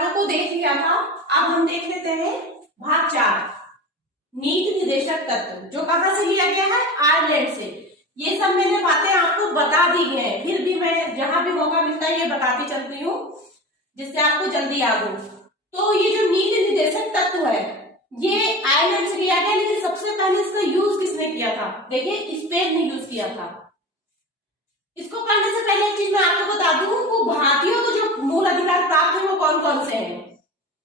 अधिकारों को देख लिया था। अब हम देख लेते हैं भाग 4, नीति निर्देशक तत्व, जो कहां से लिया गया है, आयरलैंड से। ये सब मैंने बातें आपको बता दी हैं, फिर भी मैं जहां भी मौका मिलता है ये बताती चलती हूँ जिससे आपको जल्दी याद हो। तो ये जो नीति निर्देशक तत्व है ये आयरलैंड से लिया गया, लेकिन सबसे पहले इसका यूज किसने किया था? देखिए, स्पेन ने यूज किया था। इसको करने से पहले एक चीज मैं आपको बता दूं, वो भारतीयों को जो मूल अधिकार प्राप्त है वो कौन कौन से हैं।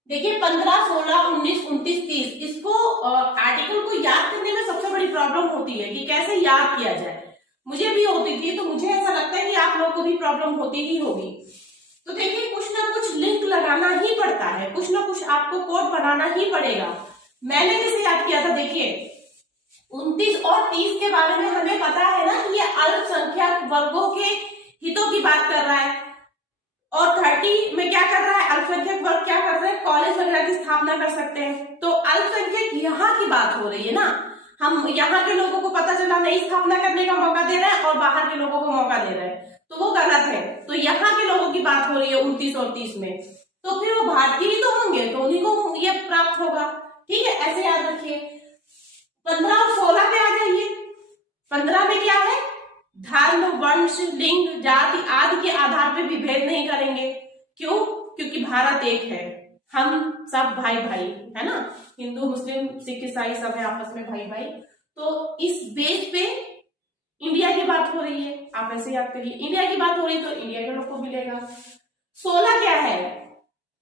देखिए 15, 16, 19, 29, 30, इसको आर्टिकल को याद करने में सबसे बड़ी प्रॉब्लम होती है कि कैसे याद किया जाए। मुझे भी होती थी, तो मुझे ऐसा लगता है कि आप लोग को भी प्रॉब्लम होती ही होगी। तो देखिए कुछ ना कुछ लिंक लगाना ही पड़ता है, कुछ ना कुछ आपको कोड बनाना ही पड़ेगा। मैंने कैसे याद किया था, देखिए 29 और 30 के बारे में हमें पता है ना कि ये अल्पसंख्यक वर्गों के हितों की बात कर रहा है, और 30 में क्या कर रहा है, अल्पसंख्यक वर्ग क्या कर रहे हैं, कॉलेज वगैरह की स्थापना कर सकते हैं। तो अल्पसंख्यक यहाँ की बात हो रही है ना, हम यहाँ के लोगों को पता चला नई स्थापना करने का मौका दे रहे हैं और बाहर के लोगों को मौका दे रहे हैं, तो वो गलत है। तो यहाँ के लोगों की बात हो रही है 29 और 30 में, तो फिर वो भारतीय ही तो होंगे, तो उन्हीं को ये प्राप्त होगा। ठीक है, ऐसे याद रखिए। 15 और 16 पे आ जाइए। 15 में क्या है, धर्म, वंश, लिंग, जाति आदि के आधार पे विभेद नहीं करेंगे। क्यों? क्योंकि भारत एक है, हम सब भाई भाई है ना, हिंदू, मुस्लिम, सिख, ईसाई सब है आपस में भाई भाई। तो इस बेस पे इंडिया की बात हो रही है, आप ऐसे याद करिए, इंडिया की बात हो रही है तो इंडिया के लोग को मिलेगा। 16 क्या है,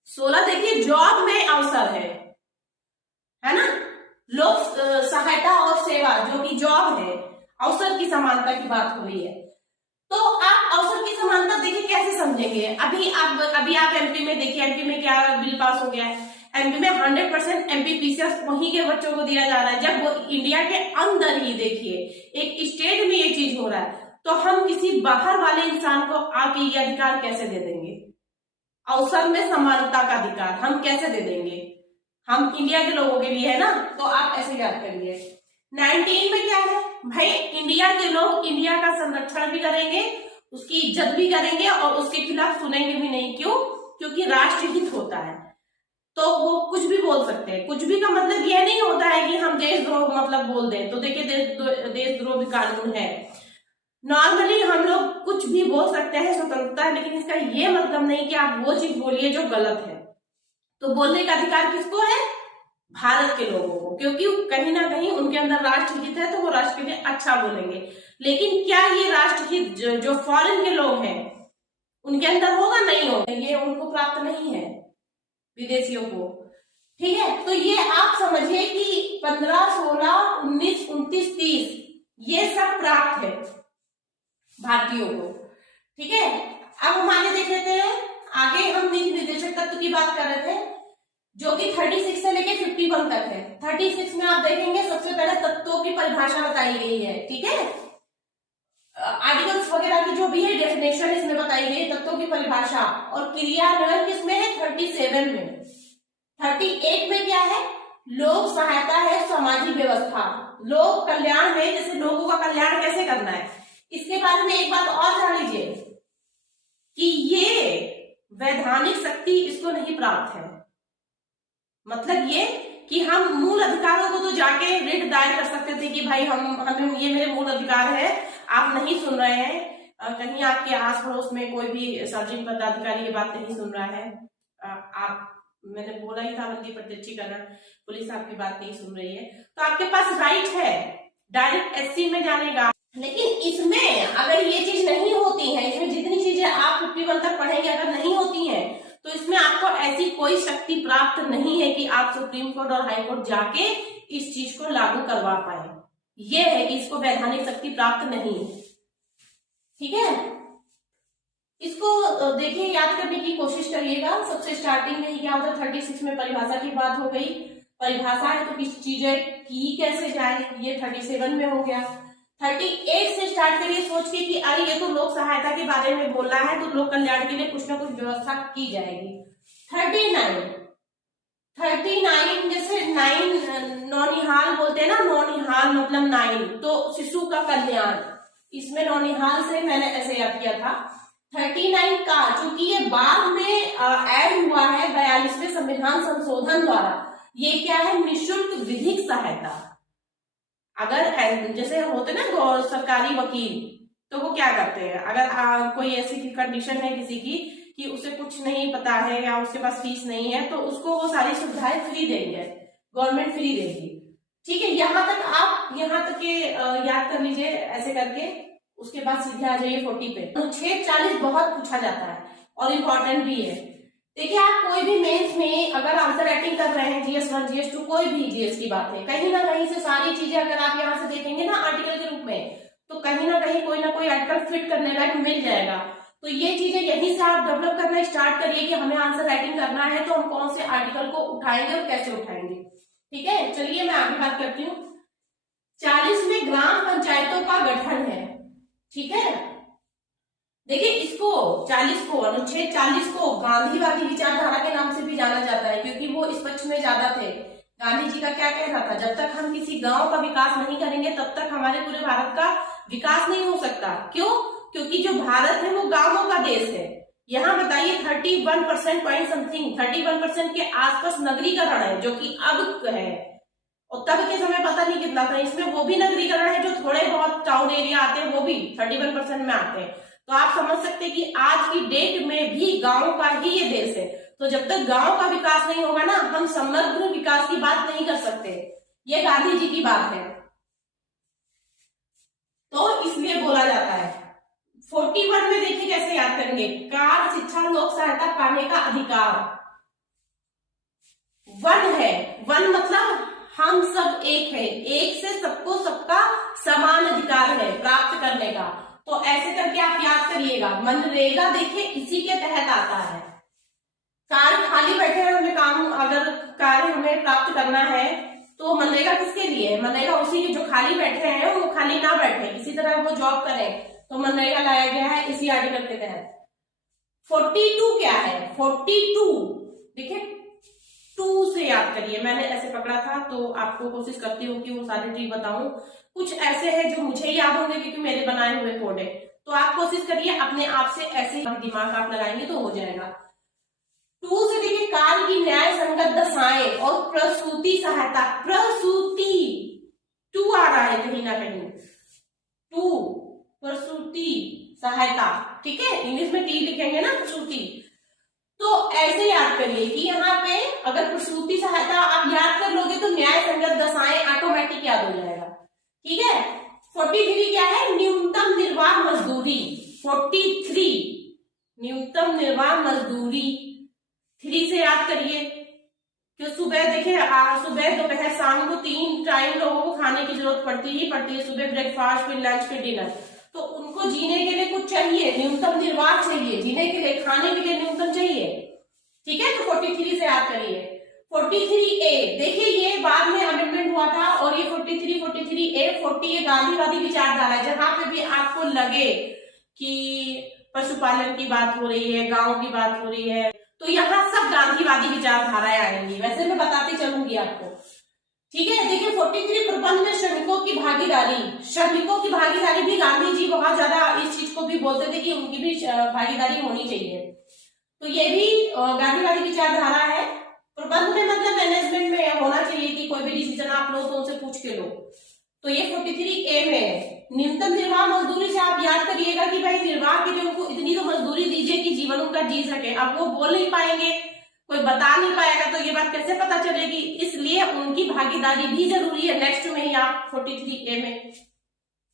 16 देखिए जॉब में अवसर है ना, लोक सहायता और सेवा जो कि जॉब है, अवसर की समानता की बात हो रही है। तो आप अवसर की समानता देखिए कैसे समझेंगे। अभी आप एमपी में देखिए, एमपी में क्या बिल पास हो गया है, एमपी में 100% एमपीपीसीएस वहीं के बच्चों को दिया जा रहा है। जब वो इंडिया के अंदर ही देखिए एक स्टेट में ये चीज हो रहा है, तो हम किसी बाहर वाले इंसान को आके ये अधिकार कैसे दे देंगे? अवसर में समानता का अधिकार हम कैसे दे देंगे? हम इंडिया के लोगों के लिए है ना, तो आप ऐसे याद करिए। 19 में क्या है भाई, इंडिया के लोग इंडिया का संरक्षण भी करेंगे, उसकी इज्जत भी करेंगे और उसके खिलाफ सुनेंगे भी नहीं। क्यों? क्योंकि राष्ट्रहित होता है, तो वो कुछ भी बोल सकते हैं। कुछ भी का मतलब यह नहीं होता है कि हम देशद्रोह मतलब बोल दें, तो देखिए देशद्रोह भी कानून है। नॉर्मली हम लोग कुछ भी बोल सकते हैं, स्वतंत्रता है, लेकिन इसका ये मतलब नहीं कि आप वो चीज बोलिए जो गलत है। तो बोलने का अधिकार किसको है? भारत के लोगों को, क्योंकि कहीं ना कहीं उनके अंदर राष्ट्रहित है, तो वो राष्ट्र के लिए अच्छा बोलेंगे। लेकिन क्या ये राष्ट्रहित जो फॉरेन के लोग हैं उनके अंदर होगा? नहीं होगा, ये उनको प्राप्त नहीं है, विदेशियों को। ठीक है, तो ये आप समझिए कि 15, 16, 19, 29, 30 ये सब प्राप्त है भारतीयों को। ठीक है, अब हम आगे देख लेते हैं। आगे हम नीति निर्देशक तत्व की बात कर रहे थे, जो कि 36 से लेके 51 तक है। 36 में आप देखेंगे सबसे पहले तत्वों की परिभाषा बताई गई है। ठीक है, आर्टिकल्स वगैरह की जो भी है डेफिनेशन इसमें बताई गई, तत्वों की परिभाषा। और क्रियान्वयन किसमें है? 37 में। 38 में क्या है? लोक सहायता है, सामाजिक व्यवस्था, लोक कल्याण में, जैसे लोगों का कल्याण कैसे करना है। इसके बारे में एक बात और जान लीजिए कि ये वैधानिक शक्ति इसको नहीं प्राप्त है। मतलब ये कि हम मूल अधिकारों को तो जाके रिट दायर कर सकते थे कि भाई हमें ये मेरे मूल अधिकार है, आप नहीं सुन रहे हैं, कहीं आपके आस पड़ोस में कोई भी सार्वजनिक पदाधिकारी ये बात नहीं सुन रहा है, आप, मैंने बोला ही था बंदी प्रत्यक्षीकरण, पुलिस आपकी बात नहीं सुन रही है, तो आपके पास राइट है डायरेक्ट एससी में जाने का। लेकिन इसमें अगर ये चीज नहीं होती है, इसमें जितनी चीजें आप 51 तक पढ़ेंगे अगर नहीं होती है, तो इसमें आपको ऐसी कोई शक्ति प्राप्त नहीं है कि आप सुप्रीम कोर्ट और हाई कोर्ट जाके इस चीज को लागू करवा पाए। ये है कि इसको वैधानिक शक्ति प्राप्त नहीं है। ठीक है, इसको देखिए, याद करने की कोशिश करिएगा। सबसे स्टार्टिंग में ही क्या होता है, 36 में परिभाषा की बात हो गई। परिभाषा है तो किसी चीजें की कैसे जाए, ये 37 में हो गया। 38 से स्टार्ट करिए सोच के कि अरे ये तो लोक सहायता के बारे में बोल रहा है, तो लोक कल्याण के लिए कुछ ना कुछ व्यवस्था की जाएगी। 39 जैसे 9 नौनिहाल बोलते हैं ना, नौनिहाल मतलब 9, तो शिशु का कल्याण, इसमें नौनिहाल से मैंने ऐसे याद किया था। 39 का चूंकि ये बाद में ऐड हुआ है 42 42वें संविधान संशोधन द्वारा ये क्या है, निःशुल्क विधिक सहायता। अगर जैसे होते ना सरकारी वकील, तो वो क्या करते हैं, अगर कोई ऐसी कंडीशन है किसी की कि उसे कुछ नहीं पता है या उसके पास फीस नहीं है, तो उसको वो सारी सुविधाएं फ्री देंगे, गवर्नमेंट फ्री देगी। ठीक है, यहाँ तक के याद कर लीजिए ऐसे करके। उसके बाद सीधे आ जाइए 40 पे। अनुच्छेद 40 बहुत पूछा जाता है और इम्पोर्टेंट भी है। देखिए, आप कोई भी मेंस में अगर आंसर राइटिंग कर रहे हैं, GS 1 GS 2 कोई भी GS की बात है, कहीं ना कहीं से सारी चीजें अगर आप यहाँ से देखेंगे ना आर्टिकल के रूप में, तो कहीं ना कहीं कोई ना कोई आर्टिकल फिट करने लायक मिल जाएगा। तो ये चीजें यहीं से आप डेवलप करना स्टार्ट करिए कि हमें आंसर राइटिंग करना है तो हम कौन से आर्टिकल को उठाएंगे और कैसे उठाएंगे। ठीक है, चलिए मैं आगे बात करती हूँ। 40 में ग्राम पंचायतों का गठन है। ठीक है, देखिए इसको 40 को, अनुच्छेद 40 को गांधीवादी विचारधारा के नाम से भी जाना जाता है, क्योंकि वो इस पक्ष में ज्यादा थे। गांधी जी का क्या कहना था, जब तक हम किसी गांव का विकास नहीं करेंगे तब तक हमारे पूरे भारत का विकास नहीं हो सकता। क्यों? क्योंकि जो भारत है वो गांवों का देश है। यहाँ बताइए 31% पॉइंट समथिंग, 31% के आसपास नगरीकरण है, जो कि अब है, और तब के समय पता नहीं कितना था। इसमें वो भी नगरीकरण है जो थोड़े बहुत टाउन एरिया आते हैं, वो भी 31% में आते हैं। तो आप समझ सकते हैं कि आज की डेट में भी गांव का ही ये देश है। तो जब तक गांव का विकास नहीं होगा ना, हम समग्र विकास की बात नहीं कर सकते। ये गांधी जी की बात है, तो इसलिए बोला जाता है। 41 में देखिए कैसे याद करेंगे, कार्य शिक्षा लोक सहायता पाने का अधिकार। वन है, वन मतलब हम सब एक है, एक से सबको सबका समान अधिकार है प्राप्त करने का। तो ऐसे करके आप याद करिएगा। मनरेगा देखिए इसी के तहत आता है। कार्य खाली बैठे हैं, हमें काम, अगर कार्य हमें प्राप्त करना है तो मनरेगा किसके लिए है? मनरेगा उसी के जो खाली बैठे हैं वो खाली ना बैठे, इसी तरह वो जॉब करें, तो मनरेगा लाया गया है इसी आर्टिकल के तहत। 42 क्या है? 42 देखिए 2 से याद करिए। मैंने ऐसे पकड़ा था तो आपको कोशिश करती हूँ कि वो सारे ट्रिक बताऊं। कुछ ऐसे हैं जो मुझे याद होंगे क्योंकि मेरे बनाए हुए कोड है, तो आप कोशिश करिए अपने आप से, ऐसे ही दिमाग आप लगाएंगे तो हो जाएगा। 2 से देखिए, काल की न्याय संगत दशाएं और प्रसूति सहायता। प्रसूति 2 आ रहा है कहीं ना कहीं, 2 प्रसूति सहायता। ठीक है, इंग्लिश में टी लिखेंगे ना, प्रसूति। तो ऐसे याद करिए कि यहाँ पे अगर प्रसूति सहायता आप याद कर लोगे तो न्याय संगत दशाएं ऑटोमेटिक याद हो जाएगा। ठीक है, 43 क्या है? न्यूनतम निर्वाह मजदूरी। 43 न्यूनतम निर्वाह मजदूरी 3 से याद करिए कि सुबह देखिए, सुबह दोपहर शाम को 3 टाइम लोगों को खाने की जरूरत पड़ती है। सुबह ब्रेकफास्ट, फिर लंच, फिर डिनर। तो उनको जीने के लिए कुछ चाहिए, न्यूनतम निर्वाह चाहिए, जीने के लिए, खाने के लिए न्यूनतम चाहिए। ठीक है, तो 43 से याद करिए। 43A देखिए, ये बाद में अमेंडमेंट हुआ था, और ये 43A 40 ये गांधीवादी विचारधारा है। जहां पे भी आपको लगे कि पशुपालन की बात हो रही है, गांव की बात हो रही है, तो यहाँ सब गांधीवादी विचारधाराएं आएंगी। वैसे मैं बताती चलूंगी आपको। ठीक है, देखिए 43 प्रबंध में श्रमिकों की भागीदारी। श्रमिकों की भागीदारी भी गांधी जी बहुत ज्यादा इस चीज को भी बोलते थे कि उनकी भी भागीदारी होनी चाहिए। तो ये भी गांधीवादी विचारधारा है। प्रबंध में मतलब मैनेजमेंट में होना चाहिए कि कोई भी डिसीजन आप लो तो उनसे पूछ के लो। तो ये 43A में है। न्यूनतम निर्वाह मजदूरी से आप याद करिएगा कि भाई निर्वाह के लिए उनको इतनी तो मजदूरी दीजिए कि जीवन उनका जी सके। अब वो बोल नहीं पाएंगे, कोई बता नहीं पाएगा, तो ये बात कैसे पता चलेगी? इसलिए उनकी भागीदारी भी जरूरी है। नेक्स्ट में ही आप 43A में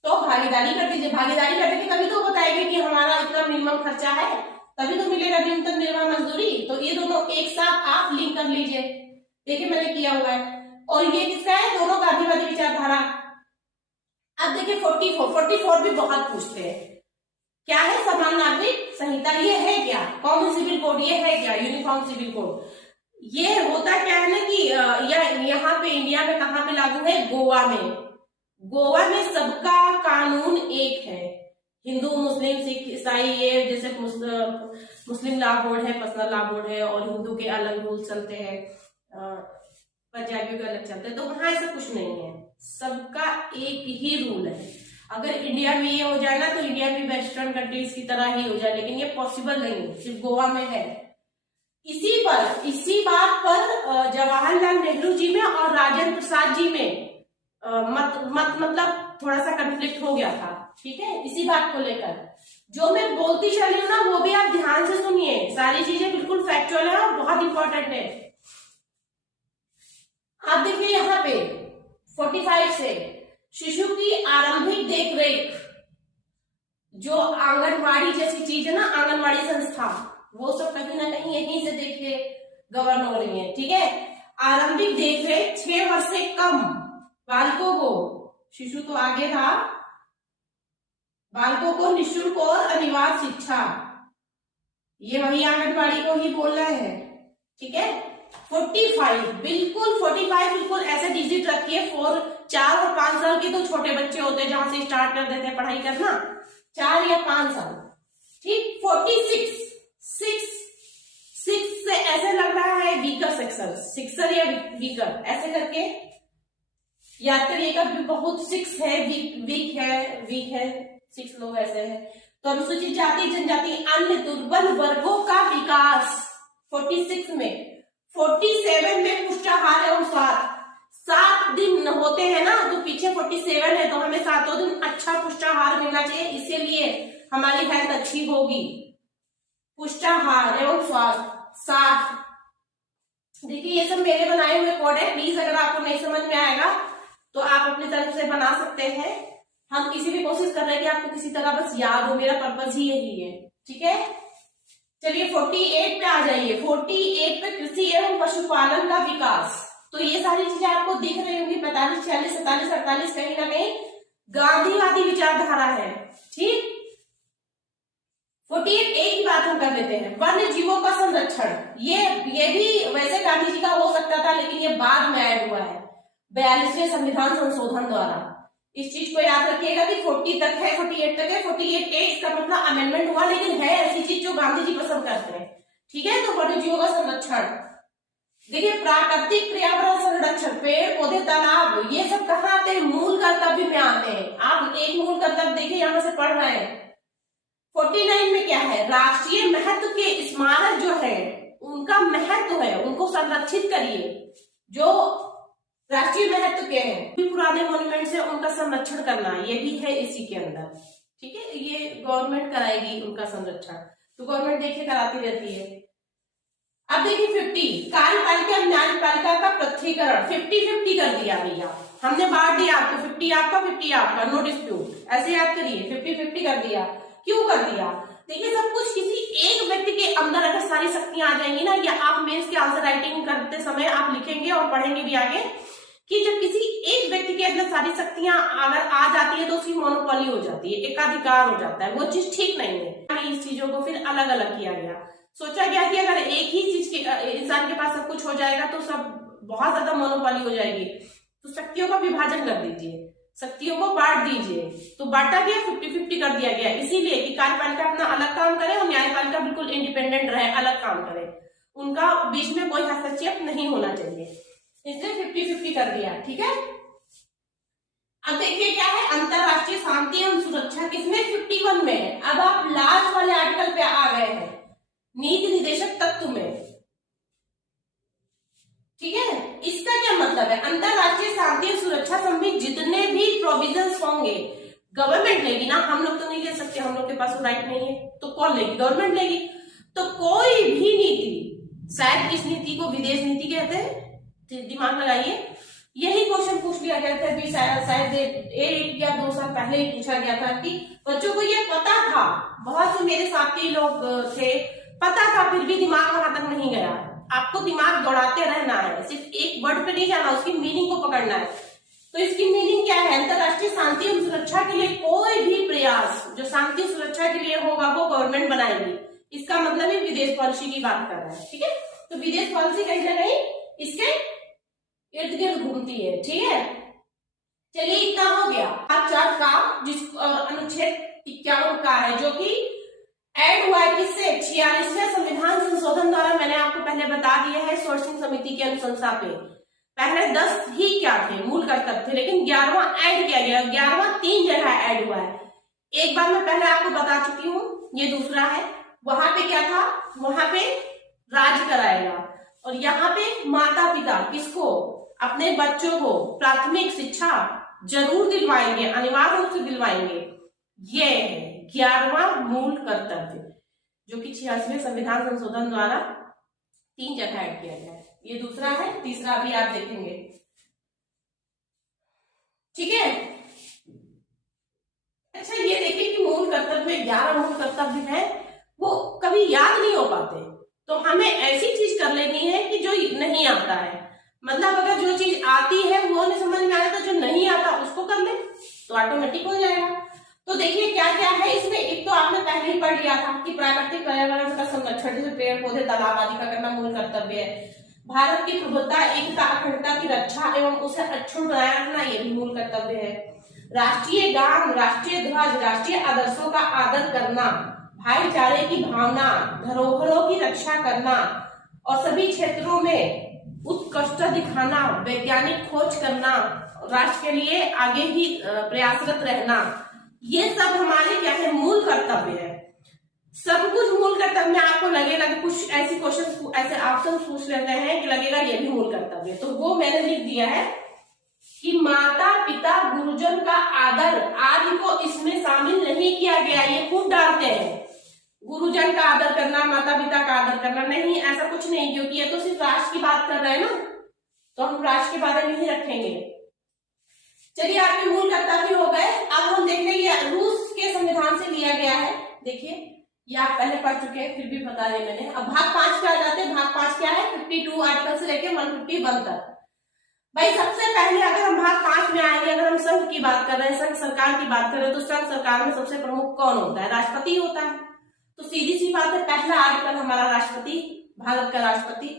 तो भागीदारी कर दीजिए। भागीदारी करके तभी तो बताएंगे कि हमारा इतना मिनिमम खर्चा है, तभी तो मिलेगा न्यूनतम निर्वाह मजदूरी। तो ये दोनों एक साथ आप लिंक कर लीजिए। देखिए मैंने किया हुआ है, और ये किसका है? दोनों गांधीवादी विचारधारा। अब देखिए 44 भी बहुत पूछते हैं। क्या है? समान नागरिक संहिता। ये है क्या? Common civil code. ये है क्या? Uniform civil code. ये होता क्या है ना कि यहाँ पे इंडिया में कहाँ पे लागू है? गोवा में। गोवा में सबका कानून एक है। हिंदू, मुस्लिम, सिख, ईसाई, ये जैसे मुस्लिम लॉ बोर्ड है, पर्सनल लॉ बोर्ड है, और हिंदू के अलग रूल चलते हैं, पंजाबियों के अलग चलते हैं। तो वहां ऐसा कुछ नहीं है, सबका एक ही रूल है। अगर इंडिया में ये हो जाए ना तो इंडिया में वेस्टर्न कंट्रीज की तरह ही हो जाए, लेकिन ये पॉसिबल नहीं है, सिर्फ गोवा में है। इसी बात पर जवाहरलाल नेहरू जी में और राजेंद्र प्रसाद जी में मतलब थोड़ा सा कंफ्लिक्ट हो गया था। ठीक है, इसी बात को लेकर जो मैं बोलती चल रही हूँ ना, वो भी आप ध्यान से सुनिए, सारी चीजें बिल्कुल फैक्चुअल है और बहुत इंपॉर्टेंट है। आप देखिए यहाँ पे 45 से शिशु की आरंभिक देखरेख, जो आंगनवाड़ी जैसी चीज है ना, आंगनवाड़ी संस्था, वो सब कहीं ना कहीं यहीं से देखिए गवर्न हो रही है। ठीक है, आरंभिक देखरेख 6 वर्ष से कम बालकों को, शिशु तो आगे था, बालकों को निःशुल्क और अनिवार्य शिक्षा, ये वही आंगनवाड़ी को ही बोल रहे हैं। ठीक है, 45 बिल्कुल ऐसे डिजिट रखिए। 4 और 5 साल के तो छोटे बच्चे होते हैं जहां से स्टार्ट कर देते हैं पढ़ाई करना, 4 या 5 साल। ठीक, 46 6 से ऐसे लग रहा है वीकर सिक्सर या वीकर, ऐसे करके याद करिएगा। बहुत 6 है, वीक है 6 लोग ऐसे हैं। तो अनुसूचित जाति जनजाति अन्य दुर्बल वर्गों का विकास 46 में। 47 में पुष्टाहार एवं स्वास्थ्य, 7 दिन होते हैं ना, तो पीछे 47 है, तो हमें 7 दिन अच्छा पुष्टाहार मिलना चाहिए, इसीलिए हमारी हेल्थ अच्छी होगी। पुष्टाहार एवं स्वास्थ्य 7। देखिए ये सब मेरे बनाए हुए कोड है, प्लीज अगर आपको नहीं समझ में आएगा तो आप अपनी तरफ से बना सकते हैं। हम किसी भी कोशिश कर रहे हैं कि आपको किसी तरह बस याद हो, मेरा पर्पज ही यही है। ठीक है, चलिए 48 पे आ जाइए। 48 पे कृषि एवं पशुपालन का विकास, तो ये सारी चीजें आपको दिख रही होंगी। 45 46 47 48 कहीं ना कहीं गांधीवादी विचारधारा है। ठीक, 48 एक ही बात हम कर लेते हैं, वन्य जीवों का संरक्षण। ये भी वैसे गांधी जी का हो सकता था, लेकिन ये बाद में ऐड हुआ है 42वें संविधान संशोधन द्वारा। इस चीज को याद रखिएगा कि 40 तक है, 48 तक है, 48 ए इसका मतलब अमेंडमेंट हुआ, लेकिन है ऐसी चीज जो गांधी जी पसंद करते हैं। ठीक है, तो वन्य जीवों का संरक्षण। देखिए प्राकृतिक पर्यावरण संरक्षण, पेड़ पौधे तालाब, ये सब कहाँ आते हैं? मूल कर्तव्य में आते हैं। आप एक मूल कर्तव्य देखिए यहां से पढ़ रहे हैं। 49 में क्या है? राष्ट्रीय महत्व के स्मारक जो है, उनका महत्व है, उनको संरक्षित करिए। जो राष्ट्रीय महत्व के हैं, पुराने मॉन्यूमेंट्स है, उनका संरक्षण करना, ये भी है इसी के अंदर। ठीक है, ये गवर्नमेंट कराएगी उनका संरक्षण, तो गवर्नमेंट देखिए कराती रहती है। अब देखिए 50 कार्यपालिका न्यायपालिका का पृथकीकरण, 50-50 कर दिया भैया, हमने बांट दिया आपको, 50 आपका 50 आपका, नो डिस्प्यूट, ऐसे याद करिए। 50-50 कर दिया, क्यों कर दिया? देखिए सब कुछ किसी एक व्यक्ति के अंदर अगर सारी शक्तियां आ जाएंगी ना, या आप मेंस के आंसर राइटिंग करते समय आप लिखेंगे और पढ़ेंगे भी आगे कि जब किसी एक व्यक्ति के अंदर सारी शक्तियां अगर आ जाती है तो उसकी मोनोपोली हो जाती है, एकाधिकार हो जाता है, वो चीज ठीक नहीं है। इस चीजों को फिर अलग अलग किया गया, सोचा गया कि अगर एक ही चीज के इंसान के पास सब कुछ हो जाएगा तो सब बहुत ज्यादा मोनोपोली हो जाएगी, तो शक्तियों का विभाजन कर दीजिए, शक्तियों को बांट दीजिए। तो बांटा गया, 50-50 कर दिया गया, इसीलिए कि कार्यपालिका अपना अलग काम करे और न्यायपालिका बिल्कुल इंडिपेंडेंट रहे, अलग काम करे, उनका बीच में कोई हस्तक्षेप नहीं होना चाहिए, इसलिए 50-50 कर दिया। ठीक है, अब देखिए क्या है, अंतरराष्ट्रीय शांति एवं सुरक्षा किसमें? 51 में है। अब आप लास्ट वाले आर्टिकल पे आ गए हैं, नीति निर्देशक तत्व में। ठीक है, इसका क्या मतलब है? अंतरराष्ट्रीय शांति और सुरक्षा संबंधी जितने भी प्रोविजंस होंगे गवर्नमेंट लेगी ना, हम लोग तो नहीं ले सकते, हम लोग के पास राइट नहीं है, तो कौन लेगी? गवर्नमेंट लेगी। तो कोई भी नीति, शायद इस नीति को विदेश नीति कहते हैं, दिमाग लगाइए, यही क्वेश्चन पूछ लिया गया था भी, शायद 1 या 2 साल पहले ही पूछा गया था कि बच्चों को ये पता था, बहुत से मेरे साथी लोग थे, पता था, फिर भी दिमाग वहां तक नहीं गया। आपको दिमाग दौड़ाते रहना है, सिर्फ एक वर्ड पे नहीं जाना, उसकी मीनिंग को पकड़ना है। तो इसकी मीनिंग क्या है? अंतरराष्ट्रीय शांति और सुरक्षा के लिए कोई भी प्रयास जो शांति और सुरक्षा के लिए होगा वो गवर्नमेंट बनाएगी, इसका मतलब ही विदेश पॉलिसी की बात कर रहा है। ठीक है, तो विदेश पॉलिसी कहीं ना कहीं इसके इर्द गिर्द घूमती है। ठीक है, चलिए इतना हो गया भाग 4 का, जिस अनुच्छेद 51 का है, जो कि ऐड हुआ है किससे? 46वें संविधान संशोधन द्वारा। मैंने आपको पहले बता दिया है, सोर्सिंग समिति की अनुशंसा पे। पहले 10 ही क्या थे? मूल कर्तव्य थे, लेकिन 11वां ऐड किया गया। 11वां 3 जगह ऐड हुआ है। एक बार मैं पहले आपको बता चुकी हूँ, ये दूसरा है। वहां पे क्या था? वहां पे राज कराएगा। और यहाँ पे माता पिता किसको, अपने बच्चों को प्राथमिक शिक्षा जरूर दिलवाएंगे, अनिवार्य रूप से दिलवाएंगे। ये है 11वां मूल कर्तव्य, जो कि 86वें संविधान संशोधन द्वारा 3 जगह ऐड किया गया है। ये दूसरा है, तीसरा अभी आप देखेंगे। ठीक है, अच्छा ये देखिए कि मूल कर्तव्य 11 मूल कर्तव्य है, वो कभी याद नहीं हो पाते, तो हमें ऐसी चीज कर लेनी है कि जो नहीं आता है, मतलब अगर जो चीज आती है वो नहीं समझ में आया, तो जो नहीं आता उसको कर ले तो ऑटोमेटिक हो जाएगा। तो देखिए क्या क्या है इसमें। एक तो आपने पहले ही पढ़ लिया था कि प्राकृतिक पर्यावरण का संरक्षण, जैसे पेड़ पौधे तालाब आदि का करना मूल कर्तव्य है। भारत की प्रभुत्ता, एकता, अखंडता की रक्षा एवं उसे अक्षुण्ण बनाए रखना, ये भी मूल कर्तव्य है। राष्ट्रीय गान, राष्ट्रीय ध्वज, राष्ट्रीय आदर्शों का आदर करना, भाईचारे की भावना, धरोहरों की रक्षा करना और सभी क्षेत्रों में उत्कृष्ट दिखाना, वैज्ञानिक खोज करना, राष्ट्र के लिए आगे भी प्रयासरत रहना, ये सब हमारे क्या है, मूल कर्तव्य है। सब कुछ मूल कर्तव्य में आपको लगेगा कि कुछ ऐसे क्वेश्चन, ऐसे ऑप्शन पूछ लेते हैं कि लगेगा ये भी मूल कर्तव्य, तो वो मैंने लिख दिया है कि माता पिता गुरुजन का आदर आदि को इसमें शामिल नहीं किया गया। ये खूब डालते हैं गुरुजन का आदर करना, माता पिता का आदर करना, नहीं ऐसा कुछ नहीं, क्योंकि ये तो सिर्फ राष्ट्र की बात कर रहे हैं ना, तो हम राष्ट्र के बारे में ही रखेंगे। चलिए आपके मूल कर्तव्य हो गए। अब हम देख लेंगे रूस के संविधान से लिया गया है। देखिए ये आप पहले पढ़ चुके हैं, फिर भी बता दिया मैंने। अब भाग 5 पे आ जाते हैं। भाग 5 क्या है, 52 आर्टिकल से लेकर 151 तक। भाई सबसे पहले अगर हम भाग 5 में आएंगे, अगर हम संघ की बात कर रहे हैं, संघ सरकार की बात कर रहे हैं, तो संघ सरकार में सबसे प्रमुख कौन होता है, राष्ट्रपति होता है। तो सीधी सी बात है, पहला आर्टिकल हमारा राष्ट्रपति, भारत का राष्ट्रपति।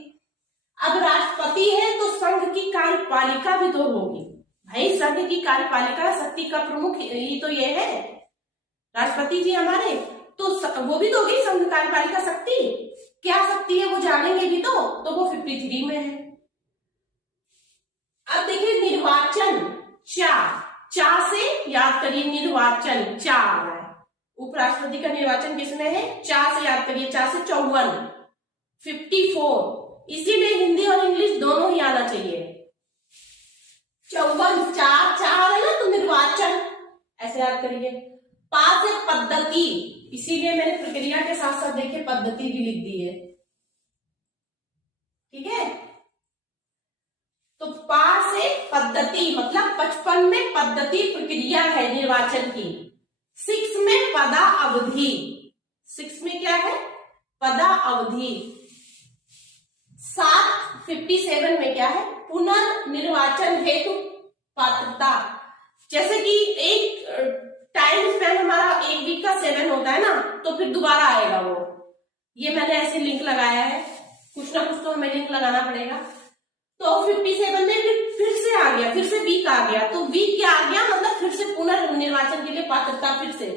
अब राष्ट्रपति है तो संघ की कार्यपालिका भी तो होगी। भाई संघ की कार्यपालिका शक्ति का प्रमुख ही तो ये है राष्ट्रपति जी हमारे, तो वो भी तो होगी संघ कार्यपालिका शक्ति। क्या शक्ति है वो जानेंगे भी तो वो 53 में है। अब देखिए निर्वाचन 4 से याद करिए, निर्वाचन 4 है। उपराष्ट्रपति का निर्वाचन किसमें है, 4 से याद करिए, 4 से 54, 54। इसीलिए हिंदी और इंग्लिश दोनों ही आना चाहिए। 54 4 है ना, तो निर्वाचन ऐसे याद करिए। 5 से पद्धति, इसीलिए मैंने प्रक्रिया के साथ साथ देखिए पद्धति भी लिख दी है। ठीक है, तो 5 से पद्धति मतलब 55 में पद्धति प्रक्रिया है निर्वाचन की। 6 में पदा अवधि, 6 में क्या है, पदा अवधि। 57 में क्या है, पुनर्निर्वाचन हेतु पात्रता। जैसे कि एक टाइम स्पैन हमारा 1 वीक का 7 होता है ना, तो फिर दोबारा आएगा वो। ये मैंने ऐसे लिंक लगाया है, कुछ ना कुछ तो हमें लिंक लगाना पड़ेगा। तो 57 में फिर से आ गया, फिर से वीक आ गया, तो वीक क्या आ गया, मतलब फिर से पुनर्निर्वाचन के लिए पात्रता, फिर से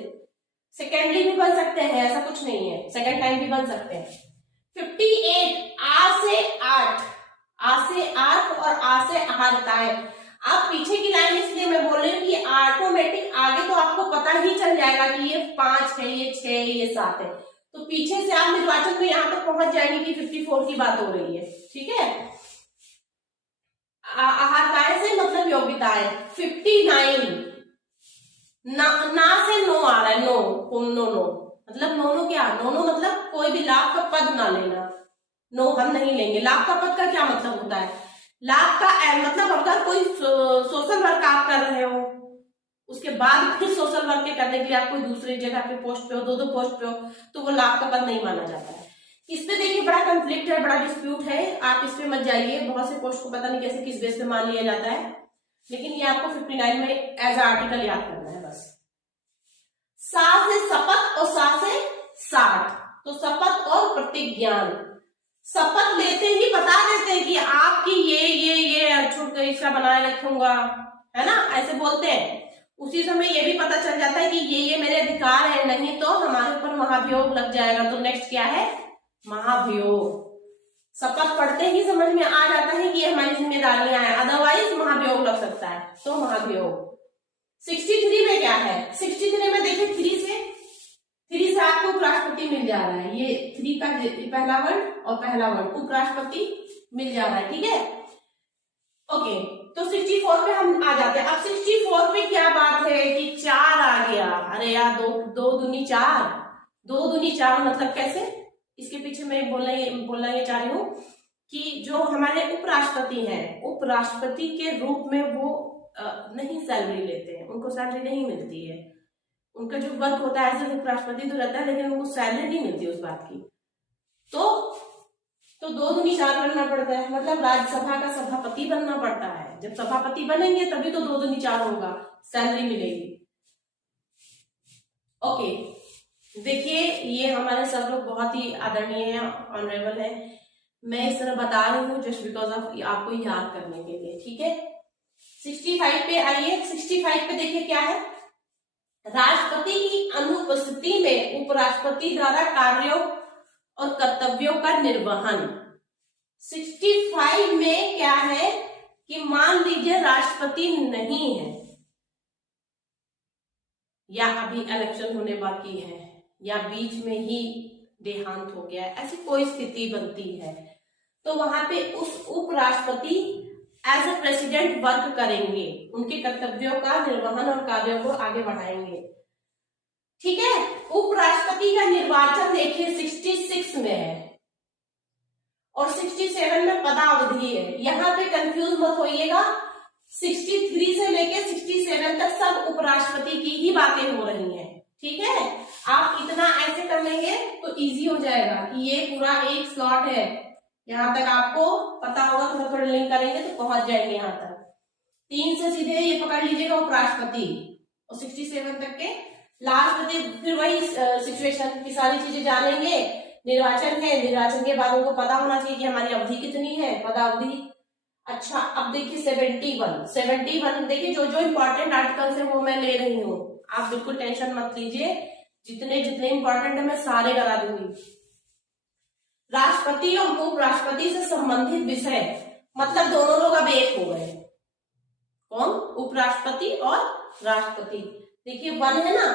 सेकेंडली भी बन सकते हैं, ऐसा कुछ नहीं है, सेकेंड टाइम भी बन सकते हैं। 58 आ से 8, आ से 8 और आ से आहर्ताएं। आप पीछे की लाइन इसलिए मैं बोल रही हूँ कि ऑटोमेटिक आगे तो आपको पता ही चल जाएगा कि ये 5 है, ये 6 है, ये 7 है, तो पीछे से आप निर्वाचन में यहां तक पहुंच जाएंगे कि 54 की बात हो रही है। ठीक है, आहर्ताएं से मतलब योग्यताएं। 59 ना से नो आ रहा है, नो मतलब नो क्या, नो मतलब कोई भी लाभ का पद ना लेना, नो हम नहीं लेंगे। लाभ का पद का क्या मतलब होता है, लाभ का मतलब अगर कोई सोशल वर्क आप कर रहे हो, उसके बाद फिर सोशल वर्क के करने के लिए आप कोई दूसरी जगह पे पोस्ट पे हो, 2 पोस्ट पे हो, तो वो लाभ का पद नहीं माना जाता है। इस पे देखिए बड़ा कंफ्लिक्ट है, बड़ा डिस्प्यूट है, आप इस पे मत जाइए। बहुत से पोस्ट को पता नहीं कैसे किस बेस पे मान लिया जाता है, लेकिन ये आपको 59 में एज आर्टिकल याद करना है बस। 7 से शपथ और 7 से 60, तो शपथ और प्रतिज्ञान। शपथ लेते ही बता देते हैं कि आपकी ये छूट इसका बनाए रखूंगा, है ना, ऐसे बोलते हैं। उसी समय ये भी पता चल जाता है कि ये मेरे अधिकार है, नहीं तो हमारे ऊपर महाभियोग लग जाएगा। तो नेक्स्ट क्या है, महाभियोग। शपथ पढ़ते ही समझ में आ जाता है कि ये हमारी जिम्मेदारियां हैं, अदरवाइज महाभियोग लग सकता है, तो महाभियोग। 63 में क्या है, 63 में देखिए 3 से आपको उपराष्ट्रपति मिल जा रहा है, ये 3 का पहला वर्ड और पहला वर्ड उपराष्ट्रपति मिल जा रहा है, ठीक है। ओके, तो 64 पे हम आ जाते हैं। अब 64 पे क्या बात है कि 4 आ गया। अरे यार, दो दूनी 4, 2 दूनी 4 मतलब कैसे? इसके पीछे मैं बोलना ये चाह रही हूँ कि जो हमारे उपराष्ट्रपति हैं, उपराष्ट्रपति के रूप में वो नहीं सैलरी लेते हैं, उनको सैलरी नहीं मिलती है। उनका जो वर्क होता है एज ए उपराष्ट्रपति तो रहता है, लेकिन उनको सैलरी नहीं मिलती उस बात की। तो 2 दूनी 4 बनना पड़ता है, मतलब राज्यसभा का सभापति बनना पड़ता है। जब सभापति बनेंगे तभी तो 2 दूनी 4 होगा, सैलरी मिलेगी। ओके, देखिए ये हमारे सब लोग बहुत ही आदरणीय है, ऑनरेबल है। मैं इस तरह बता रही हूँ जस्ट बिकॉज ऑफ आपको याद करने के लिए, ठीक है। 65 पे आइए। 65 पे देखिए क्या है, राष्ट्रपति की अनुपस्थिति में उपराष्ट्रपति द्वारा कार्यों और कर्तव्यों का निर्वहन। 65 में क्या है कि मान लीजिए राष्ट्रपति नहीं है, या अभी इलेक्शन होने बाकी है, या बीच में ही देहांत हो गया, ऐसी कोई स्थिति बनती है, तो वहां पे उस उपराष्ट्रपति एज ए प्रेसिडेंट वर्क करेंगे, उनके कर्तव्यों का निर्वहन और कार्यों को आगे बढ़ाएंगे, ठीक है। उपराष्ट्रपति का निर्वाचन देखिए 66 में है और 67 में पदावधि है। यहाँ पे कंफ्यूज मत होइएगा, 63 से लेके 67 तक सब उपराष्ट्रपति की ही बातें हो रही हैं, ठीक है। आप इतना ऐसे कर लेंगे तो इजी हो जाएगा कि ये पूरा एक स्लॉट है, यहाँ तक आपको पता होगा, थोड़ा थोड़ा लिंक करेंगे तो पहुंच जाएंगे यहाँ तक। 3 से सीधे ये पकड़ लीजिएगा उपराष्ट्रपति, और 67 तक के लास्ट में फिर वही सिचुएशन की सारी चीजें जानेंगे। निर्वाचन है, निर्वाचन के बाद उनको पता होना चाहिए कि हमारी अवधि कितनी है, पदावधि। अच्छा, अब देखिए 71 देखिए, जो इंपॉर्टेंट आर्टिकल्स है वो मैं ले रही हूँ, आप बिल्कुल टेंशन मत लीजिए, जितने इंपॉर्टेंट है मैं सारे करा दूंगी। राष्ट्रपति और उपराष्ट्रपति से संबंधित विषय, मतलब दोनों लोग अब एक हो गए, कौन? उपराष्ट्रपति और राष्ट्रपति। देखिए 1 है ना,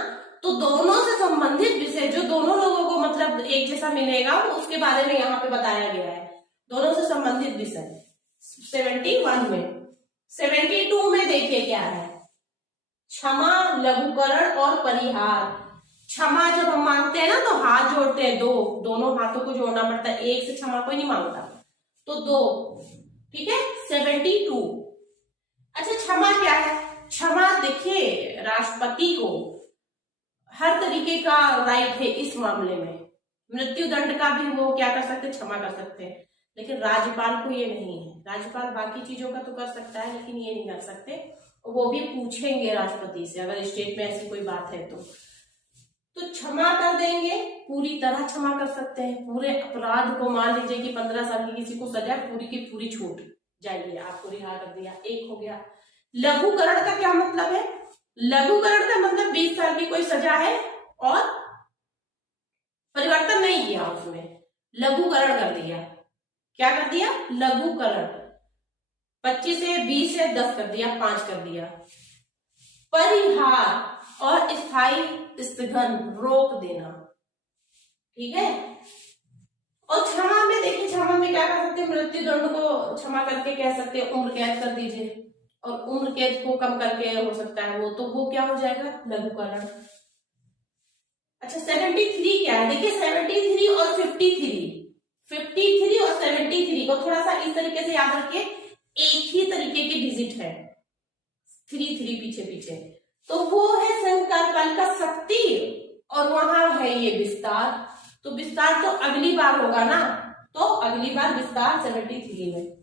तो दोनों से संबंधित विषय जो दोनों लोगों को मतलब एक जैसा मिलेगा, उसके बारे में यहाँ पे बताया गया है, दोनों से संबंधित विषय 71 में। 72 में देखिए क्या है, क्षमा, लघुकरण और परिहार। क्षमा जब हम मांगते हैं ना तो हाथ जोड़ते हैं, दोनों हाथों को जोड़ना पड़ता है, एक से क्षमा कोई नहीं मांगता, तो 2, ठीक है। 72। अच्छा, क्षमा क्या है? क्षमा देखिए, राष्ट्रपति को हर तरीके का राइट है इस मामले में, मृत्यु दंड का भी वो क्या कर सकते, क्षमा कर सकते हैं, लेकिन राज्यपाल को ये नहीं है। राज्यपाल बाकी चीजों का तो कर सकता है, लेकिन ये नहीं कर सकते, वो भी पूछेंगे राष्ट्रपति से अगर स्टेट में ऐसी कोई बात है तो क्षमा कर देंगे, पूरी तरह क्षमा कर सकते हैं। पूरे अपराध को, मान लीजिए कि 15 साल की किसी को सजा, पूरी की पूरी छूट जाइए, आपको रिहा कर दिया, एक हो गया। लघुकरण का क्या मतलब है? लघुकरण का मतलब 20 साल की कोई सजा है और परिवर्तन नहीं किया उसमें, लघुकरण कर दिया। क्या कर दिया? लघुकरण। 25 से 20 से 10 कर दिया, 5 कर दिया। परिहार और स्थायी स्थगन, रोक देना, ठीक है। और क्षमा में देखिए, क्षमा में क्या कर सकते हैं, मृत्यु दंड को क्षमा करके कह सकते हैं उम्र कैद कर दीजिए, और उम्र कैद को कम करके हो सकता है वो क्या हो जाएगा, लघुकरण। अच्छा, 73 क्या है? देखिए 73 और 53 और 73 को थोड़ा सा इस तरीके से याद रखिए, एक ही तरीके के डिजिट है, 3 पीछे, तो वो है संकल्प का शक्ति, और वहां है ये विस्तार। तो विस्तार तो अगली बार होगा ना, तो अगली बार विस्तार 73 में।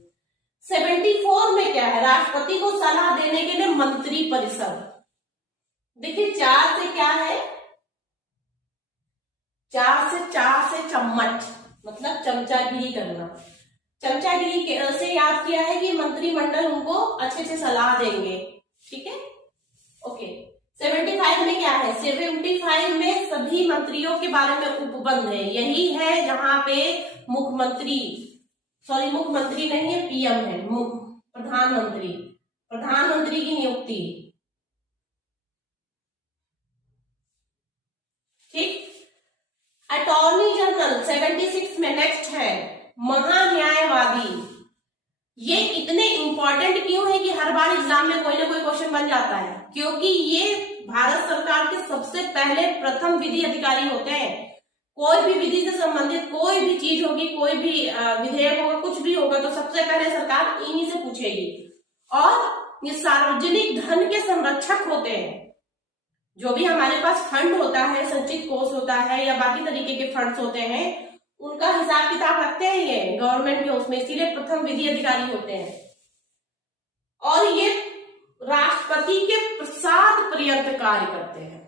74 में क्या है? राष्ट्रपति को सलाह देने के लिए मंत्री परिषद। देखिए 4 से क्या है, 4 से चम्मच, मतलब चमचागिरी करना। चमचागिरी से याद किया है कि मंत्रिमंडल उनको अच्छे से सलाह देंगे, ठीक है। ओके, 75 में क्या है? 75 में सभी मंत्रियों के बारे में उपबंध है, यही है जहां पे मुख्यमंत्री नहीं है, पीएम है, प्रधानमंत्री की नियुक्ति, ठीक। इतने इंपॉर्टेंट क्यों है कि हर बार एग्जाम में कोई ना कोई क्वेश्चन बन जाता है? क्योंकि ये भारत सरकार के सबसे पहले प्रथम विधि अधिकारी होते हैं। कोई भी विधि से संबंधित कोई भी चीज होगी, कोई भी विधेयक होगा, कुछ भी होगा, तो सबसे पहले सरकार इन्हीं से पूछेगी। और ये सार्वजनिक धन के संरक्षक होते हैं। जो भी हमारे पास फंड होता है, संचित कोष होता है या बाकी तरीके के फंड्स होते हैं, उनका हिसाब किताब रखते हैं ये गवर्नमेंट के उसमें, इसीलिए प्रथम विधि अधिकारी होते हैं। और ये राष्ट्रपति के प्रसाद पर्यंत कार्य करते हैं।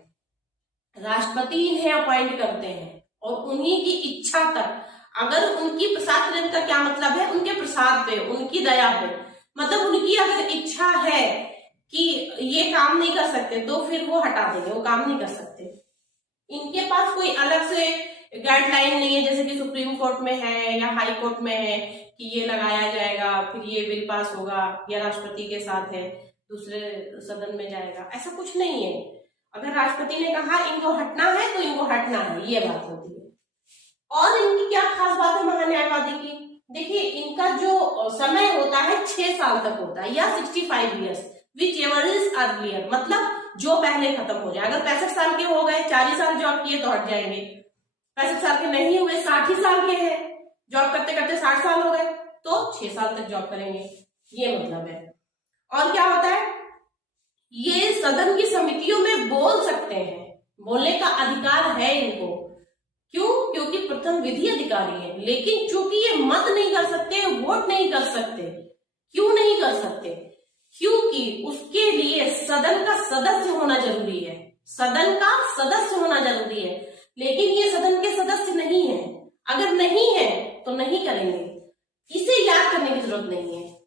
राष्ट्रपति इन्हें अपॉइंट करते हैं और उन्हीं की इच्छा तक, अगर उनकी प्रसाद पर्यंत का क्या मतलब है? उनके प्रसाद पे, उनकी दया पे, मतलब उनकी अगर इच्छा है कि ये काम नहीं कर सकते तो फिर वो हटा देंगे, वो काम नहीं कर सकते। इनके पास कोई अलग से गाइडलाइन नहीं है, जैसे कि सुप्रीम कोर्ट में है या हाई कोर्ट में है कि ये लगाया जाएगा, फिर ये बिल पास होगा या राष्ट्रपति के साथ है, दूसरे सदन में जाएगा, ऐसा कुछ नहीं है। अगर राष्ट्रपति ने कहा इनको हटना है तो इनको हटना है, ये बात होती है। और इनकी क्या खास बात है महान्यायवादी की? देखिए, इनका जो समय होता है 6 साल तक होता है या 65 years, which ever is earlier, मतलब जो पहले खत्म हो जाए। अगर 65 साल के हो गए, 40 साल जॉब किए तो हट जाएंगे। 65 साल के नहीं हुए, 60 ही साल के हैं, जॉब करते करते 60 साल हो गए, तो 6 साल तक जॉब करेंगे, ये मतलब है। और क्या होता है, ये सदन की समितियों में बोल सकते हैं, बोलने का अधिकार है इनको। क्यों? क्योंकि प्रथम विधि अधिकारी है। लेकिन चूंकि ये मत नहीं कर सकते, वोट नहीं कर सकते। क्यों नहीं कर सकते? क्योंकि उसके लिए सदन का सदस्य होना जरूरी है, सदन का सदस्य होना जरूरी है। लेकिन ये सदन के सदस्य नहीं है। अगर नहीं है तो नहीं करेंगे, इसे याद करने की जरूरत नहीं है,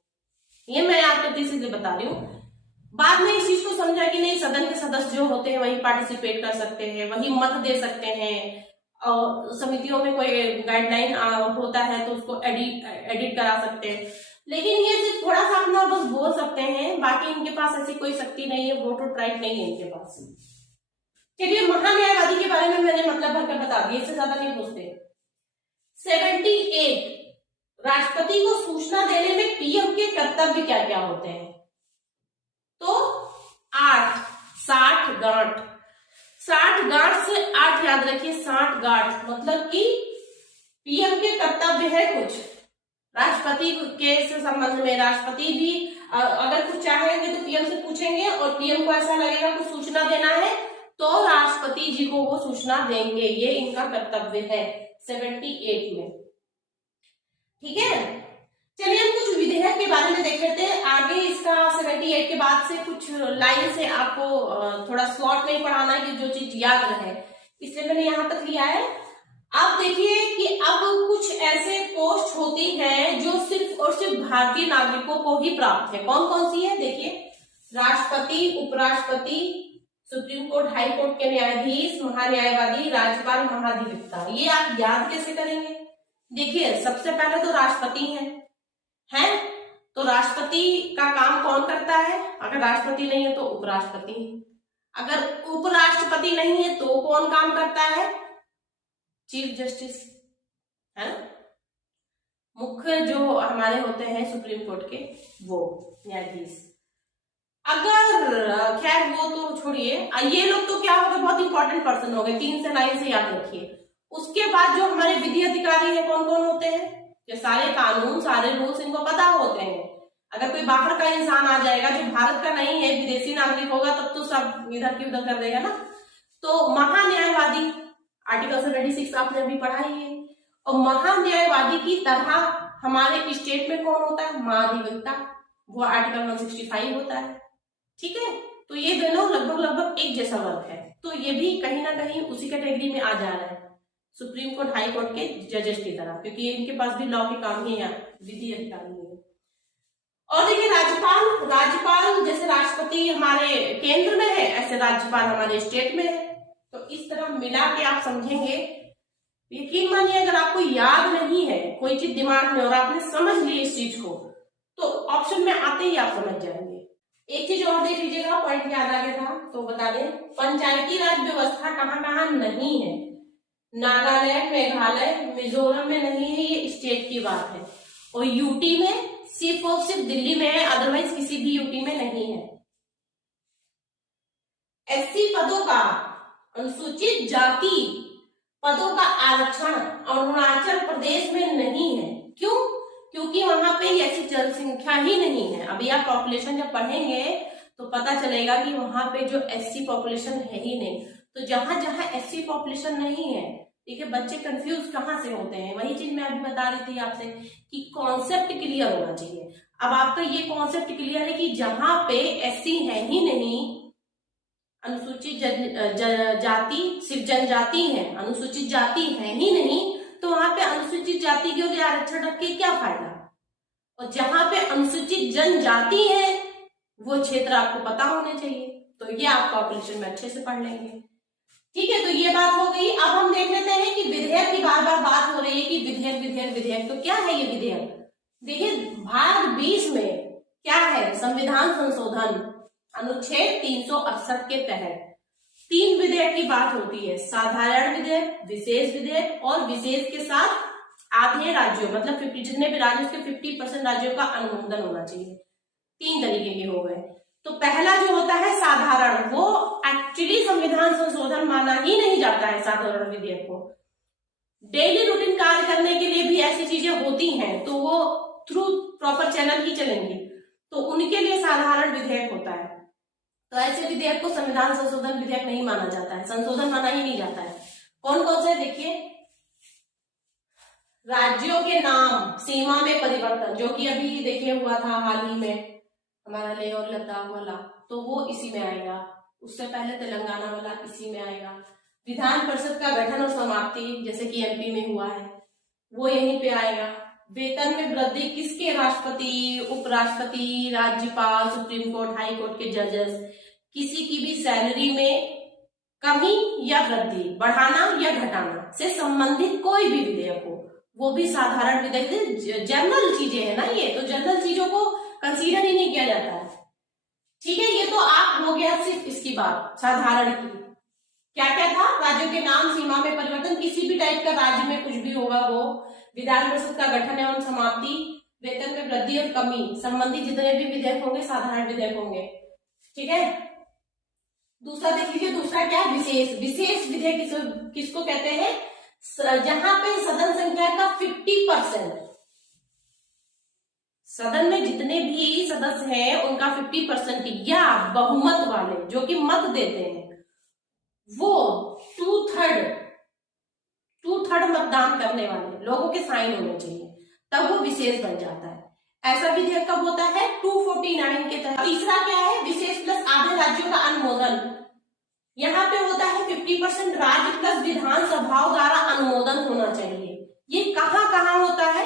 ये मैं याद करती इसलिए बता रही हूँ। बाद में इस चीज को समझा कि नहीं, सदन के सदस्य जो होते हैं वही पार्टिसिपेट कर सकते हैं, वही मत दे सकते हैं, और समितियों में कोई गाइडलाइन होता है तो उसको एडिट करा सकते हैं। लेकिन ये सिर्फ थोड़ा सा अपना बस बोल सकते हैं, बाकी इनके पास ऐसी कोई शक्ति नहीं है, वोट राइट नहीं है इनके पास। चलिए, महान्यायवादी के बारे में मैंने मतलब भरकर बता दिया, इससे ज्यादा नहीं पूछते। 78 राष्ट्रपति को सूचना देने में पीएम के कर्तव्य क्या क्या होते हैं? तो 8 60 गांठ, 60 गांठ से 8 याद रखिए, 60 गांठ मतलब कि पीएम के कर्तव्य है कुछ राष्ट्रपति के संबंध में। राष्ट्रपति भी अगर कुछ चाहेंगे तो पीएम से पूछेंगे, और पीएम को ऐसा लगेगा कुछ सूचना देना है तो राष्ट्रपति जी को वो सूचना देंगे, ये इनका कर्तव्य है 78 में। ठीक है, चलिए हम कुछ विधेयक के बारे में देख लेते हैं। आगे इसका 78 के बाद से कुछ लाइन से आपको थोड़ा स्लॉट में ही पढ़ाना है कि जो चीज याद रहे, इसलिए मैंने यहां तक लिया है। आप देखिए कि अब कुछ ऐसे पोस्ट होती हैं जो सिर्फ और सिर्फ भारतीय नागरिकों को ही प्राप्त है। कौन कौन सी है? देखिए, राष्ट्रपति, उपराष्ट्रपति, सुप्रीम कोर्ट, हाई कोर्ट के न्यायाधीश, महान्यायवादी, राज्यपाल, महाधिवक्ता। ये आप याद कैसे करेंगे? देखिए, सबसे पहले तो राष्ट्रपति हैं, तो राष्ट्रपति का काम कौन करता है? अगर राष्ट्रपति नहीं है तो उपराष्ट्रपति, अगर उपराष्ट्रपति नहीं है तो कौन काम करता है? चीफ जस्टिस, है ना, मुख्य जो हमारे होते हैं सुप्रीम कोर्ट के, वो न्यायाधीश। अगर खैर वो तो छोड़िए, ये लोग तो क्या हो गए, बहुत इंपॉर्टेंट पर्सन हो गए, 3 से लाइन से याद रखिए। उसके बाद जो हमारे विधि अधिकारी है, कौन कौन होते हैं? कि सारे कानून, सारे रूल्स इनको पता होते हैं। अगर कोई बाहर का इंसान आ जाएगा जो भारत का नहीं है, विदेशी नागरिक होगा, तब तो सब इधर की उधर कर देगा ना। तो महान्यायवादी, आर्टिकल 76 आपने अभी पढ़ा ही है। और महान्यायवादी की तरह हमारे स्टेट में कौन होता है? महाधिवक्ता, वो आर्टिकल 165 होता है। ठीक है, तो ये दोनों लगभग एक जैसा वर्ग है, तो ये भी कहीं ना कहीं उसी कैटेगरी में आ जा रहा है, सुप्रीम कोर्ट, हाई कोर्ट के जजेस की तरह, क्योंकि इनके पास भी लॉ के काम ही है, विधि अधिकारी है। और देखिए, राज्यपाल जैसे राष्ट्रपति हमारे केंद्र में है, ऐसे राज्यपाल हमारे स्टेट में है। तो इस तरह मिला के आप समझेंगे। यकीन मानिए, अगर आपको याद नहीं है कोई चीज दिमाग में और आपने समझ ली इस चीज को, तो ऑप्शन में आते ही आप समझ जाएंगे। एक चीज और देख लीजिएगा, पॉइंट याद आ गया था तो बता दें। पंचायती राज व्यवस्था कहाँ कहाँ नहीं है? नागालैंड, मेघालय, मिजोरम में नहीं है, ये स्टेट की बात है। और यूटी में, सिर्फ और सिर्फ दिल्ली में है, अदरवाइज किसी भी यूटी में नहीं है। एससी पदों का, अनुसूचित जाति पदों का आरक्षण अरुणाचल प्रदेश में नहीं है। क्यों? क्योंकि वहां पे ऐसी जनसंख्या ही नहीं है। अभी आप पॉपुलेशन जब पढ़ेंगे तो पता चलेगा कि वहां पे जो एससी पॉपुलेशन है ही नहीं। तो जहां जहां एससी पॉपुलेशन नहीं है, ठीक है, बच्चे कंफ्यूज कहाँ से होते हैं? वही चीज मैं अभी बता रही थी आपसे कि कॉन्सेप्ट क्लियर होना चाहिए। अब आपका ये कॉन्सेप्ट क्लियर है कि जहां पे एससी है ही नहीं, अनुसूचित जाति सिर्फ जनजाति है, अनुसूचित जाति है ही नहीं, तो वहां पे अनुसूचित जाति के लिए आरक्षण रख के क्या फायदा? और जहां पे अनुसूचित जनजाति है वो क्षेत्र आपको पता होने चाहिए। तो ये आप पॉपुलेशन में अच्छे से पढ़ लेंगे। ठीक है, तो ये बात हो गई। अब हम देख लेते हैं कि विधेयक की बार बार बात हो रही है कि विधेयक विधेयक विधेयक, तो क्या है ये विधेयक? देखिए, भाग 20 में क्या है? संविधान संशोधन अनुच्छेद 368 के तहत 3 विधेयक की बात होती है। साधारण विधेयक, विशेष विधेयक और विशेष के साथ आधे राज्यों, मतलब 50 जितने भी राज्य उसके 50% राज्यों का अनुमोदन होना चाहिए। 3 तरीके के हो गए। तो पहला जो होता है साधारण, वो एक्चुअली संविधान संशोधन माना ही नहीं जाता है साधारण विधेयक को। डेली रूटीन कार्य करने के लिए भी ऐसी चीजें होती हैं तो वो थ्रू प्रॉपर चैनल ही चलेंगी, तो उनके लिए साधारण विधेयक होता है। तो ऐसे विधेयक को संविधान संशोधन विधेयक नहीं माना जाता है, संशोधन माना ही नहीं जाता है। कौन कौन से? देखिए, राज्यों के नाम सीमा में परिवर्तन, जो कि अभी देखिए हुआ था हाल ही में, हमारा लेह और लद्दाख वाला, तो वो इसी में आएगा। उससे पहले तेलंगाना वाला इसी में आएगा। विधान परिषद का गठन और समाप्ति, जैसे कि एमपी में हुआ है, वो यहीं पे आएगा। वेतन में वृद्धि किसके? राष्ट्रपति, उपराष्ट्रपति, राज्यपाल, सुप्रीम कोर्ट, हाई कोर्ट के जजेस, किसी की भी सैलरी में कमी या वृद्धि, बढ़ाना या घटाना से संबंधित कोई भी विधेयक हो, वो भी साधारण विधेयक। जनरल चीजें है ना, ये तो जनरल चीजों को कंसीडर ही नहीं किया जाता है। ठीक है, ये तो आप हो गया सिर्फ इसकी बात साधारण की। क्या क्या था? राज्यों के नाम, सीमा में परिवर्तन, किसी भी टाइप का राज्य में कुछ भी होगा वो, विधान परिषद का गठन एवं समाप्ति, वेतन में वृद्धि और कमी संबंधी जितने भी विधेयक होंगे साधारण विधेयक होंगे। ठीक है, दूसरा देख लीजिए, दूसरा क्या है? विशेष। विशेष विधेयक किसको कहते हैं? जहां पे सदन संख्या का 50%, सदन में जितने भी सदस्य हैं उनका 50% या बहुमत वाले, जो कि मत देते हैं, वो 2/3 मतदान करने वाले लोगों के साइन होने चाहिए, तब वो विशेष बन जाता है। ऐसा विधेयक कब होता है? 249 के तहत। तीसरा क्या है? विशेष प्लस आधे राज्यों का अनुमोदन। यहाँ पे होता है 50% राज्य प्लस विधानसभाओं द्वारा अनुमोदन होना चाहिए। ये कहाँ कहाँ होता है?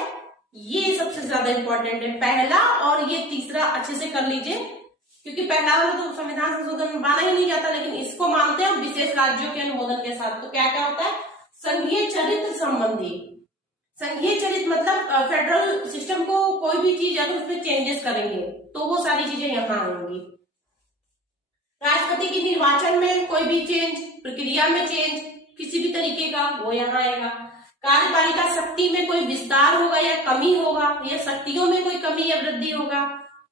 ये सबसे ज्यादा इंपॉर्टेंट है, पहला और ये तीसरा अच्छे से कर लीजिए, क्योंकि पहला वाला तो संविधान संशोधन माना ही नहीं जाता, लेकिन इसको मानते हैं विशेष राज्यों के अनुमोदन के साथ। तो क्या क्या होता है? संघीय चरित्र संबंधी। संघीय चरित्र मतलब फेडरल सिस्टम को कोई भी चीज अगर उसमें चेंजेस करेंगे तो वो सारी चीजें यहाँ आएंगी। राष्ट्रपति की निर्वाचन में कोई भी चेंज, प्रक्रिया में चेंज किसी भी तरीके का, वो यहाँ आएगा। कार्यपालिका शक्ति में कोई विस्तार होगा या कमी होगा, या शक्तियों में कोई कमी या वृद्धि होगा,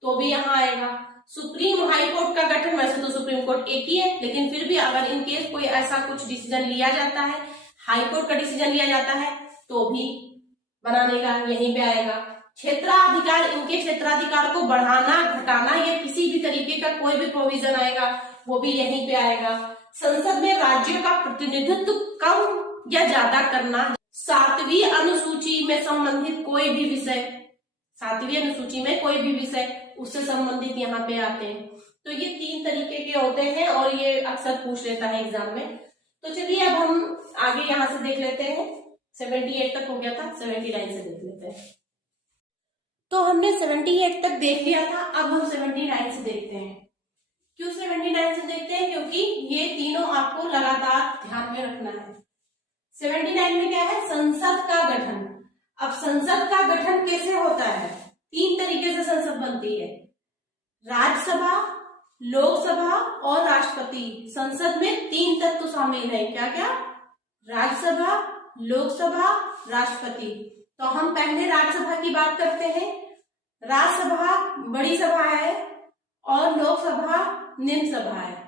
तो भी यहाँ आएगा। सुप्रीम हाई कोर्ट का गठन, वैसे तो सुप्रीम कोर्ट एक ही है, लेकिन फिर भी अगर इन केस कोई ऐसा कुछ डिसीजन लिया जाता है, हाई कोर्ट का डिसीजन लिया जाता है, तो भी बनाने का यहीं पे आएगा। क्षेत्राधिकार, इनके क्षेत्राधिकार को बढ़ाना, घटाना या किसी भी तरीके का कोई भी प्रोविजन आएगा, वो भी यहीं पे आएगा। संसद में राज्यों का प्रतिनिधित्व कम या ज्यादा करना, 7वीं अनुसूची में संबंधित कोई भी विषय, 7वीं अनुसूची में कोई भी विषय उससे संबंधित यहाँ पे आते हैं। तो ये 3 तरीके के होते हैं और ये अक्सर पूछ लेता है एग्जाम में। तो चलिए अब हम आगे यहाँ से देख लेते हैं। 78 तक हो गया था, 79 से देख लेते हैं। तो हमने 78 तक देख लिया था, अब हम 79 से देखते हैं। क्यों 79 से देखते हैं? क्योंकि ये तीनों आपको लगातार ध्यान में रखना है। 79 में क्या है? संसद का गठन। अब संसद का गठन कैसे होता है? 3 तरीके से संसद बनती है, राज्यसभा, लोकसभा और राष्ट्रपति। संसद में 3 तत्व शामिल है। क्या क्या? राज्यसभा, लोकसभा, राष्ट्रपति। तो हम पहले राज्यसभा की बात करते हैं। राज्यसभा बड़ी सभा है और लोकसभा निम्न सभा है।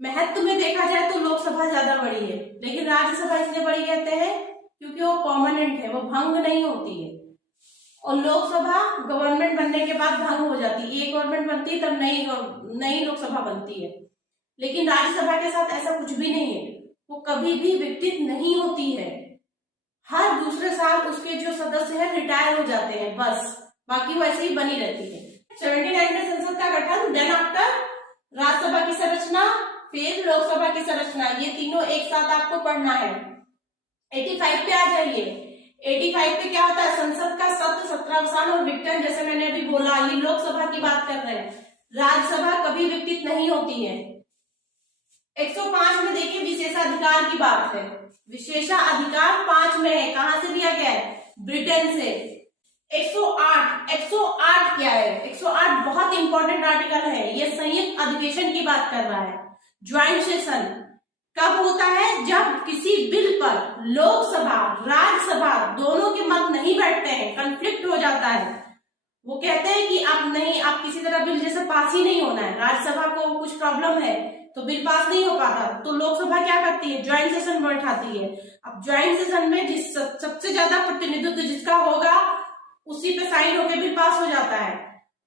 महत्व में देखा जाए तो लोकसभा ज्यादा बड़ी है, लेकिन राज्यसभा इसलिए बड़ी कहते हैं क्योंकि वो परमानेंट है, वो भंग नहीं होती है। और लोकसभा गवर्नमेंट बनने के बाद भंग हो जाती है, एक गवर्नमेंट बनती है तब नई लोकसभा बनती है। लेकिन राज्यसभा के साथ ऐसा कुछ भी नहीं है, वो कभी भी विकसित नहीं होती है। हर दूसरे साल उसके जो सदस्य हैं रिटायर हो जाते हैं बस, बाकी वो ऐसे ही बनी रहती है। 79 में संसद का गठन, देन आफ्टर राज्यसभा की संरचना, फिर लोकसभा की संरचना, ये तीनों एक साथ आपको पढ़ना है। 85 पे आ जाइए। 85 पे क्या होता है, संसद का सत्र, सत्रावसान और विघटन। जैसे मैंने अभी बोला, ये लोकसभा की बात कर रहे हैं, राज्यसभा कभी विकसित नहीं होती है। 105 में देखिए विशेषाधिकार की बात है, विशेषाधिकार 5 में है, कहां से लिया गया है, ब्रिटेन से। 108 क्या है, 108 बहुत इंपॉर्टेंट आर्टिकल है, ये संयुक्त अधिवेशन की बात कर रहा है। ज्वाइंट सेशन कब होता है, जब किसी बिल पर लोकसभा राज्यसभा दोनों के मत नहीं बैठते हैं, कॉन्फ्लिक्ट हो जाता है। वो कहते हैं कि आप किसी तरह बिल जैसे पास ही नहीं होना है, राज्यसभा को कुछ प्रॉब्लम है तो बिल पास नहीं हो पाता, तो लोकसभा क्या करती है, ज्वाइंट सेशन बैठाती है। अब ज्वाइंट सेशन में जिस सबसे ज्यादा प्रतिनिधित्व जिसका होगा उसी पे साइन होकर बिल पास हो जाता है।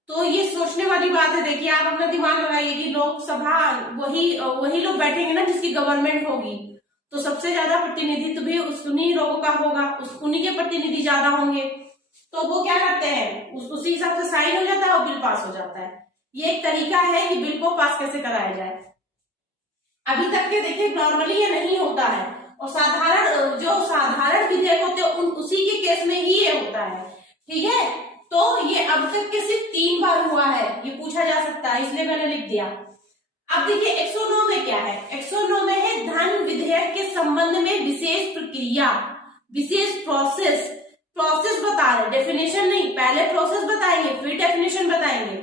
तो ये सोचने वाली बात है। देखिए आप अपना दिमाग लगाइए कि लोकसभा वही लोग बैठेंगे ना जिसकी गवर्नमेंट होगी, तो सबसे ज्यादा प्रतिनिधित्व भी उन्हीं लोगों का होगा, उन्हीं के प्रतिनिधि ज्यादा होंगे, तो वो क्या करते हैं उसी हिसाब से साइन हो जाता है और बिल पास हो जाता है। ये एक तरीका है कि बिल को पास कैसे कराया जाए। अभी तक के देखिए नॉर्मली ये नहीं होता है, और साधारण विधेयक होते हैं उसी के केस में ही ये होता है, ठीक है। तो ये अब तक के सिर्फ 3 बार हुआ है, ये पूछा जा सकता है, इसलिए मैंने लिख दिया। अब देखिए 109 में क्या है, 109 में है धन विधेयक के संबंध में विशेष प्रक्रिया, विशेष प्रोसेस बता रहे, डेफिनेशन नहीं, पहले प्रोसेस बताएंगे फिर डेफिनेशन बताएंगे,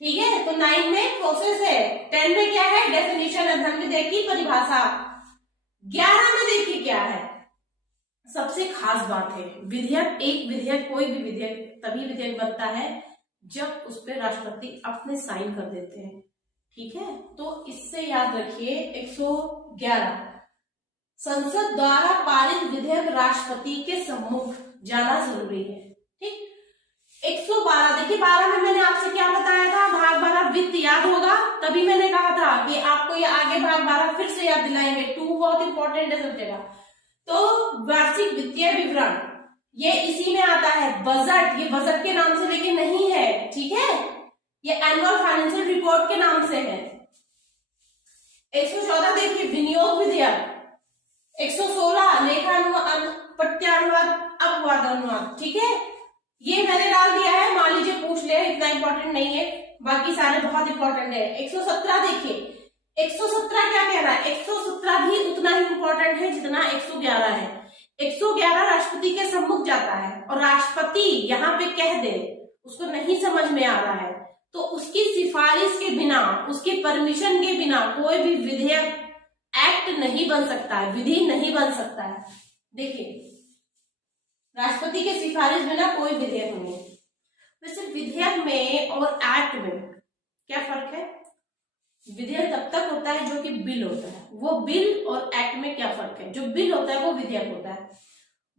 ठीक है। तो 9 में प्रोसेस है, 10 में क्या है, डेफिनेशन है, धन विधेयक की परिभाषा। 11 में देखिए क्या है, सबसे खास बात है, विधेयक कोई भी विधेयक तभी विधेयक बनता है जब उस पर राष्ट्रपति अपने साइन कर देते हैं, ठीक है। तो इससे याद रखिए 111 संसद द्वारा पारित विधेयक राष्ट्रपति के सम्मुख जाना जरूरी है, ठीक। 112 देखिए 12 में मैंने आपसे क्या बताया था, भाग 12 वित्त याद होगा, तभी मैंने कहा था कि आपको ये आगे भाग 12 फिर से याद दिलाएंगे, 2 बहुत इंपॉर्टेंट है सब जगह। तो वार्षिक वित्तीय विवरण ये इसी में आता है। बजट, ये बजट के नाम से लेकिन नहीं है, ठीक है, ये एनुअल फाइनेंशियल रिपोर्ट के नाम से है। 114 देखिए विनियोग विधेयक, 116 लेखानुवाद, प्रत्यानुवाद, अपवाद अनुवाद, ठीक है, ये मैंने डाल दिया है, मान लीजिए पूछ ले, इतना इंपॉर्टेंट नहीं है, बाकी सारे बहुत इंपॉर्टेंट है। 117 देखिए, 117 क्या कह रहा है, 117 भी उतना ही इंपॉर्टेंट है जितना 111 है। 111 राष्ट्रपति के सम्मुख जाता है, और राष्ट्रपति यहाँ पे कह दे उसको नहीं समझ में आ रहा है तो उसकी सिफारिश के बिना, उसके परमिशन के बिना कोई भी विधेयक, एक्ट नहीं बन सकता है, विधि नहीं बन सकता है। देखिए राष्ट्रपति के सिफारिश बिना कोई विधेयक नहीं है। वैसे विधेयक में और एक्ट में क्या फर्क है, विधेयक तब तक होता है जो कि बिल होता है, वो बिल और एक्ट में क्या फर्क है, जो बिल होता है वो विधेयक होता है,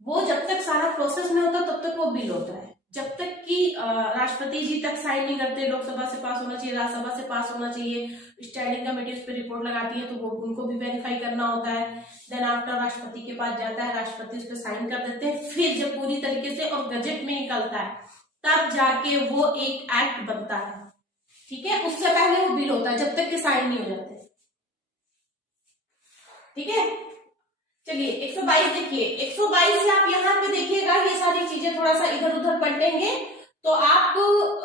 वो जब तक सारा प्रोसेस में होता है तब तक वो बिल होता है, जब तक कि राष्ट्रपति जी तक साइन नहीं करते, लोकसभा से पास होना चाहिए, राज्यसभा से पास होना चाहिए, स्टैंडिंग कमेटी उस पर रिपोर्ट लगाती है तो वो उनको भी वेरीफाई करना होता है, देन आफ्टर राष्ट्रपति के पास जाता है, राष्ट्रपति उस पर साइन कर देते हैं, फिर जब पूरी तरीके से और गजट में निकलता है तब जाके वो एक एक्ट बनता है, ठीक है। उससे पहले वो बिल होता है जब तक कि साइन नहीं हो जाते, ठीक है। चलिए 122 देखिए, 122 से आप यहाँ पे देखिएगा, ये सारी चीजें थोड़ा सा इधर उधर पलटेंगे तो आप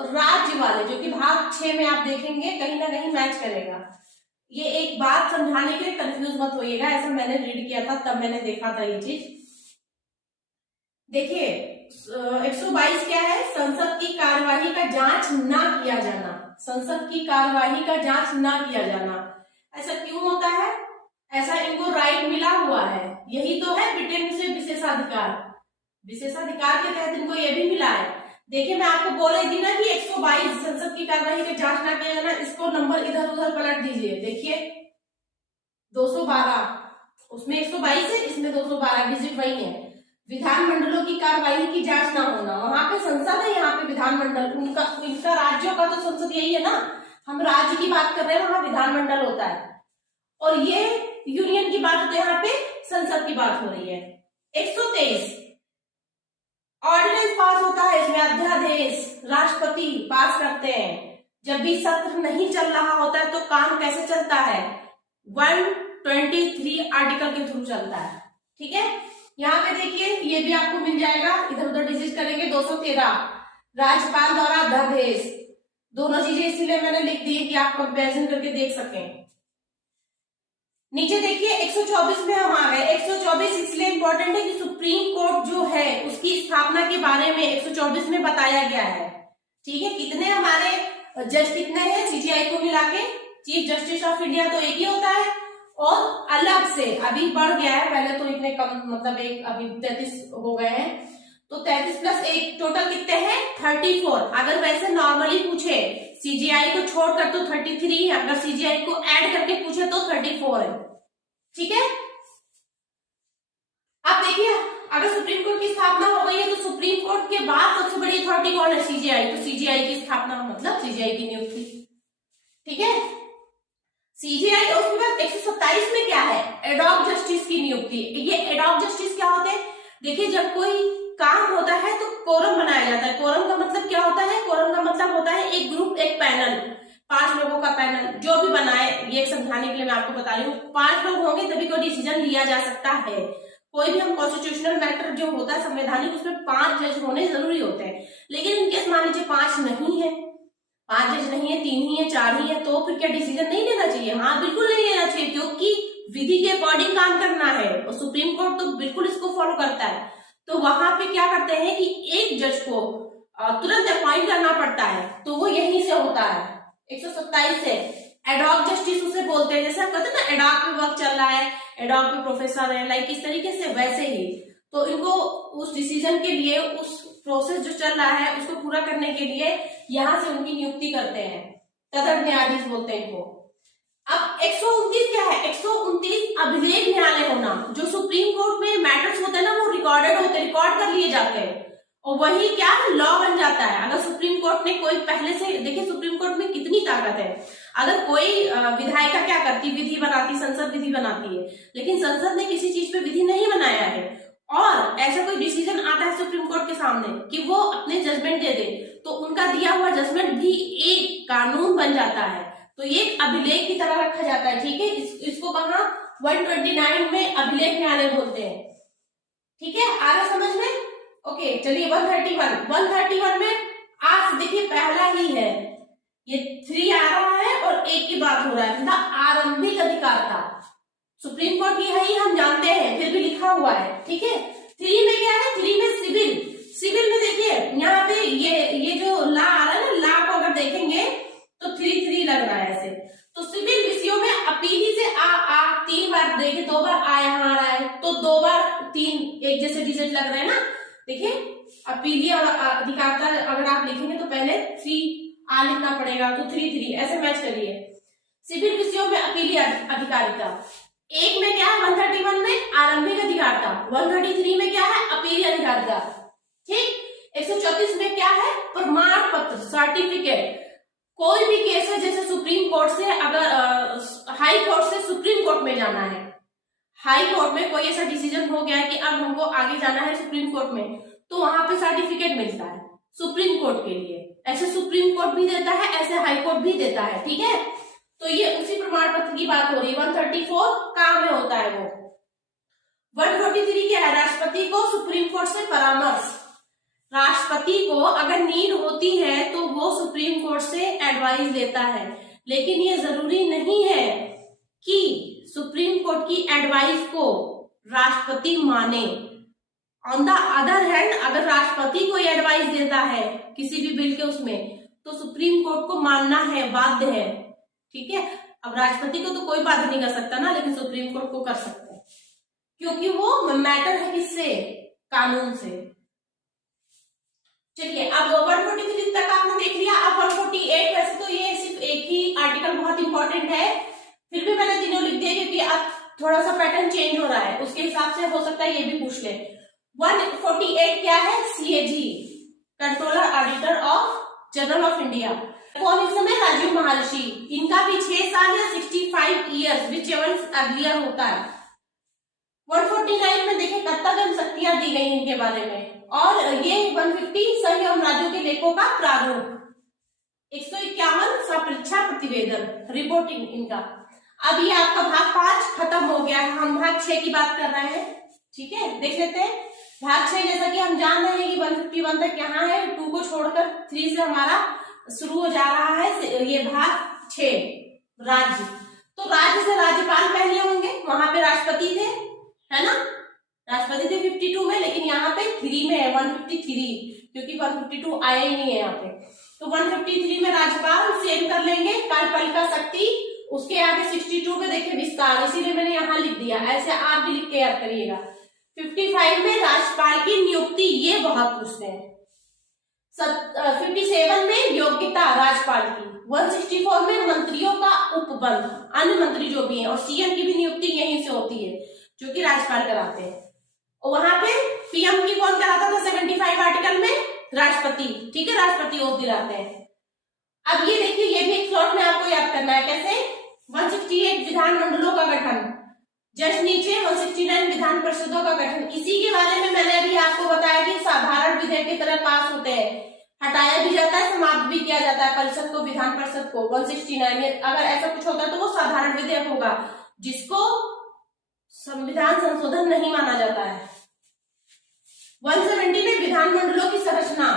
राज्य वाले जो कि भाग 6 में आप देखेंगे कहीं ना कहीं मैच करेगा। ये एक बात समझाने के लिए कंफ्यूज मत होइएगा, ऐसा मैंने रीड किया था तब मैंने देखा था ये चीज। देखिए 122 क्या है, संसद की कार्यवाही का जांच ना किया जाना, संसद की कार्यवाही का जांच ना किया जाना। ऐसा क्यों होता है, ऐसा इनको राइट मिला हुआ है, यही तो है ब्रिटेन से विशेषाधिकार, विशेषाधिकार के तहत इनको ये भी मिला है। देखिए मैं आपको बोल रही थी ना कि 122 संसद की कार्यवाही की जांच ना किया जाना, इसको नंबर इधर उधर पलट दीजिए। देखिए 212 उसमें 122 है, इसमें 212 डिजिट वही है। विधानमंडलों की कार्यवाही की जांच ना होना, वहां पे संसद है, यहाँ पे विधानमंडल, इनका राज्यों का तो संसद यही है ना, हम राज्य की बात कर रहे हैं, वहां विधानमंडल होता है, और ये यूनियन की बात होती है, यहाँ पे संसद की बात हो रही है। 123 ऑर्डिनेंस पास होता है, इसमें अध्यादेश राष्ट्रपति पास करते हैं। जब भी सत्र नहीं चल रहा होता है तो काम कैसे चलता है, 123 आर्टिकल के थ्रू चलता है। ठीक है, यहाँ पे देखिए ये भी आपको मिल जाएगा, इधर उधर डिजिट करेंगे। 213 राज्यपाल द्वारा अध्यादेश, दोनों चीजें इसीलिए मैंने लिख दी है कि आप कंपेरिजन करके देख सकें। नीचे देखिए 124 में हम आ गए। 124 इसलिए इंपॉर्टेंट है कि सुप्रीम कोर्ट जो है उसकी स्थापना के बारे में 124 में बताया गया है। ठीक है, कितने हमारे जज कितने हैं सीजीआई को मिला के, चीफ जस्टिस ऑफ इंडिया तो एक ही होता है, और अलग से अभी बढ़ गया है, पहले तो इतने कम, मतलब एक अभी 33 हो गए हैं, तो 33 प्लस 1 टोटल कितने हैं 34। अगर वैसे नॉर्मली पूछे सीजीआई को छोड़कर तो 33 है, अगर सीजीआई को ऐड करके पूछे तो 34 है। ठीक है, अब देखिए अगर सुप्रीम कोर्ट की स्थापना हो गई है तो सुप्रीम कोर्ट के बाद सबसे बड़ी अथॉरिटी कौन है, सीजीआई। तो सीजीआई की स्थापना मतलब सीजीआई की नियुक्ति। ठीक है, सीजीआई। और उसके बाद 127 में क्या है, एडॉक जस्टिस की नियुक्ति। ये एडॉक जस्टिस क्या होते हैं, देखिए जब कोई काम होता है तो कोरम बनाया जाता है। कोरम का मतलब क्या होता है, कोरम का मतलब होता है एक ग्रुप, एक पैनल, 5 लोगों का पैनल जो भी बनाए। ये समझाने के लिए मैं आपको बता रही हूँ, 5 लोग होंगे तभी कोई डिसीजन लिया जा सकता है। कोई भी हम कॉन्स्टिट्यूशनल मैटर जो होता है संवैधानिक, उसमें 5 जज होने जरूरी होते हैं। लेकिन इनकेस मान लीजिए 5 नहीं है, 5 जज नहीं है, 3 ही है, 4 ही है, तो फिर क्या डिसीजन नहीं लेना चाहिए? हाँ बिल्कुल नहीं लेना चाहिए, क्योंकि विधि के अकॉर्डिंग काम करना है और सुप्रीम कोर्ट तो बिल्कुल इसको फॉलो करता है। तो वहां पे क्या करते हैं कि एक जज को तुरंत अपॉइंट करना पड़ता है, तो वो यहीं से होता है। 127 से एडॉक जस्टिस उसे बोलते हैं, जैसे आप कहते हैं ना एडॉक पे वर्क चल रहा है, एडॉक पे प्रोफेसर है, लाइक इस तरीके से, वैसे ही। तो इनको उस डिसीजन के लिए, उस प्रोसेस जो चल रहा है उसको पूरा करने के लिए यहां से उनकी नियुक्ति करते हैं, तदर्थ न्यायाधीश बोलते हैं इनको। अब 129 क्या है, 129 अभिलेख न्यायालय होना। जो सुप्रीम कोर्ट में मैटर्स होते हैं ना वो रिकॉर्डेड होते हैं, रिकॉर्ड कर लिए जाते हैं, और वही क्या लॉ बन जाता है। अगर सुप्रीम कोर्ट ने कोई पहले से, देखिए सुप्रीम कोर्ट में कितनी ताकत है, अगर कोई विधायिका क्या करती, विधि बनाती, संसद विधि बनाती है, लेकिन संसद ने किसी चीज पे विधि नहीं बनाया है और ऐसा कोई डिसीजन आता है सुप्रीम कोर्ट के सामने कि वो अपने जजमेंट दे दे, तो उनका दिया हुआ जजमेंट भी एक कानून बन जाता है। तो ये एक अभिलेख की तरह रखा जाता है। ठीक है, इसको कहा 129 में अभिलेख न्यायालय बोलते हैं। ठीक है, आ रहा समझ में? ओके चलिए 131 में आज देखिए पहला ही है, ये 3 आ रहा है और 1 की बात हो रहा है, मतलब आरंभिक अधिकार था। सुप्रीम कोर्ट की है ही हम जानते हैं, फिर भी लिखा हुआ है। ठीक है, 3 में क्या है, 3 में सिविल में देखिए यहाँ पे ये जो ला आ रहा है ना, ला को अगर देखेंगे तो 3 लग रहा है ऐसे। तो सिविल विषयों में अपीली से आ 3 बार, देखिए 2 बार आ यहाँ आ रहा है, तो 2 बार 3 एक जैसे डिजिट लग रहे हैं ना। देखिए अपीलीय और अधिकारिता अगर आप लिखेंगे तो पहले 3 आ लिखना पड़ेगा, तो 3 ऐसे मैच करिए। सिविल विषयों में अपीलीय अधिकारिता, 1 में क्या है 131 में आरंभिक अधिकारिता, 133 में क्या है अपीलीय अधिकारिता। ठीक, 134 में क्या है प्रमाण पत्र, सर्टिफिकेट। कोई भी केस है जैसे सुप्रीम कोर्ट से, अगर हाई कोर्ट से सुप्रीम कोर्ट में जाना है, हाई कोर्ट में कोई ऐसा डिसीजन हो गया है कि अब हमको आगे जाना है सुप्रीम कोर्ट में, तो वहां पे सर्टिफिकेट मिलता है सुप्रीम कोर्ट के लिए। ऐसे सुप्रीम कोर्ट भी देता है, ऐसे हाई कोर्ट भी देता है। ठीक है, तो ये उसी प्रमाण पत्र की बात हो रही है। 134 काम में होता है वो। 143 क्या है, राष्ट्रपति को सुप्रीम कोर्ट से परामर्श। राष्ट्रपति को अगर नीड होती है तो वो सुप्रीम कोर्ट से एडवाइस लेता है, लेकिन ये जरूरी नहीं है कि सुप्रीम कोर्ट की एडवाइस को राष्ट्रपति माने। ऑन द अदर हैंड, अगर राष्ट्रपति कोई एडवाइस देता है किसी भी बिल के उसमें, तो सुप्रीम कोर्ट को मानना है, बाध्य है। ठीक है, अब राष्ट्रपति को तो कोई बाध्य नहीं कर सकता ना, लेकिन सुप्रीम कोर्ट को कर सकता है, क्योंकि वो मैटर है किससे, कानून से। चलिए अब 143 तक आपने देख लिया। अब 148, वैसे तो ये सिर्फ एक ही आर्टिकल बहुत इंपॉर्टेंट है, फिर भी मैंने तीनों लिख दिया क्योंकि अब थोड़ा सा पैटर्न चेंज हो रहा है, उसके हिसाब से हो सकता है ये भी पूछ ले। 148 क्या है? CAG, controller auditor of general of India. कौन इस समय? राजीव महर्षि। इनका भी 6 साल या 65 ईयर्स विच एवर अर्लियर होता है। 149 में देखें कर्तव्य शक्तियां दी गई इनके बारे में, और ये 150 संघ एवं राज्यों के लेखों का प्रारूप, 151 सपरीक्षा प्रतिवेदन रिपोर्टिंग इनका। अब ये आपका भाग 5 खत्म हो गया है, हम भाग 6 की बात कर रहे हैं। ठीक है, देख लेते हैं भाग 6। जैसा कि हम जान रहे हैं कि 151 तक यहाँ है, 2 को छोड़कर 3 से हमारा शुरू हो जा रहा है ये भाग 6। राज्य, तो राज्य से राज्यपाल पहले होंगे, वहां पे राष्ट्रपति थे, है ना, राष्ट्रपति थे 52 में, लेकिन यहाँ पे 3 में है 153, क्योंकि 152 आया ही नहीं है यहाँ पे। तो 153 में राज्यपाल सेम कर लेंगे, कार्यपालिका शक्ति, उसके आगे 62 में देखिए विस्तार, इसीलिए मैंने यहाँ लिख दिया, ऐसे आप भी लिख के याद करिएगा। 55 में राज्यपाल की नियुक्ति, ये बहुत पूछते हैं। 57 में योग्यता राज्यपाल की। 164 में मंत्रियों का उपबंध, अन्य मंत्री जो भी हैं, और सीएम की भी नियुक्ति यहीं से होती है, जो कि राज्यपाल कराते हैं। और वहां पे पीएम की कौन कराता था? 75 आर्टिकल में राष्ट्रपति। ठीक है, राष्ट्रपति ओथ दिलाते हैं। अब ये देखिए, ये भी एक शॉर्ट में आपको याद करना है। कैसे? 168 विधानमंडलों का गठन, जस्ट नीचे 169 विधान परिषदों का गठन। इसी के बारे में मैंने अभी आपको बताया कि साधारण विधेयक की तरह पास होते हैं, हटाया भी जाता है, समाप्त भी किया जाता है परिषद को, विधान परिषद को। 169 में अगर ऐसा कुछ होता है तो वो साधारण विधेयक होगा, जिसको संविधान संशोधन नहीं माना जाता है। 170 में विधानमंडलों की संरचना,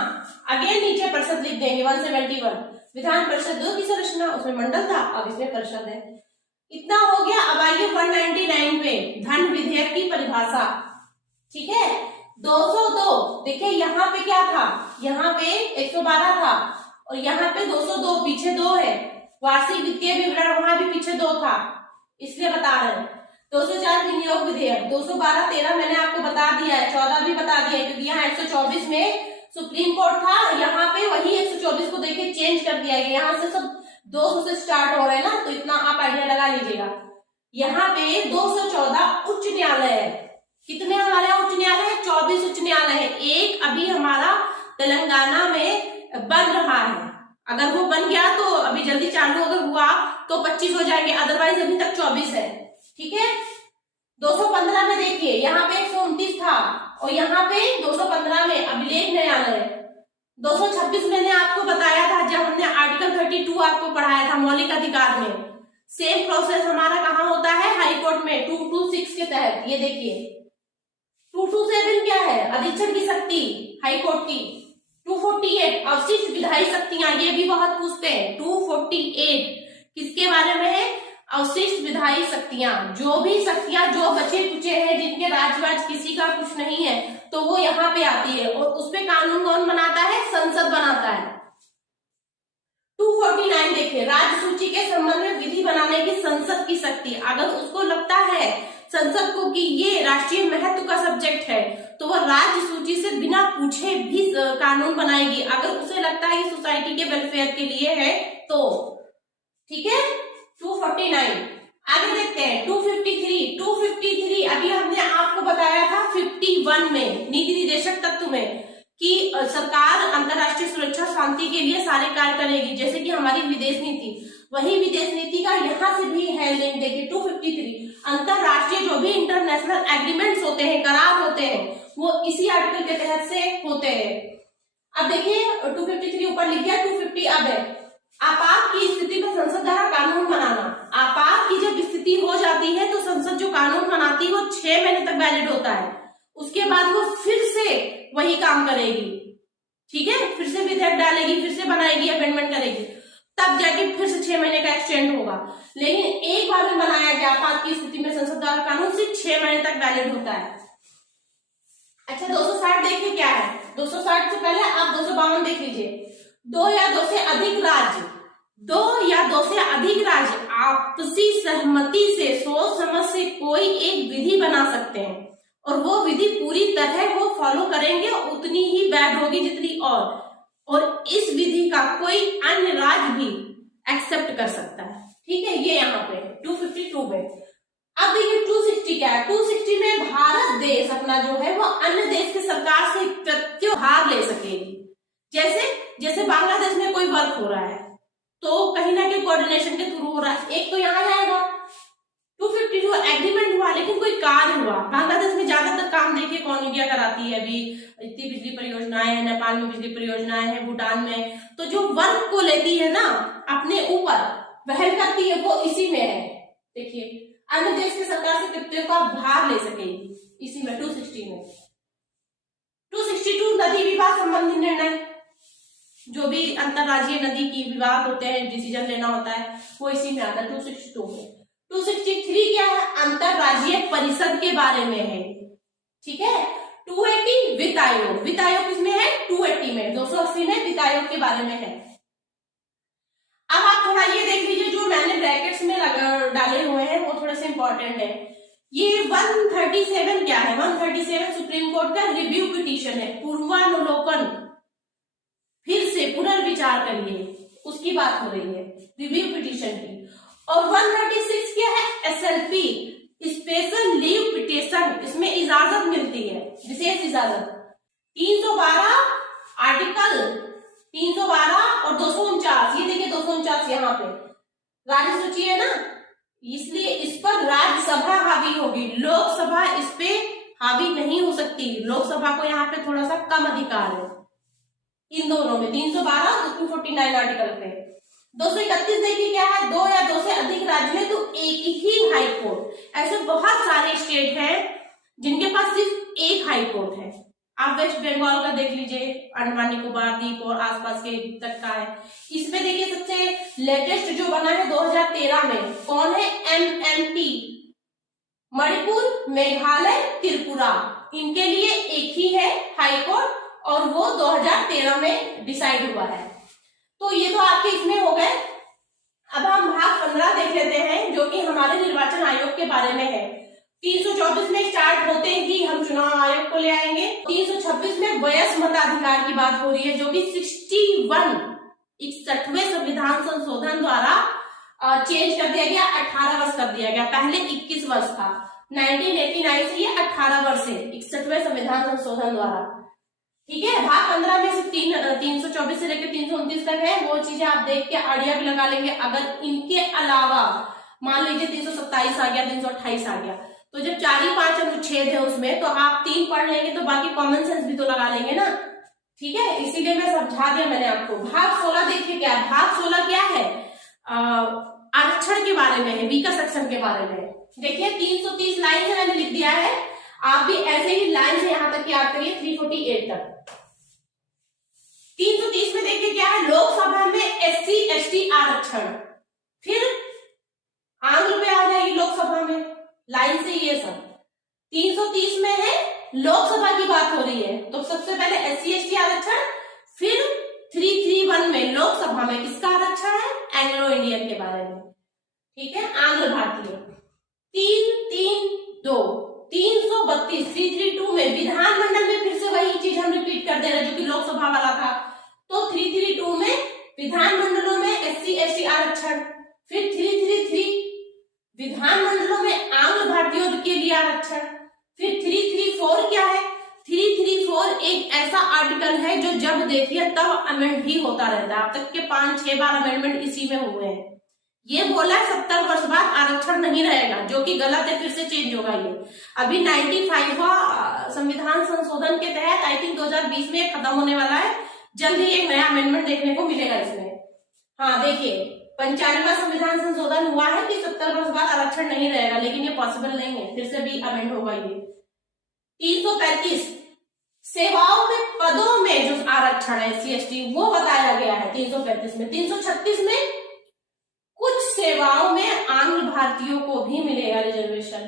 अगेन नीचे परिषद लिख देंगे। 171 विधान परिषदों की संरचना, उसमें मंडल था, अब इसमें परिषद है। इतना हो गया। अब आइए 199 पे धन विधेयक की परिभाषा। ठीक है, 202 देखिए, यहाँ पे क्या था? यहाँ पे 112 था, और यहाँ पे 202, पीछे 2 है। वार्षिक वित्तीय विवरण, वहां भी पीछे 2 था, इसलिए बता रहे हैं। 204 विनियोग विधेयक, 212 13 मैंने आपको बता दिया है, 14 भी बता दिया है, क्योंकि यहाँ 124 में सुप्रीम कोर्ट था, यहाँ पे वही 124 को देखिए चेंज कर दिया गया। यहाँ से सब 200 से स्टार्ट हो रहे हैं ना, तो इतना आप आइडिया लगा लीजिएगा। यहाँ पे 214 उच्च न्यायालय है। कितने हमारे यहाँ उच्च न्यायालय है? 24 उच्च न्यायालय है। एक अभी हमारा तेलंगाना में बन रहा है, अगर वो बन गया तो अभी जल्दी चालू अगर हुआ तो 25 हो जाएंगे, अदरवाइज अभी तक 24 है। ठीक है, 215 में देखिए, यहाँ पे 129 था, और यहाँ पे 215 में अभिलेख न्यायालय। 226 मैंने आपको बताया था जब हमने आर्टिकल 32 आपको पढ़ाया था मौलिक अधिकार में। सेम प्रोसेस हमारा कहाँ होता है? हाई कोर्ट में 226 के तहत। ये देखिए 227 क्या है? अधीक्षण की शक्ति हाई कोर्ट की। 248 अवशिष्ट विधायी शक्तियां, ये भी बहुत पूछते हैं। 248 किसके बारे में है? अवशिष्ट विधायी शक्तियां, जो भी शक्तियां जो बचे कुचे हैं, जिनके राजवाज किसी का कुछ नहीं है, तो वो यहाँ पे आती है, और उस पे कानून कौन बनाता है? संसद बनाता है। 249 देखिए, राज्य सूची के संबंध में विधि बनाने की संसद की शक्ति। अगर उसको लगता है संसद को कि ये राष्ट्रीय महत्व का सब्जेक्ट है, तो वह राज्य सूची से बिना पूछे भी कानून बनाएगी, अगर उसे लगता है कि सोसाइटी के वेलफेयर के लिए है तो। ठीक है, 249। आगे देखते हैं 253 अभी हमने आपको बताया था 51 में नीति निर्देशक तत्व में कि सरकार अंतर्राष्ट्रीय सुरक्षा शांति के लिए सारे कार्य करेगी, जैसे कि हमारी विदेश नीति। वही विदेश नीति का यहाँ से भी है लिंक, देखिए 253 अंतर्राष्ट्रीय जो भी इंटरनेशनल एग्रीमेंट्स होते हैं, करार होते हैं, वो इसी आर्टिकल के तहत से होते हैं। अब देखिए 253 ऊपर लिख दिया। 250 अब है आपात की स्थिति में संसद द्वारा कानून बनाना। आपात की जब स्थिति हो जाती है तो संसद जो कानून बनाती है वो 6 महीने तक वैलिड होता है, उसके बाद वो फिर से वही काम करेगी। ठीक है, फिर से विधेयक डालेगी, फिर से बनाएगी, अमेंडमेंट करेगी, तब जाके फिर से 6 महीने का एक्सटेंड होगा। लेकिन एक बार में बनाया गया आपात की स्थिति में संसद द्वारा कानून सिर्फ 6 महीने तक वैलिड होता है। अच्छा 260 देखिए क्या है। 260 से पहले आप 252 देख लीजिए। 2 या 2 से अधिक राज्य आपसी सहमति से सोच समझ से कोई एक विधि बना सकते हैं, और वो विधि पूरी तरह वो फॉलो करेंगे उतनी ही वैध होगी जितनी और इस विधि का कोई अन्य राज्य भी एक्सेप्ट कर सकता है। ठीक है, ये यहाँ पे 252 में। अब देखिए 260 क्या है। 260 में भारत देश अपना जो है वो अन्य देश की सरकार से प्रत्युहार ले सकेगी। जैसे बांग्लादेश में कोई वर्क हो रहा है तो कहीं ना कहीं कोऑर्डिनेशन के थ्रू हो रहा है, एक तो यहाँ जाएगा। 252 एग्रीमेंट हुआ लेकिन कोई कार्य हुआ। बांग्लादेश में ज्यादातर काम देखिए कौन इंडिया कराती है, अभी इतनी बिजली परियोजनाएं हैं, नेपाल में बिजली परियोजनाएं हैं, भूटान में, तो जो वर्क को लेती है ना अपने ऊपर वहन करती है वो इसी में है। देखिए अन्य देश की सरकार से कृत्यों का भार ले सकेगी इसी में 260 में। 262 नदी विवाद संबंधी निर्णय, जो भी अंतरराज्यीय नदी की विवाद होते हैं, डिसीजन लेना होता है, वो इसी में आता है 262 में। 263 क्या है, अंतरराज्यीय परिषद के बारे में है। ठीक है, 280 वित्त आयोग, वित्त आयोग किसमें है 280 में, 280 में वित्त आयोग के बारे में है। अब आप थोड़ा ये देख लीजिए, जो मैंने ब्रैकेट्स में डाले हुए हैं वो थोड़े से इंपॉर्टेंट है। ये 137 क्या है, 137 सुप्रीम कोर्ट का रिव्यू पिटीशन है, पूर्वानुलोकन, फिर से पुनर्विचार करिए, उसकी बात हो रही है रिव्यू पिटीशन की। और 136 क्या है, SLP स्पेशल लीव पिटीशन, इसमें इजाजत मिलती है, विशेष इजाजत। 312 आर्टिकल 312 और 249, ये देखिए 249 यहाँ पे राज्य सूची है ना, इसलिए इस पर राज्यसभा हावी होगी, लोकसभा इस पे हावी नहीं हो सकती। लोकसभा को यहाँ पे थोड़ा सा कम अधिकार है इन दोनों में, 312 और 249 आर्टिकल पे। 231 देखिए क्या है, 2 या 2 से अधिक राज्य में तो एक ही हाई कोर्ट। ऐसे बहुत सारे स्टेट हैं जिनके पास सिर्फ एक हाई कोर्ट है। आप वेस्ट बंगाल का देख लीजिए, अंडमान निकोबार द्वीप और आसपास के तक का है। इसमें देखिए सबसे लेटेस्ट जो बना है 2013 में, कौन है, MMT, मणिपुर, मेघालय, त्रिपुरा, इनके लिए एक ही है हाई कोर्ट और वो 2013 में डिसाइड हुआ है। तो ये तो आपके इसमें हो गए। अब हम भाग 15 देख लेते हैं जो कि हमारे निर्वाचन आयोग के बारे में है। 324 में स्टार्ट होते ही हम चुनाव आयोग को ले आएंगे। 326 में वयस्क मताधिकार की बात हो रही है, जो कि 61वें संविधान संशोधन द्वारा चेंज कर दिया गया, 18 वर्ष कर दिया गया, पहले 21 वर्ष था। 1989 से ये 18 वर्ष है 61वें संविधान संशोधन द्वारा। ठीक है, भाग 15 में से 324 से लेकर 329 तक है, वो चीजें आप देख के आइडिया भी लगा लेंगे। अगर इनके अलावा मान लीजिए 327 आ गया, 328 आ गया, तो जब 4 ही 5 अनुच्छेद है उसमें, तो आप 3 पढ़ लेंगे तो बाकी कॉमन सेंस भी तो लगा लेंगे ना। ठीक है, इसीलिए मैं समझा दिया मैंने आपको। भाग 16 देखिए क्या है, भाग 16 क्या है, आरक्षण के बारे में है, वीकर सेक्शन के बारे में। देखिए 330 लाइन से मैंने लिख दिया है, आप भी ऐसे ही लाइन से यहां तक याद करिए 348 तक। 330 में देखिए क्या है, लोकसभा में SC/ST आरक्षण, फिर आंध्र पे आ जाएगी लोकसभा में, लाइन से ये सब। 330 में है लोकसभा की बात हो रही है, तो सबसे पहले SC/ST आरक्षण, फिर 331 में लोकसभा में किसका आरक्षण है, एंग्लो इंडियन के बारे में। ठीक है, आंध्र भारतीय। 332 332 332 में विधानमंडल में फिर से वही चीज हम रिपीट कर दे रहे हैं जो कि लोकसभा वाला था। तो 332 में विधानमंडलों में SC/ST आरक्षण, फिर 333 विधानमंडलों में आंग्ल भारतीयों के लिए आरक्षण, फिर 334 क्या है, 334 एक ऐसा आर्टिकल है जो जब देखिए तब अमेंड ही होता रहता है। अब तक के 5-6 बार अमेंडमेंट इसी में हुए हैं। ये बोला 70 वर्ष बाद आरक्षण नहीं रहेगा, जो कि गलत है, फिर से चेंज होगा। ये अभी 95वां संविधान संशोधन के तहत आई थिंक 2020 में खत्म होने वाला है, जल्द ही एक नया अमेंडमेंट देखने को मिलेगा इसमें। हाँ देखिए 95वां संविधान संशोधन हुआ है कि 70 वर्ष बाद आरक्षण नहीं रहेगा, लेकिन ये पॉसिबल नहीं है, फिर से भी अमेंड होगा ये। 335 सेवाओं में पदों में जो आरक्षण है SC/ST वो बताया गया है 335 में। 336 में कुछ सेवाओं में आंग्ल भारतीयों को भी मिलेगा रिजर्वेशन।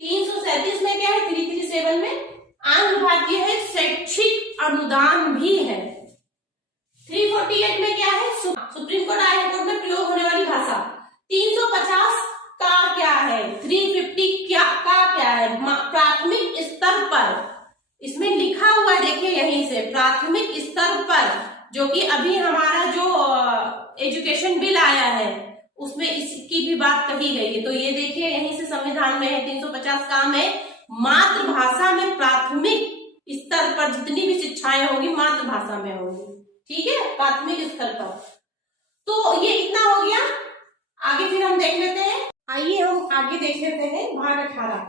337 में क्या है, 337 में आंग्ल भारतीय है, शैक्षिक अनुदान भी है। 348 में क्या है, सुप्रीम कोर्ट हाई कोर्ट में प्रयोग होने वाली भाषा। 350 का क्या है, 350 क्या है, प्राथमिक स्तर प्राथमिक स्तर पर, जो कि अभी हमारा जो एजुकेशन बिल आया है उसमें इसकी भी बात कही गई है। तो ये देखिए यहीं से संविधान में है 350 का में मातृभाषा में प्राथमिक स्तर पर जितनी भी शिक्षाएं होंगी मातृभाषा में होंगी। ठीक है, प्राथमिक स्तर पर। तो ये इतना हो गया। आगे फिर हम देख लेते हैं, आइए हम आगे देख लेते हैं भाग 18।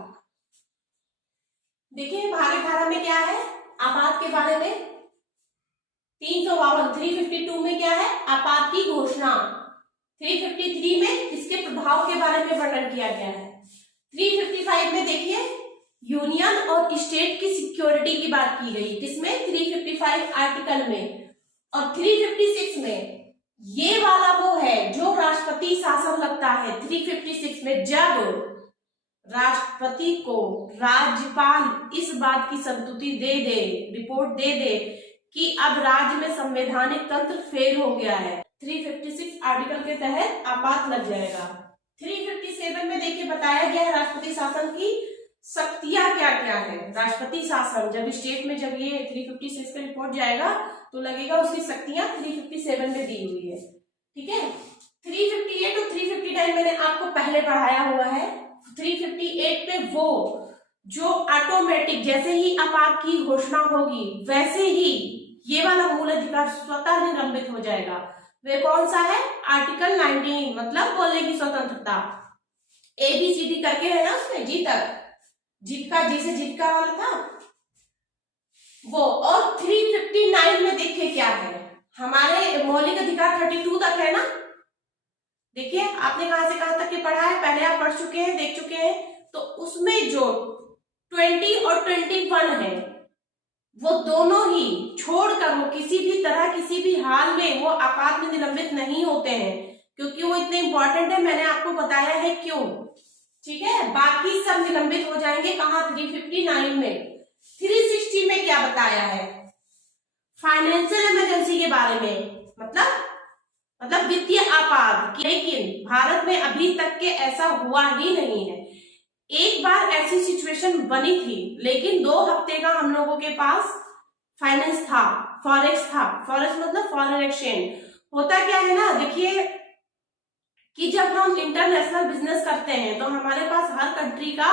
देखिए भाग 18 में क्या है, आपात के बारे में। 352 में क्या है, आपात की घोषणा। 353 में इसके प्रभाव के बारे में वर्णन किया गया है। 355 में देखिए यूनियन और स्टेट की सिक्योरिटी की बात की गई, किसमें, 355 आर्टिकल में। और 356 में ये वाला वो है जो राष्ट्रपति शासन लगता है। 356 में जब राष्ट्रपति को राज्यपाल इस बात की संस्तुति दे दे, रिपोर्ट दे दे कि अब राज्य में संवैधानिक तंत्र फेल हो गया है, 356 आर्टिकल के तहत आपात लग जाएगा। 357 में देखिए बताया गया है राष्ट्रपति शासन की शक्तियां क्या क्या है। राष्ट्रपति शासन जब स्टेट में जब ये 356 का रिपोर्ट जाएगा तो लगेगा उसकी शक्तियां 357 में दी हुई है। ठीक है, 358 और 359 मैंने आपको पहले पढ़ाया हुआ है। 358 में वो जो ऑटोमेटिक जैसे ही आपात की घोषणा होगी वैसे ही ये वाला मूल अधिकार स्वतः निलंबित हो जाएगा। वे कौन सा है, आर्टिकल 19, मतलब बोलने की स्वतंत्रता। ABCD करके है ना उसमें, जी तक, जीविका जी से जीविका वाला था वो। और 359 में देखिए क्या है, हमारे मौलिक अधिकार 32 तक है ना। देखिए आपने कहां से कहां तक की पढ़ा है, पहले आप पढ़ चुके हैं, देख चुके हैं। तो उसमें जो 20 और 21 है वो दोनों ही छोड़कर वो किसी भी तरह किसी भी हाल में वो आपात में निलंबित नहीं होते हैं, क्योंकि वो इतने इंपॉर्टेंट है, मैंने आपको बताया है क्यों। ठीक है, बाकी सब निलंबित हो जाएंगे कहां, 359 में। 360 में क्या बताया है, फाइनेंशियल इमरजेंसी के बारे में, मतलब वित्तीय आपात। लेकिन भारत में अभी तक के ऐसा हुआ ही नहीं है। एक बार ऐसी सिचुएशन बनी थी, लेकिन 2 हफ्ते का हम लोगों के पास फाइनेंस था, फॉरेक्स था। फॉरेक्स मतलब फॉरेन एक्सचेंज। होता क्या है ना, देखिए कि जब हम इंटरनेशनल बिजनेस करते हैं तो हमारे पास हर कंट्री का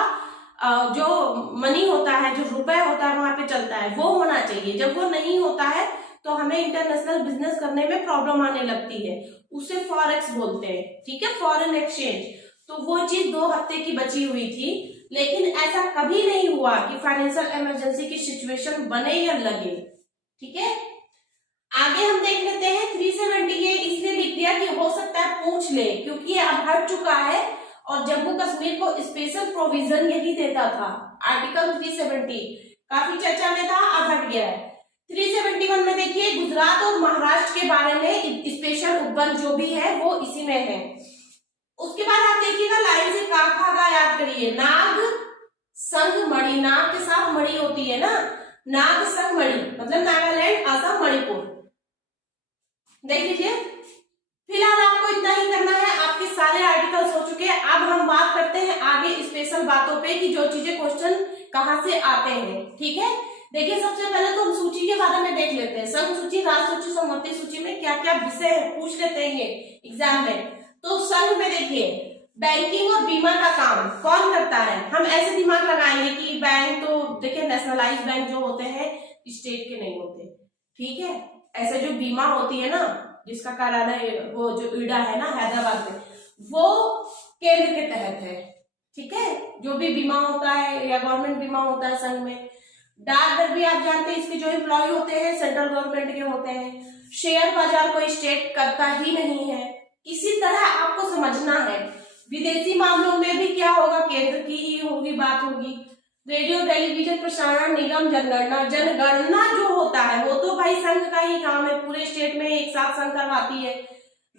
जो मनी होता है, जो रुपए होता है वहां पे चलता है, वो होना चाहिए। जब वो नहीं होता है तो हमें इंटरनेशनल बिजनेस करने में प्रॉब्लम आने लगती है, उसे फॉरेक्स बोलते हैं। ठीक है, फॉरेन एक्सचेंज। तो वो चीज 2 हफ्ते की बची हुई थी, लेकिन ऐसा कभी नहीं हुआ कि फाइनेंशियल इमरजेंसी की सिचुएशन बने या लगे। ठीक है, आगे हम देख लेते हैं 370। ये इसलिए लिख दिया कि हो सकता है पूछ ले, क्योंकि ये अब हट चुका है और जम्मू कश्मीर को स्पेशल प्रोविजन यही देता था। आर्टिकल 370 काफी चर्चा में था, अब हट गया है। 371 में देखिए गुजरात और महाराष्ट्र के बारे में स्पेशल उपबंध जो भी है वो इसी में है। उसके बाद आप देखिएगा लाइन से का खा गा याद करिए, नाग संग मणि, नाग के साथ मणि होती है ना, नाग संग मणि मतलब नागालैंड, आसाम, मणिपुर। देख लीजिए, फिलहाल आपको इतना ही करना है, आपके सारे आर्टिकल्स हो चुके हैं। अब हम बात करते हैं आगे स्पेशल बातों पे कि जो चीजें क्वेश्चन कहां से आते हैं। ठीक है, देखिए सबसे पहले तो हम सूची के बारे में देख लेते हैं। संघ सूची, राज्य सूची, संमति सूची में क्या क्या विषय पूछ लेते हैं ये एग्जाम में। तो संघ में देखिए बैंकिंग और बीमा का काम कौन करता है। हम ऐसे दिमाग लगाएंगे कि बैंक तो देखिए नेशनलाइज बैंक जो होते हैं स्टेट के नहीं होते। ठीक है, ऐसे जो बीमा होती है ना, जिसका कार्यालय वो जो ईडा है ना हैदराबाद में, वो केंद्र के तहत है। ठीक है, जो भी बीमा होता है या गवर्नमेंट बीमा होता है संघ में। डाक दर भी आप जानते हैं, इसके जो एम्प्लॉय होते हैं सेंट्रल गवर्नमेंट के होते हैं। शेयर बाजार को स्टेट करता ही नहीं है। इसी तरह आपको समझना है विदेशी मामलों में भी क्या होगा, केंद्र की ही होगी बात होगी। रेडियो टेलीविजन प्रसारण निगम, जनगणना, जनगणना जो होता है वो तो भाई संघ का ही काम है, पूरे स्टेट में एक साथ संघ करवाती है।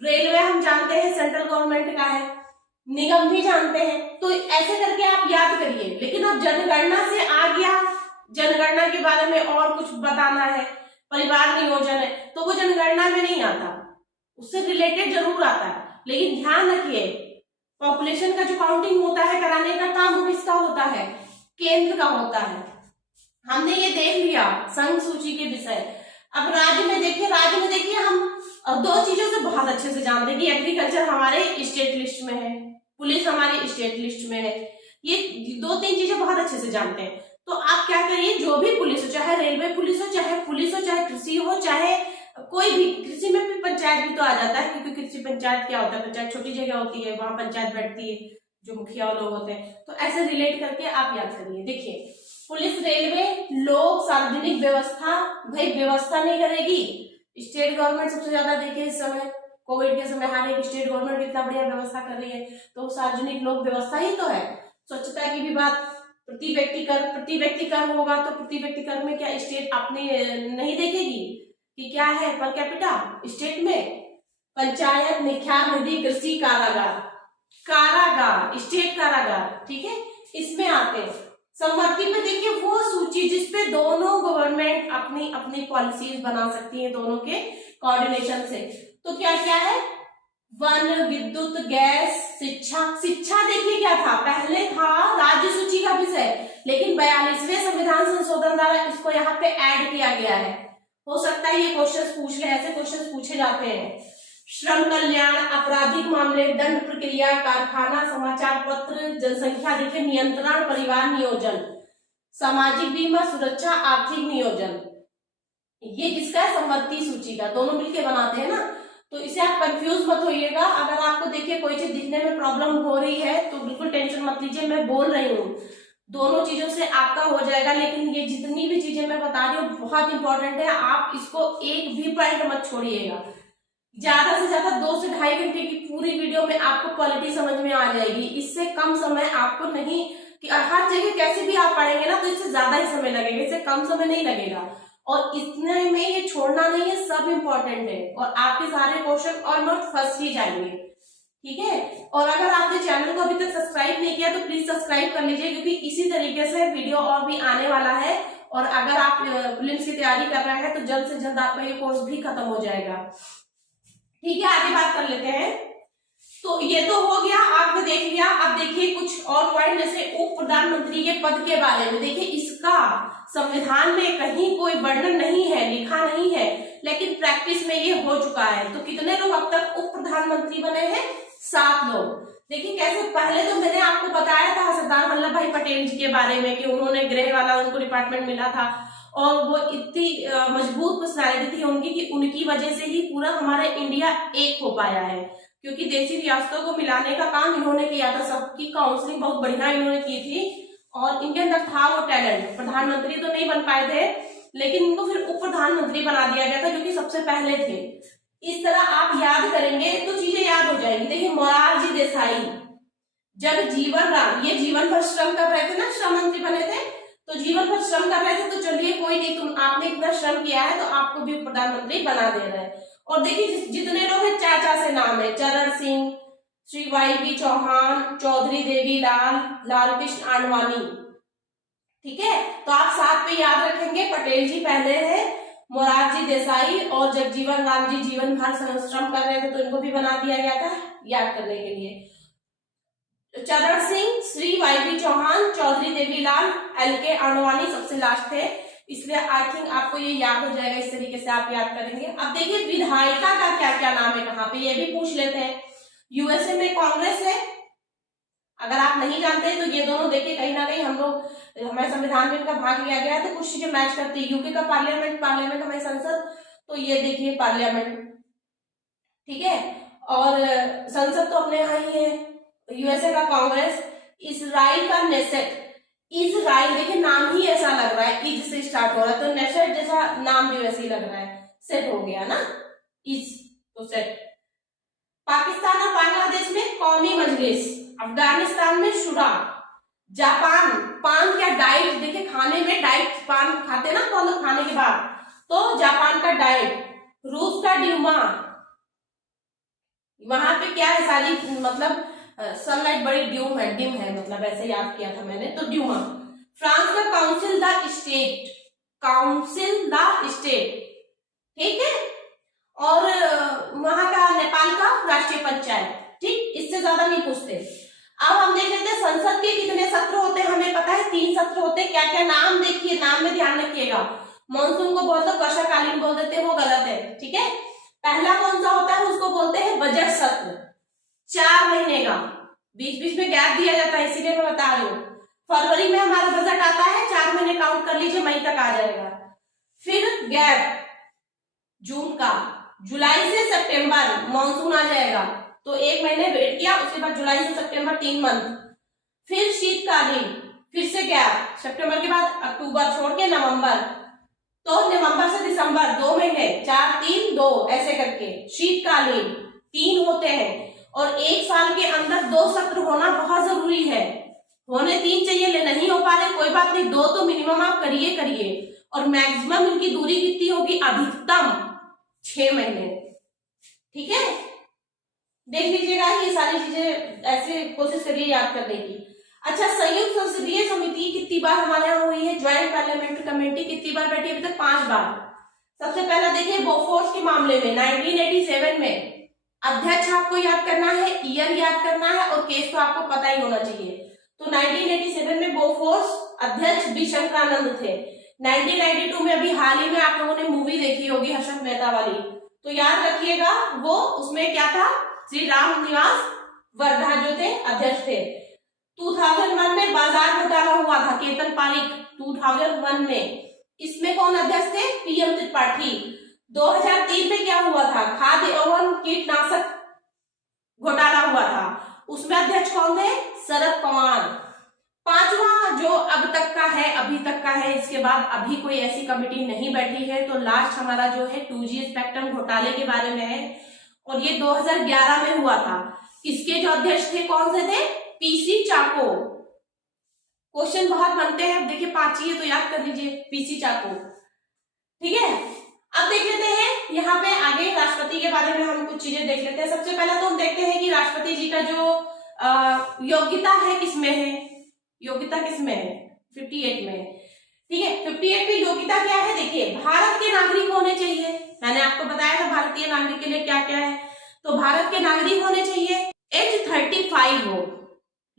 रेलवे हम जानते हैं सेंट्रल गवर्नमेंट का है, निगम भी जानते हैं। तो ऐसे करके आप याद करिए। लेकिन अब जनगणना से आ गया, जनगणना के बारे में और कुछ बताना है, परिवार नियोजन है, तो वो जनगणना में नहीं आता, उससे रिलेटेड जरूर आता है। लेकिन ध्यान रखिए पॉपुलेशन का जो काउंटिंग होता है कराने का काम वो किसका होता है, केंद्र का होता है। हमने ये देख लिया संघ सूची के विषय। अब राज्य में देखिए हम दो चीजों से बहुत अच्छे से जानते हैं कि एग्रीकल्चर हमारे स्टेट लिस्ट में है, पुलिस हमारी स्टेट लिस्ट में है, ये 2-3 चीजें बहुत अच्छे से जानते हैं। तो आप क्या करिए, जो भी पुलिस हो, चाहे रेलवे पुलिस हो, चाहे कृषि हो, चाहे कोई भी, कृषि में भी पंचायत भी तो आ जाता है, क्योंकि कृषि पंचायत क्या होता है, पंचायत छोटी जगह होती है, वहां पंचायत बैठती है, जो मुखिया लोग होते हैं। तो ऐसे रिलेट करके आप याद करिए। देखिए, पुलिस, रेलवे, लोक सार्वजनिक व्यवस्था, भाई व्यवस्था नहीं करेगी, स्टेट गवर्नमेंट सबसे ज्यादा देखिए इस समय कोविड के समय हर एक स्टेट गवर्नमेंट कितना बढ़िया व्यवस्था कर रही है, तो सार्वजनिक लोक व्यवस्था ही तो है। स्वच्छता की भी बात, प्रति व्यक्ति कर होगा, तो प्रति व्यक्ति कर में क्या स्टेट अपने नहीं देखेगी कि क्या है पर कैपिटा स्टेट में? पंचायत, निख्यार निधि, कृषि, कारागार, स्टेट कारागार, ठीक है, इसमें आते हैं। समवर्ती में देखिए वो सूची जिसपे दोनों गवर्नमेंट अपनी अपनी पॉलिसीज बना सकती है, दोनों के कोऑर्डिनेशन से। तो क्या क्या है? वन, विद्युत, गैस, शिक्षा देखिए क्या था, पहले था राज्य सूची का विषय, लेकिन 42वें संविधान संशोधन द्वारा इसको यहाँ पे ऐड किया गया है। हो सकता है ये क्वेश्चन पूछ ले, ऐसे क्वेश्चन पूछे जाते हैं। श्रम कल्याण, आपराधिक मामले, दंड प्रक्रिया, कारखाना, समाचार पत्र, जनसंख्या देखिए नियंत्रण, परिवार नियोजन, सामाजिक बीमा, सुरक्षा, आर्थिक नियोजन, ये किसका है? संवर्ती सूची का, दोनों मिलके बनाते हैं ना। तो इसे आप कंफ्यूज मत होइएगा। अगर आपको देखिए कोई चीज दिखने में प्रॉब्लम हो रही है तो बिल्कुल टेंशन मत लीजिए, मैं बोल रही हूँ दोनों चीजों से आपका हो जाएगा। लेकिन ये जितनी भी चीजें मैं बता रही हूँ बहुत इंपॉर्टेंट है, आप इसको एक भी पॉइंट मत छोड़िएगा। ज्यादा से ज्यादा 2 से 2.5 घंटे की पूरी वीडियो में आपको पॉलिटी समझ में आ जाएगी। इससे कम समय आपको नहीं, कि हर जगह कैसे भी आप पढ़ेंगे ना तो इससे ज्यादा ही समय लगेगा, इससे कम समय नहीं लगेगा। और इतने में ये छोड़ना नहीं है, सब इंपॉर्टेंट है और आपके सारे क्वेश्चन ऑलमोस्ट फर्स्ट ही जाएंगे, ठीक है। और अगर आपने चैनल को अभी तक सब्सक्राइब नहीं किया तो प्लीज सब्सक्राइब कर लीजिए, क्योंकि इसी तरीके से वीडियो और भी आने वाला है। और अगर आप प्रीलिम्स की तैयारी कर रहे हैं तो जल्द से जल्द आपका ये कोर्स भी खत्म हो जाएगा, ठीक है। आगे बात कर लेते हैं। तो ये तो हो गया, आपने देख लिया। अब देखिए कुछ और पॉइंट, जैसे उप प्रधानमंत्री के पद के बारे में। देखिए इसका संविधान में कहीं कोई वर्णन नहीं है, लिखा नहीं है, लेकिन प्रैक्टिस में ये हो चुका है। तो कितने लोग अब तक उप प्रधानमंत्री बने हैं? 7 लोग। देखिए कैसे, पहले तो मैंने आपको बताया था सरदार वल्लभ भाई पटेल जी के बारे में कि उन्होंने गृह वाला उनको डिपार्टमेंट मिला था और वो इतनी मजबूत पर्सनैलिटी थी उनकी कि उनकी वजह से ही पूरा हमारा इंडिया एक हो पाया है, क्योंकि देशी रियासतों को मिलाने का काम इन्होंने किया था। सबकी काउंसलिंग बहुत बढ़िया इन्होंने की थी और इनके अंदर था वो टैलेंट। प्रधानमंत्री तो नहीं बन पाए थे, लेकिन इनको फिर उप प्रधानमंत्री बना दिया गया था, जो कि सबसे पहले थे। इस तरह आप याद करेंगे तो चीजें याद हो जाएंगी। देखिए मोरारजी देसाई, जब जीवन राम, ये जीवन भर श्रम कर रहे थे ना, श्रम मंत्री बने थे, तो जीवन भर श्रम कर रहे थे, तो चलिए कोई नहीं, तुम आपने इतना श्रम किया है तो आपको भी प्रधानमंत्री बना दे रहे हैं। और देखिए जितने लोग हैं चाचा से नाम है, चरण सिंह, श्री वाई चौहान, चौधरी देवीलाल, लालकृष्ण आडवाणी, ठीक है। तो आप साथ में याद रखेंगे, पटेल जी पहले है, मोरारजी देसाई और जगजीवन राम जी जीवन भर श्रम कर रहे थे तो इनको भी बना दिया गया था याद करने के लिए। चरण सिंह, श्री वाई चौहान, चौधरी देवीलाल, LK आडवाणी सबसे लास्ट थे, इसलिए आई थिंक आपको ये याद हो जाएगा। इस तरीके से आप याद करेंगे। अब देखिए विधायिका का क्या क्या नाम है, कहाँ पे, ये भी पूछ लेते हैं। यूएसए में कांग्रेस है, अगर आप नहीं जानते तो ये दोनों देखिए कहीं ना कहीं हम लोग, हमारे संविधान में इनका भाग लिया गया है तो कुछ चीजें मैच करती है। यूके का पार्लियामेंट हमारी संसद, तो ये देखिए पार्लियामेंट, ठीक है। और संसद तो अपने यहाँ ही है। यूएसए का कांग्रेस, इसराइल का नेसेट, इसराइल देखिए नाम ही ऐसा लग रहा है, इज से स्टार्ट हो रहा है, तो नेसेट जैसा नाम भी वैसे ही लग रहा है, सेट हो गया ना, इज तो सेट। पाकिस्तान और बांग्लादेश में कौमी मजलिस, अफगानिस्तान में शुरा, जापान पान क्या डाइट, देखिए खाने में डाइट, पान खाते ना तो लोग खाने के बाद, तो जापान का डाइट, रूस का ड्यूमा, वहां पे क्या है सारी, मतलब सनलाइट बड़ी डिम है, मतलब ऐसे याद किया था मैंने, तो ड्यूमा। फ्रांस का काउंसिल द स्टेट, ठीक है। और वहां का नेपाल का राष्ट्रीय पंचायत, ठीक, इससे ज्यादा नहीं पूछते। अब हम देख लेते हैं संसद के कितने सत्र होते हैं, हमें पता है 3 सत्र होते हैं। क्या क्या नाम देखिए, नाम में ध्यान रखिएगा। मानसून को बोल दो वर्षाकालीन बोल देते हैं, वो गलत है, ठीक है। पहला कौन सा होता है, उसको बोलते हैं बजट सत्र, 4 महीने का, बीच बीच में गैप दिया जाता है, इसीलिए मैं बता रही हूँ। फरवरी में हमारा बजट आता है, 4 महीने काउंट कर लीजिए, मई तक आ जाएगा। फिर गैप जून का, जुलाई से सितंबर मानसून आ जाएगा, तो 1 महीने वेट किया, उसके बाद जुलाई से सितंबर 3 मंथ। फिर शीतकालीन, फिर से गैप, सितंबर के बाद अक्टूबर छोड़ के नवंबर, तो नवंबर से दिसंबर 2 महीने, 4 3 2 ऐसे करके शीतकालीन 3 होते हैं। और 1 साल के अंदर 2 सत्र होना बहुत जरूरी है, होने 3 चाहिए, ले नहीं हो पा रहे कोई बात नहीं, 2 तो मिनिमम आप करिए। और मैक्सिमम इनकी दूरी कितनी होगी, अधिकतम 6 महीने, ठीक है। देख लीजिएगा ये सारी चीजें, ऐसे कोशिश करिए याद करने की। अच्छा, संयुक्त संसदीय समिति कितनी बार हमारे यहाँ हुई है, ज्वाइंट पार्लियामेंट्री कमेटी कितनी बार बैठी है, अभी तक 5 बार। सबसे पहला देखिए बोफोर्स के मामले में 1987 में, अध्यक्ष आपको याद करना है, ईयर याद करना है, और केस तो आपको पता ही होना चाहिए। तो 1987 में बोफोर्स अध्यक्ष बी शंकरानंद थे। 1992 में अभी हाल ही में आप लोगों ने मूवी देखी होगी हर्षद मेहता वाली, तो याद रखिएगा वो, उसमें क्या था, श्री राम निवास वर्धा जो थे अध्यक्ष थे। 2001 में बाजार घोटाला हुआ था, केतन पालिक 2001 में, इसमें कौन अध्यक्ष थे, पीएम त्रिपाठी। 2003 में क्या हुआ था, खाद्य एवं कीटनाशक घोटाला हुआ था, उसमें अध्यक्ष कौन थे, शरद पवार। 5वां जो अब तक का है, अभी तक का है, इसके बाद अभी कोई ऐसी कमेटी नहीं बैठी है, तो लास्ट हमारा जो है 2G स्पेक्ट्रम घोटाले के बारे में है, और ये 2011 में हुआ था। इसके जो अध्यक्ष थे कौन से थे, पीसी चाको। क्वेश्चन बहुत बनते हैं, देखिए 5 ही है तो याद कर लीजिए, पीसी चाको, ठीक है। अब देख लेते हैं यहाँ पे आगे राष्ट्रपति के बारे में हम कुछ चीजें देख लेते हैं। सबसे पहले तो हम देखते हैं कि राष्ट्रपति जी का जो योग्यता है किसमें है, योग्यता किसमें है, 58 में है, ठीक है। 58 में योग्यता क्या है, देखिए भारत के नागरिक होने चाहिए, मैंने आपको बताया था भारतीय नागरिक के लिए क्या क्या है, तो भारत के नागरिक होने चाहिए, एज 35 हो,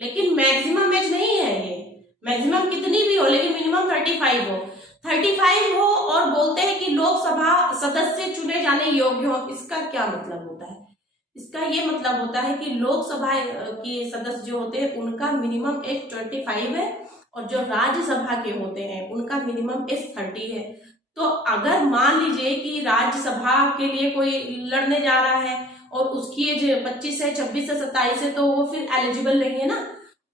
लेकिन मैक्सिमम एज नहीं है ये, मैक्सिमम कितनी भी हो लेकिन मिनिमम 35 हो, 35 हो, और बोलते हैं कि लोकसभा सदस्य चुने जाने योग्य हो। इसका क्या मतलब होता है, इसका ये मतलब होता है कि लोकसभा के सदस्य जो होते हैं उनका मिनिमम एज 25 है, और जो राज्यसभा के होते हैं उनका मिनिमम एज 30 है। तो अगर मान लीजिए कि राज्यसभा के लिए कोई लड़ने जा रहा है और उसकी एज 25 है, 26 है, 27 है, तो वो फिर एलिजिबल नहीं है ना,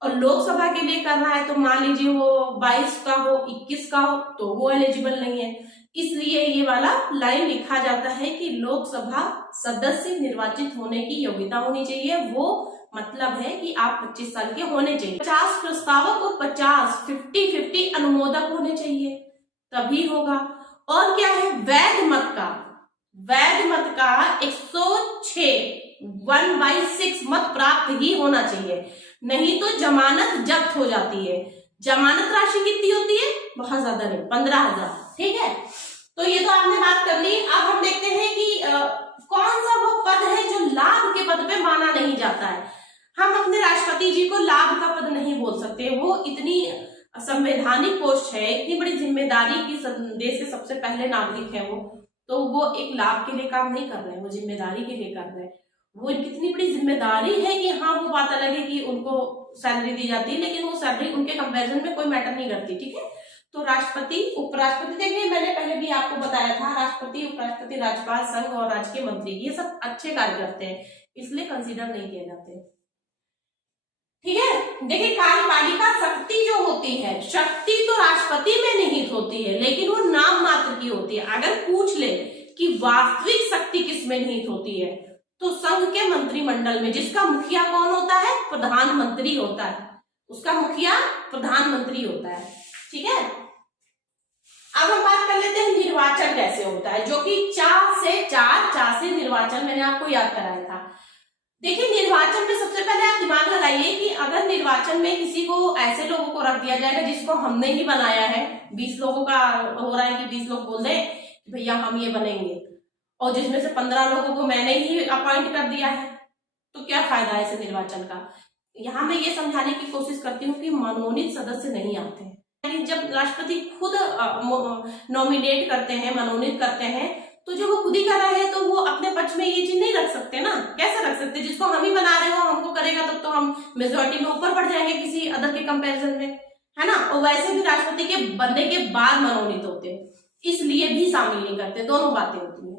और लोकसभा के लिए कर रहा है तो मान लीजिए वो 22 का हो, 21 का हो, तो वो एलिजिबल नहीं है। इसलिए ये वाला लाइन लिखा जाता है कि लोकसभा सदस्य निर्वाचित होने की योग्यता होनी चाहिए, वो मतलब है कि आप 25 साल के होने चाहिए, 50 प्रस्तावक और 50 अनुमोदक होने चाहिए, तभी होगा। और क्या है, वैध मत का 106 1/6 मत प्राप्त ही होना चाहिए, नहीं तो जमानत जब्त हो जाती है। जमानत राशि कितनी होती है, बहुत ज्यादा नहीं, 15,000, ठीक है। तो ये तो आपने बात कर ली। अब हम देखते हैं कि कौन सा वो पद है जो लाभ के पद पे माना नहीं जाता है। हम अपने राष्ट्रपति जी को लाभ का पद नहीं बोल सकते, वो इतनी संवैधानिक पोस्ट है, इतनी बड़ी जिम्मेदारी की, देश के सबसे पहले नागरिक है वो, तो वो एक लाभ के लिए काम नहीं कर रहे हैं, वो जिम्मेदारी के लिए कर रहे हैं। वो कितनी बड़ी जिम्मेदारी है कि हाँ, वो बात अलग है कि उनको सैलरी दी जाती है, लेकिन वो सैलरी उनके कंपैरिजन में कोई मैटर नहीं करती, ठीक है। तो राष्ट्रपति, उपराष्ट्रपति, देखिए मैंने पहले भी आपको बताया था, राष्ट्रपति, उपराष्ट्रपति, राज्यपाल, संघ और राज्य के मंत्री, ये सब अच्छे कार्य करते हैं, इसलिए कंसीडर नहीं किए जाते, ठीक है। देखिए कार्यपालिका शक्ति जो होती है, शक्ति तो राष्ट्रपति में निहित होती है, लेकिन वो नाम मात्र की होती है। अगर पूछ ले कि वास्तविक शक्ति किसमें निहित होती है, तो संघ के मंत्रिमंडल में, जिसका मुखिया कौन होता है, प्रधानमंत्री होता है, उसका मुखिया प्रधानमंत्री होता है, ठीक है। अब हम बात कर लेते हैं निर्वाचन कैसे होता है, जो कि 4 से निर्वाचन मैंने आपको याद कराया था। देखिए निर्वाचन में सबसे पहले आप दिमाग लगाइए कि अगर निर्वाचन में किसी को, ऐसे लोगों को रख दिया जाएगा जिसको हमने ही बनाया है, 20 लोगों का हो रहा है कि 20 लोग बोल दें कि भैया हम ये बनेंगे, और जिसमें से 15 लोगों को मैंने ही अपॉइंट कर दिया है, तो क्या फायदा है ऐसे निर्वाचन का। यहाँ मैं ये समझाने की कोशिश करती हूँ कि मनोनीत सदस्य नहीं आते, जब राष्ट्रपति खुद नॉमिनेट करते हैं, मनोनीत करते हैं, तो जो वो खुद ही कर रहे हैं तो वो अपने पक्ष में ये चीज नहीं रख सकते ना। कैसे रख सकते? जिसको हम ही बना रहे हो हमको करेगा तब तो हम मेजोरिटी में ऊपर बढ़ जाएंगे किसी अदर के कंपैरिजन में, है ना। और वैसे भी राष्ट्रपति के बनने के बाद मनोनीत होते हैं, इसलिए भी शामिल नहीं करते, दोनों बातें होती है।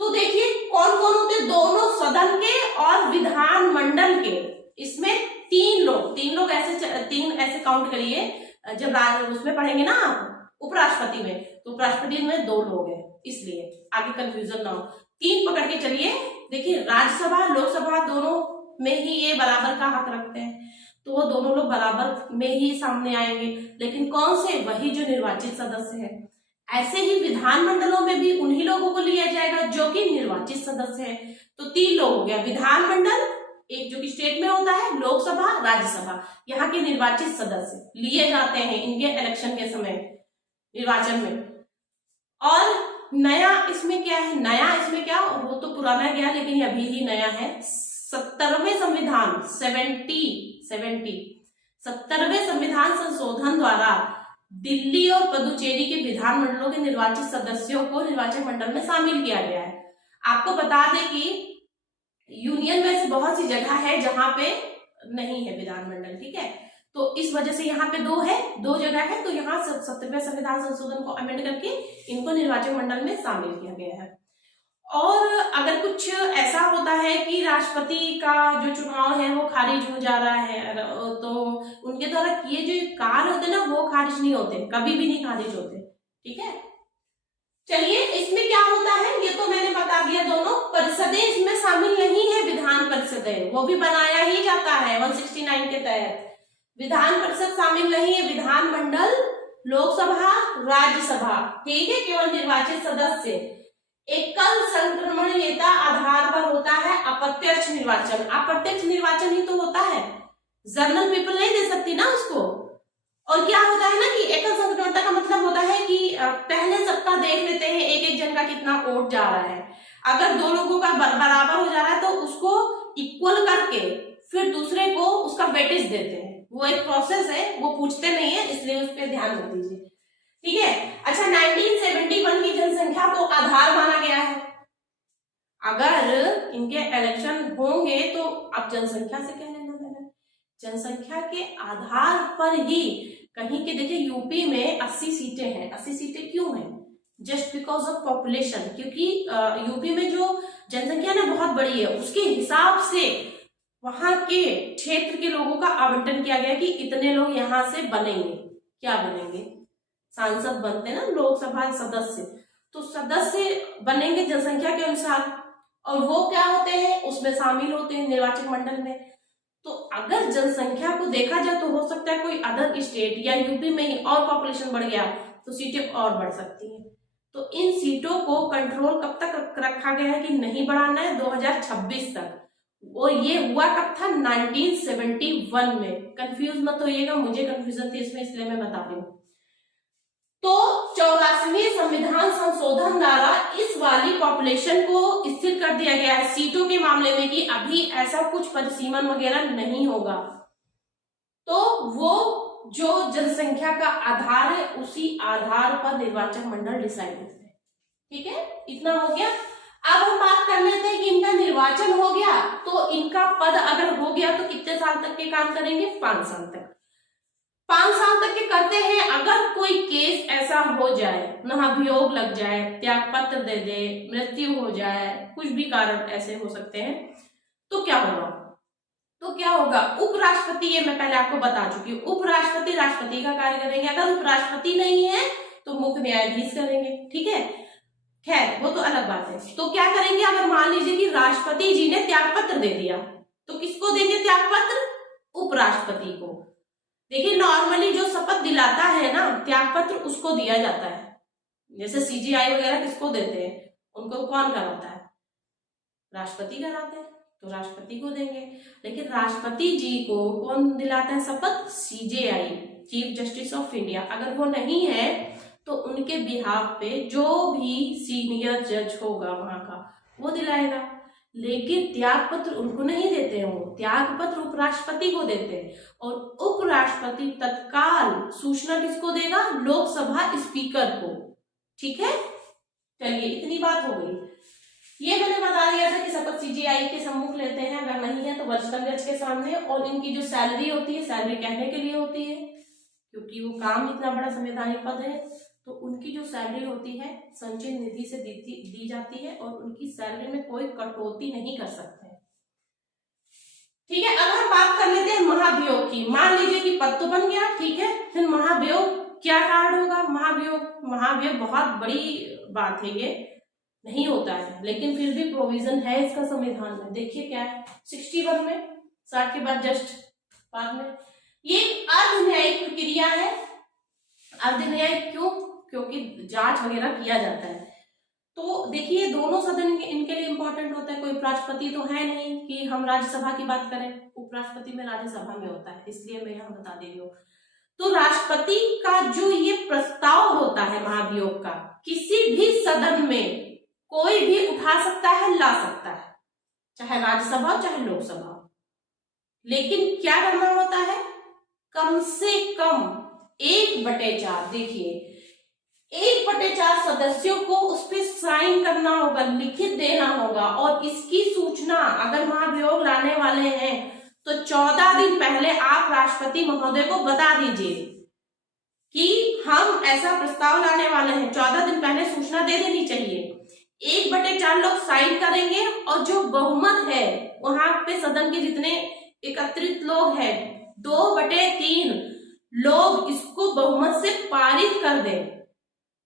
तो देखिए कौन कौन होते, दोनों सदन के और विधानमंडल के। इसमें तीन लोग ऐसे काउंट करिए, जब उसमें पढ़ेंगे ना आप उपराष्ट्रपति में, तो उपराष्ट्रपति में 2 लोग हैं, इसलिए आगे कंफ्यूजन ना हो। 3 पकड़ के चलिए। देखिए राज्यसभा लोकसभा दोनों में ही ये बराबर का हक रखते हैं, तो वो दोनों लोग बराबर में ही सामने आएंगे। लेकिन कौन से? वही जो निर्वाचित सदस्य है। ऐसे ही विधानमंडलों में भी उन्हीं लोगों को लिया जाएगा जो कि निर्वाचित सदस्य है। तो 3 लोग हो गया, विधानमंडल एक जो कि स्टेट में होता है, लोकसभा राज्यसभा, यहाँ के निर्वाचित सदस्य लिए जाते हैं इनके इलेक्शन के समय, निर्वाचन में। और नया इसमें क्या है? नया इसमें क्या, वो तो पुराना गया लेकिन अभी ही नया है। 70वें संविधान 70वें संविधान संशोधन द्वारा दिल्ली और पुदुचेरी के विधानमंडलों के निर्वाचित सदस्यों को निर्वाचन मंडल में शामिल किया गया है। आपको बता दें कि यूनियन में से बहुत सी जगह है जहां पे नहीं है विधानमंडल, ठीक है। तो इस वजह से यहाँ पे 2 जगह है, तो यहाँ 70वें संविधान संशोधन को अमेंड करके इनको निर्वाचन मंडल में शामिल किया गया है। और अगर कुछ ऐसा होता है कि राष्ट्रपति का जो चुनाव है वो खारिज हो जा रहा है, तो उनके द्वारा किए जो कार्य होते ना वो खारिज नहीं होते, कभी भी नहीं खारिज होते, ठीक है। चलिए इसमें क्या होता है ये तो मैंने बता दिया। दोनों परिषदें इसमें शामिल नहीं है, विधान परिषदें वो भी बनाया ही जाता है 169 के तहत। विधान परिषद शामिल नहीं है, विधानमंडल, लोकसभा, राज्यसभा, ठीक है, केवल निर्वाचित सदस्य। एकल संक्रमणीयता आधार पर होता है अप्रत्यक्ष निर्वाचन। अप्रत्यक्ष निर्वाचन ही तो होता है, जनरल पीपल नहीं दे सकती ना उसको। और क्या होता है ना कि एकल संक्रमणता का मतलब होता है कि पहले सबका देख लेते हैं एक जन का कितना वोट जा रहा है। अगर 2 लोगों का बराबर हो जा रहा है तो उसको इक्वल करके फिर दूसरे को उसका वेटेज देते हैं। वो एक प्रोसेस है, वो पूछते नहीं है, इसलिए उस पर ध्यान रख दीजिए, ठीक है। अच्छा 1971 की जनसंख्या को आधार माना गया है। अगर इनके इलेक्शन होंगे तो अब जनसंख्या से क्या लेना देना, जनसंख्या के आधार पर ही कहीं के देखिए यूपी में 80 सीटें हैं। 80 सीटें क्यों हैं? जस्ट बिकॉज ऑफ पॉपुलेशन, क्योंकि यूपी में जो जनसंख्या ना बहुत बड़ी है, उसके हिसाब से वहां के क्षेत्र के लोगों का आवंटन किया गया कि इतने लोग यहाँ से बनेंगे। क्या बनेंगे? सांसद बनते ना, लोकसभा सदस्य, तो सदस्य बनेंगे जनसंख्या के अनुसार, और वो क्या होते हैं उसमें शामिल होते हैं निर्वाचन मंडल में। तो अगर जनसंख्या को देखा जाए तो हो सकता है कोई अदर स्टेट या यूपी में ही और पॉपुलेशन बढ़ गया तो सीटें और बढ़ सकती हैं। तो इन सीटों को कंट्रोल कब तक रखा गया है कि नहीं बढ़ाना है? 2026 तक। और ये हुआ कब था? 1971 में। कंफ्यूज मत होइएगा, मुझे कंफ्यूजन थी इसमें, इसलिए मैं बता रही हूँ। तो 84वें संविधान संशोधन द्वारा इस वाली पॉपुलेशन को स्थिर कर दिया गया है सीटों के मामले में कि अभी ऐसा कुछ परिसीमन वगैरह नहीं होगा। तो वो जो जनसंख्या का आधार है उसी आधार पर निर्वाचन मंडल डिसाइड करते हैं, ठीक है। इतना हो गया। अब हम बात कर लेते हैं कि इनका निर्वाचन हो गया तो इनका पद अगर हो गया तो कितने साल तक के काम करेंगे? 5 साल तक। 5 साल तक के करते हैं। अगर कोई केस ऐसा हो जाए, महाभियोग लग जाए, त्याग पत्र दे दे, मृत्यु हो जाए, कुछ भी कारण ऐसे हो सकते हैं, तो क्या होगा? उपराष्ट्रपति, ये मैं पहले आपको बता चुकी हूँ, उपराष्ट्रपति राष्ट्रपति का कार्य करेंगे। अगर उपराष्ट्रपति नहीं है तो मुख्य न्यायाधीश करेंगे, ठीक है। खैर वो तो अलग बात है। तो क्या करेंगे? अगर मान लीजिए कि राष्ट्रपति जी ने त्याग पत्र दे दिया तो किसको देंगे त्याग पत्र? उपराष्ट्रपति को। देखिए नॉर्मली जो शपथ दिलाता है ना त्याग पत्र, उसको दिया जाता है। जैसे सीजीआई वगैरह किसको देते हैं? उनको कौन कराता है? राष्ट्रपति कराते हैं, तो राष्ट्रपति को देंगे। लेकिन राष्ट्रपति जी को कौन दिलाता है शपथ? CJI, chief justice of India. अगर वो नहीं है तो उनके बिहाफ पे जो भी सीनियर जज होगा वहां का वो दिलाएगा। लेकिन त्याग पत्र उनको नहीं देते हैं, वो त्याग पत्र उपराष्ट्रपति को देते हैं और उपराष्ट्रपति तत्काल सूचना किसको देगा? लोकसभा स्पीकर को। ठीक है, चलिए इतनी बात हो गई। ये मैंने बता दिया था कि शपथ सीजीआई के सम्मुख लेते हैं, अगर नहीं है तो वर्चुअल जज के सामने, और इनकी जो सैलरी होती है सैलरी कहने के लिए होती है, क्योंकि वो काम इतना बड़ा संवैधानिक पद है, तो उनकी जो सैलरी होती है संचय निधि से दी जाती है और उनकी सैलरी में कोई कटौती नहीं कर सकते। ठीक है, अब हम बात कर लेते हैं महाभियोग की। मान लीजिए कि पद तो बन गया, ठीक है, फिर महाभियोग क्या कारण होगा? महाभियोग बहुत बड़ी बात है, ये नहीं होता है, लेकिन फिर भी प्रोविजन है इसका संविधान में। देखिए क्या है 61 में, 60 के बाद जस्ट बाद में। ये अर्ध न्यायिक प्रक्रिया है। अर्ध न्यायिक क्यों? क्योंकि जांच वगैरह किया जाता है। तो देखिए दोनों सदन इनके लिए इंपॉर्टेंट होता है। कोई उपराष्ट्रपति तो है नहीं कि हम राज्यसभा की बात करें, उपराष्ट्रपति में राज्यसभा में होता है, इसलिए मैं यहाँ बता दे रही हूँ। तो राष्ट्रपति का जो ये प्रस्ताव होता है महाभियोग का, किसी भी सदन में कोई भी उठा सकता है, ला सकता है, चाहे राज्यसभा चाहे लोकसभा। लेकिन क्या करना होता है? कम से कम 1/4, देखिए 1/4 सदस्यों को उस पर साइन करना होगा, लिखित देना होगा, और इसकी सूचना अगर महाभियोग लाने वाले हैं तो 14 दिन पहले आप राष्ट्रपति महोदय को बता दीजिए कि हम ऐसा प्रस्ताव लाने वाले हैं। 14 दिन पहले सूचना दे देनी चाहिए। 1/4 लोग साइन करेंगे और जो बहुमत है वहां पे सदन के जितने एकत्रित लोग हैं 2/3 लोग इसको बहुमत से पारित कर दें।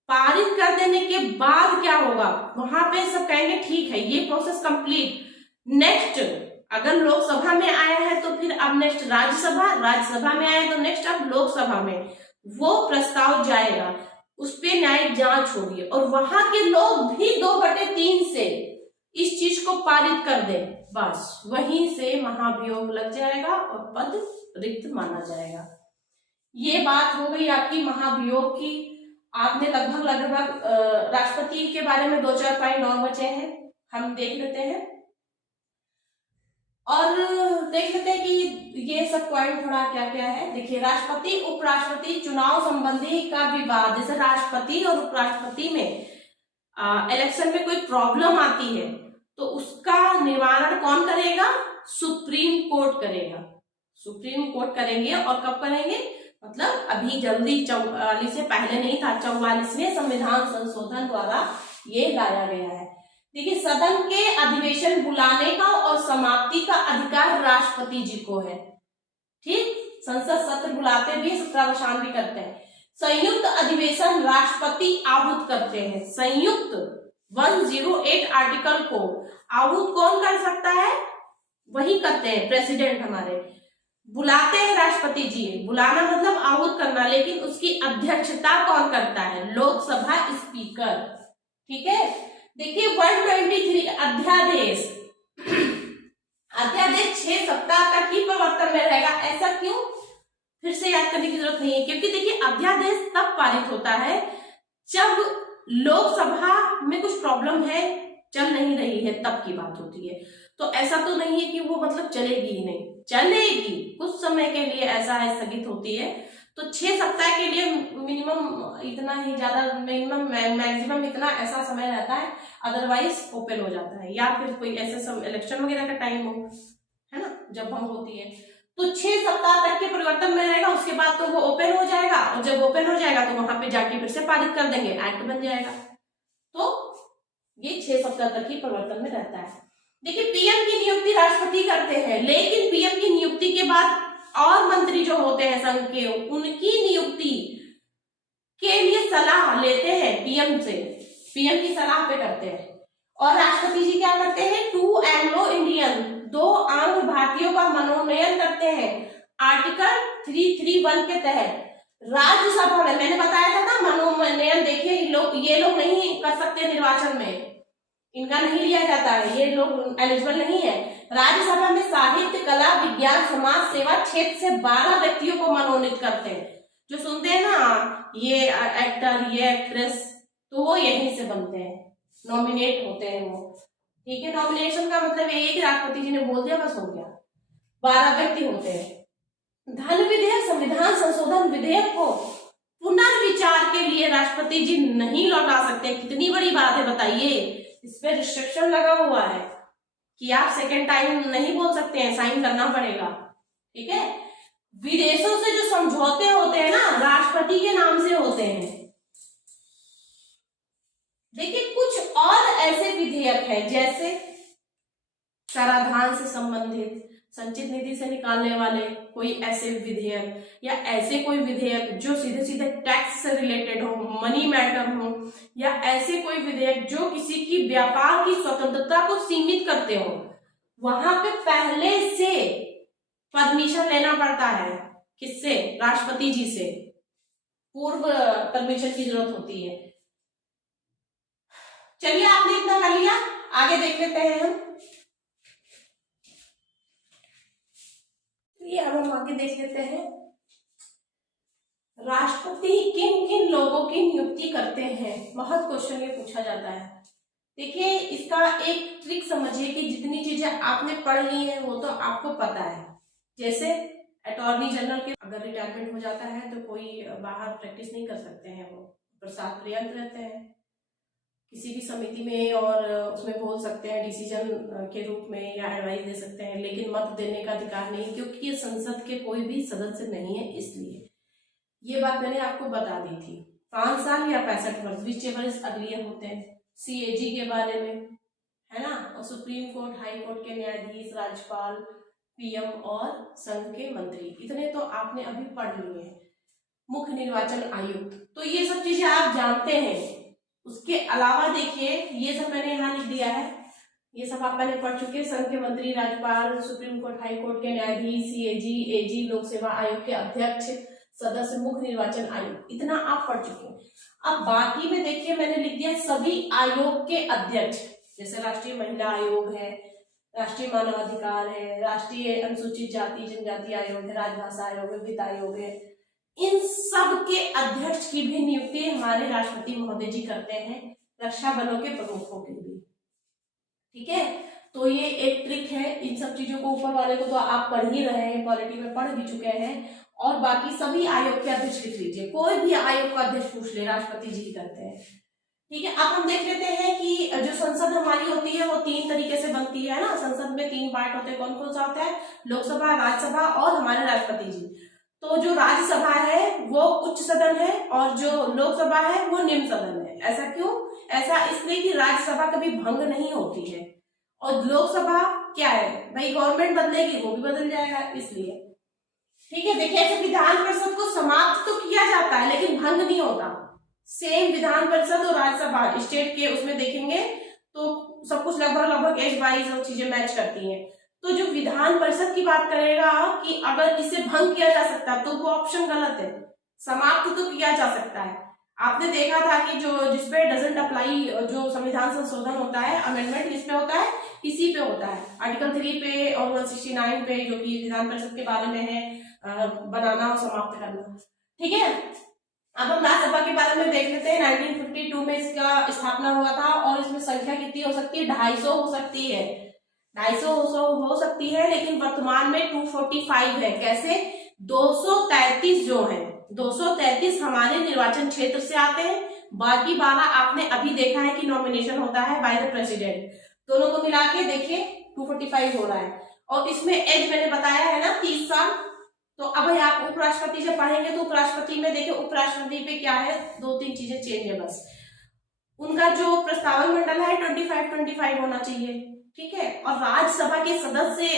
पारित कर देने के बाद क्या होगा? वहां पे सब कहेंगे ठीक है, ये प्रोसेस कंप्लीट। नेक्स्ट अगर लोकसभा में आया है तो फिर अब नेक्स्ट राज्यसभा में आया तो नेक्स्ट अब लोकसभा में वो प्रस्ताव जाएगा, उस पे न्यायिक जांच होगी और वहां के लोग भी 2/3 से इस चीज को पारित कर दे, बस वहीं से महाभियोग लग जाएगा और पद रिक्त माना जाएगा। ये बात हो गई आपकी महाभियोग की। आपने लगभग राष्ट्रपति के बारे में 2-4 पॉइंट और बचे हैं, हम देख लेते हैं और देख लेते हैं कि ये सब पॉइंट थोड़ा क्या क्या है। देखिए राष्ट्रपति उपराष्ट्रपति चुनाव संबंधी का विवाद, जैसे राष्ट्रपति और उपराष्ट्रपति में इलेक्शन में कोई प्रॉब्लम आती है तो उसका निवारण कौन करेगा? सुप्रीम कोर्ट करेगा। सुप्रीम कोर्ट करेंगे और कब करेंगे? मतलब अभी जल्दी 44 से पहले नहीं था, 44वें संविधान संशोधन द्वारा ये लाया गया है। देखिए सदन के अधिवेशन बुलाने का और समाप्ति का अधिकार राष्ट्रपति जी को है। ठीक, संसद सत्र बुलाते भी, सत्रावसान भी करते हैं। संयुक्त अधिवेशन राष्ट्रपति आहूत करते हैं। संयुक्त 108 आर्टिकल को आहूत कौन कर सकता है? वही करते हैं, प्रेसिडेंट हमारे बुलाते हैं राष्ट्रपति जी। बुलाना मतलब आहूत करना, लेकिन उसकी अध्यक्षता कौन करता है? लोकसभा स्पीकर। ठीक है, देखिए 123 अध्यादेश 6 सप्ताह तक ही प्रवर्तन में रहेगा। ऐसा क्यों? फिर से याद करने की जरूरत नहीं है, क्योंकि देखिए अध्यादेश तब पारित होता है जब लोकसभा में कुछ प्रॉब्लम है, चल नहीं रही है, तब की बात होती है। तो ऐसा तो नहीं है कि वो मतलब चलेगी ही नहीं, चलेगी, कुछ समय के लिए ऐसा है स्थगित होती है। तो 6 सप्ताह के लिए मिनिमम इतना ही, ज्यादा मिनिमम मैक्सिमम इतना ऐसा समय रहता है, अदरवाइज ओपन हो जाता है, या फिर कोई ऐसे इलेक्शन वगैरह का टाइम हो, है ना, जब हम होती है तो 6 सप्ताह तक के परिवर्तन में रहेगा। उसके बाद तो वो ओपन हो जाएगा और जब ओपन हो जाएगा तो वहां पे जाके फिर से पारित कर देंगे, एक्ट बन जाएगा। तो ये 6 सप्ताह तक ही परिवर्तन में रहता है। देखिए पीएम की नियुक्ति राष्ट्रपति करते हैं, लेकिन पीएम की नियुक्ति के बाद और मंत्री जो होते हैं संघ के, उनकी नियुक्ति के लिए सलाह लेते हैं पीएम से, पीएम की सलाह पे करते हैं। और राष्ट्रपति जी क्या करते हैं? 2 एंग्लो इंडियन, 2 आंग्ल भारतीयों का मनोनयन करते हैं आर्टिकल 331 के तहत। राज्यसभा में मैंने बताया था ना मनोनयन, देखिए ये लोग नहीं कर सकते, निर्वाचन में इनका नहीं लिया जाता है, ये लोग एलिजिबल नहीं है। राज्यसभा में साहित्य, कला, विज्ञान, समाज सेवा क्षेत्र से 12 व्यक्तियों को मनोनीत करते हैं। जो सुनते हैं ना ये एक्टर, ये एक्ट्रेस, तो वो यहीं से बनते हैं, नॉमिनेट होते हैं वो। ठीक है, नॉमिनेशन का मतलब ये है कि राष्ट्रपति जी ने बोल दिया बस हो गया। 12 व्यक्ति होते हैं। धन विधेयक, संविधान संशोधन विधेयक को पुनर्विचार के लिए राष्ट्रपति जी नहीं लौटा सकते। कितनी बड़ी बात है बताइए, इस पे रिस्ट्रिक्शन लगा हुआ है कि आप सेकेंड टाइम नहीं बोल सकते हैं, साइन करना पड़ेगा। ठीक है, विदेशों से जो समझौते होते हैं ना, राष्ट्रपति के नाम से होते हैं। देखिए, कुछ और ऐसे विधेयक हैं जैसे कराधान से संबंधित, संचित निधि से निकालने वाले कोई ऐसे विधेयक, या ऐसे कोई विधेयक जो सीधे सीधे टैक्स से रिलेटेड हो, मनी मैटर हो, या ऐसे कोई विधेयक जो किसी की व्यापार की स्वतंत्रता को सीमित करते हो, वहां पे पहले से परमिशन लेना पड़ता है। किससे? राष्ट्रपति जी से पूर्व परमिशन की जरूरत होती है। चलिए, आपने इतना कर लिया, आगे देख लेते हैं हम। अब हम आगे देख लेते हैं, राष्ट्रपति किन किन लोगों की नियुक्ति करते हैं। बहुत क्वेश्चन ये पूछा जाता है। देखिए, इसका एक ट्रिक समझिए कि जितनी चीजें आपने पढ़ ली है वो तो आपको पता है। जैसे अटॉर्नी जनरल के अगर रिटायरमेंट हो जाता है तो कोई बाहर प्रैक्टिस नहीं कर सकते हैं, वो प्रसाद पर्याप्त रहते हैं किसी भी समिति में, और उसमें बोल सकते हैं डिसीजन के रूप में या एडवाइस दे सकते हैं, लेकिन मत देने का अधिकार नहीं, क्योंकि ये संसद के कोई भी सदस्य नहीं है। इसलिए ये बात मैंने आपको बता दी थी। 5 साल या 65 वर्ष, विच एवर इज अर्लियर होते हैं। CAG के बारे में है ना, और सुप्रीम कोर्ट, हाई कोर्ट के न्यायाधीश, राज्यपाल, PM और संघ के मंत्री, इतने तो आपने अभी पढ़ लिए हैं। मुख्य निर्वाचन आयुक्त, तो ये सब चीजें आप जानते हैं। उसके अलावा देखिए, ये सब मैंने यहाँ लिख दिया है, ये सब आप पहले पढ़ चुके हैं। संघ के मंत्री, राज्यपाल, सुप्रीम कोर्ट, हाई कोर्ट के न्यायाधीश, CAG, AG, लोक सेवा आयोग के अध्यक्ष, सदस्य, मुख्य निर्वाचन आयोग, इतना आप पढ़ चुके हैं। अब बाकी में देखिए, मैंने लिख दिया सभी आयोग के अध्यक्ष, जैसे राष्ट्रीय महिला आयोग है, राष्ट्रीय मानवाधिकार है, राष्ट्रीय अनुसूचित जाति जनजाति आयोग है, राजभाषा आयोग है, वित्त आयोग है। इन सब के अध्यक्ष की भी नियुक्ति हमारे राष्ट्रपति महोदय जी करते हैं, रक्षा बलों के प्रमुखों के भी। ठीक है, तो ये एक ट्रिक है। इन सब चीजों को ऊपर वाले को तो आप पढ़ ही रहे हैं, पॉलिटी में पढ़ भी चुके हैं। और बाकी सभी आयोग के अध्यक्ष लिख लीजिए, कोई भी आयोग का अध्यक्ष पूछ ले, राष्ट्रपति जी करते हैं। ठीक है, अब हम देख लेते हैं कि जो संसद हमारी होती है वो 3 तरीके से बनती है ना। संसद में 3 पार्ट होते हैं, कौन कौन सा होता है? लोकसभा, राज्यसभा और हमारे राष्ट्रपति जी। तो जो राज्यसभा है वो उच्च सदन है, और जो लोकसभा है वो निम्न सदन है। ऐसा क्यों? ऐसा इसलिए कि राज्यसभा कभी भंग नहीं होती है, और लोकसभा क्या है भाई, गवर्नमेंट बदलेगी वो भी बदल जाएगा, इसलिए। ठीक है, देखिए, ऐसे विधान परिषद को समाप्त तो किया जाता है लेकिन भंग नहीं होता। सेम विधान परिषद और राज्यसभा स्टेट के उसमें देखेंगे तो सब कुछ लगभग एज वाइज और चीजें मैच करती हैं। तो जो विधान परिषद की बात करेगा कि अगर इसे भंग किया जा सकता है तो वो ऑप्शन गलत है, समाप्त तो किया जा सकता है। आपने देखा था कि जो जिसपे डजंट अप्लाई, जो संविधान संशोधन होता है, अमेंडमेंट किस पे होता है? इसी पे होता है, आर्टिकल 3 पे और 169 पे, जो कि विधान परिषद के बारे में है, बनाना और समाप्त करना। ठीक है, अब हम राज्यसभा के बारे में देख लेते हैं। 1952 में इसका स्थापना हुआ था, और इसमें संख्या कितनी हो सकती है? 250 हो सकती है, 250 हो सकती है, लेकिन वर्तमान में 245 है। कैसे? 233 जो है, 233 हमारे निर्वाचन क्षेत्र से आते हैं, बाकी 12 आपने अभी देखा है कि नॉमिनेशन होता है बाय द प्रेसिडेंट। दोनों को मिला के देखिए 245 हो रहा है, और इसमें एज मैंने बताया है ना 30 साल। तो अब आप उपराष्ट्रपति जब पढ़ेंगे तो उपराष्ट्रपति में देखिए, उपराष्ट्रपति पे क्या है, 2-3 चीजें चेंज है बस। उनका जो प्रस्तावक मंडल है 25 होना चाहिए। ठीक है, और राज्यसभा के सदस्य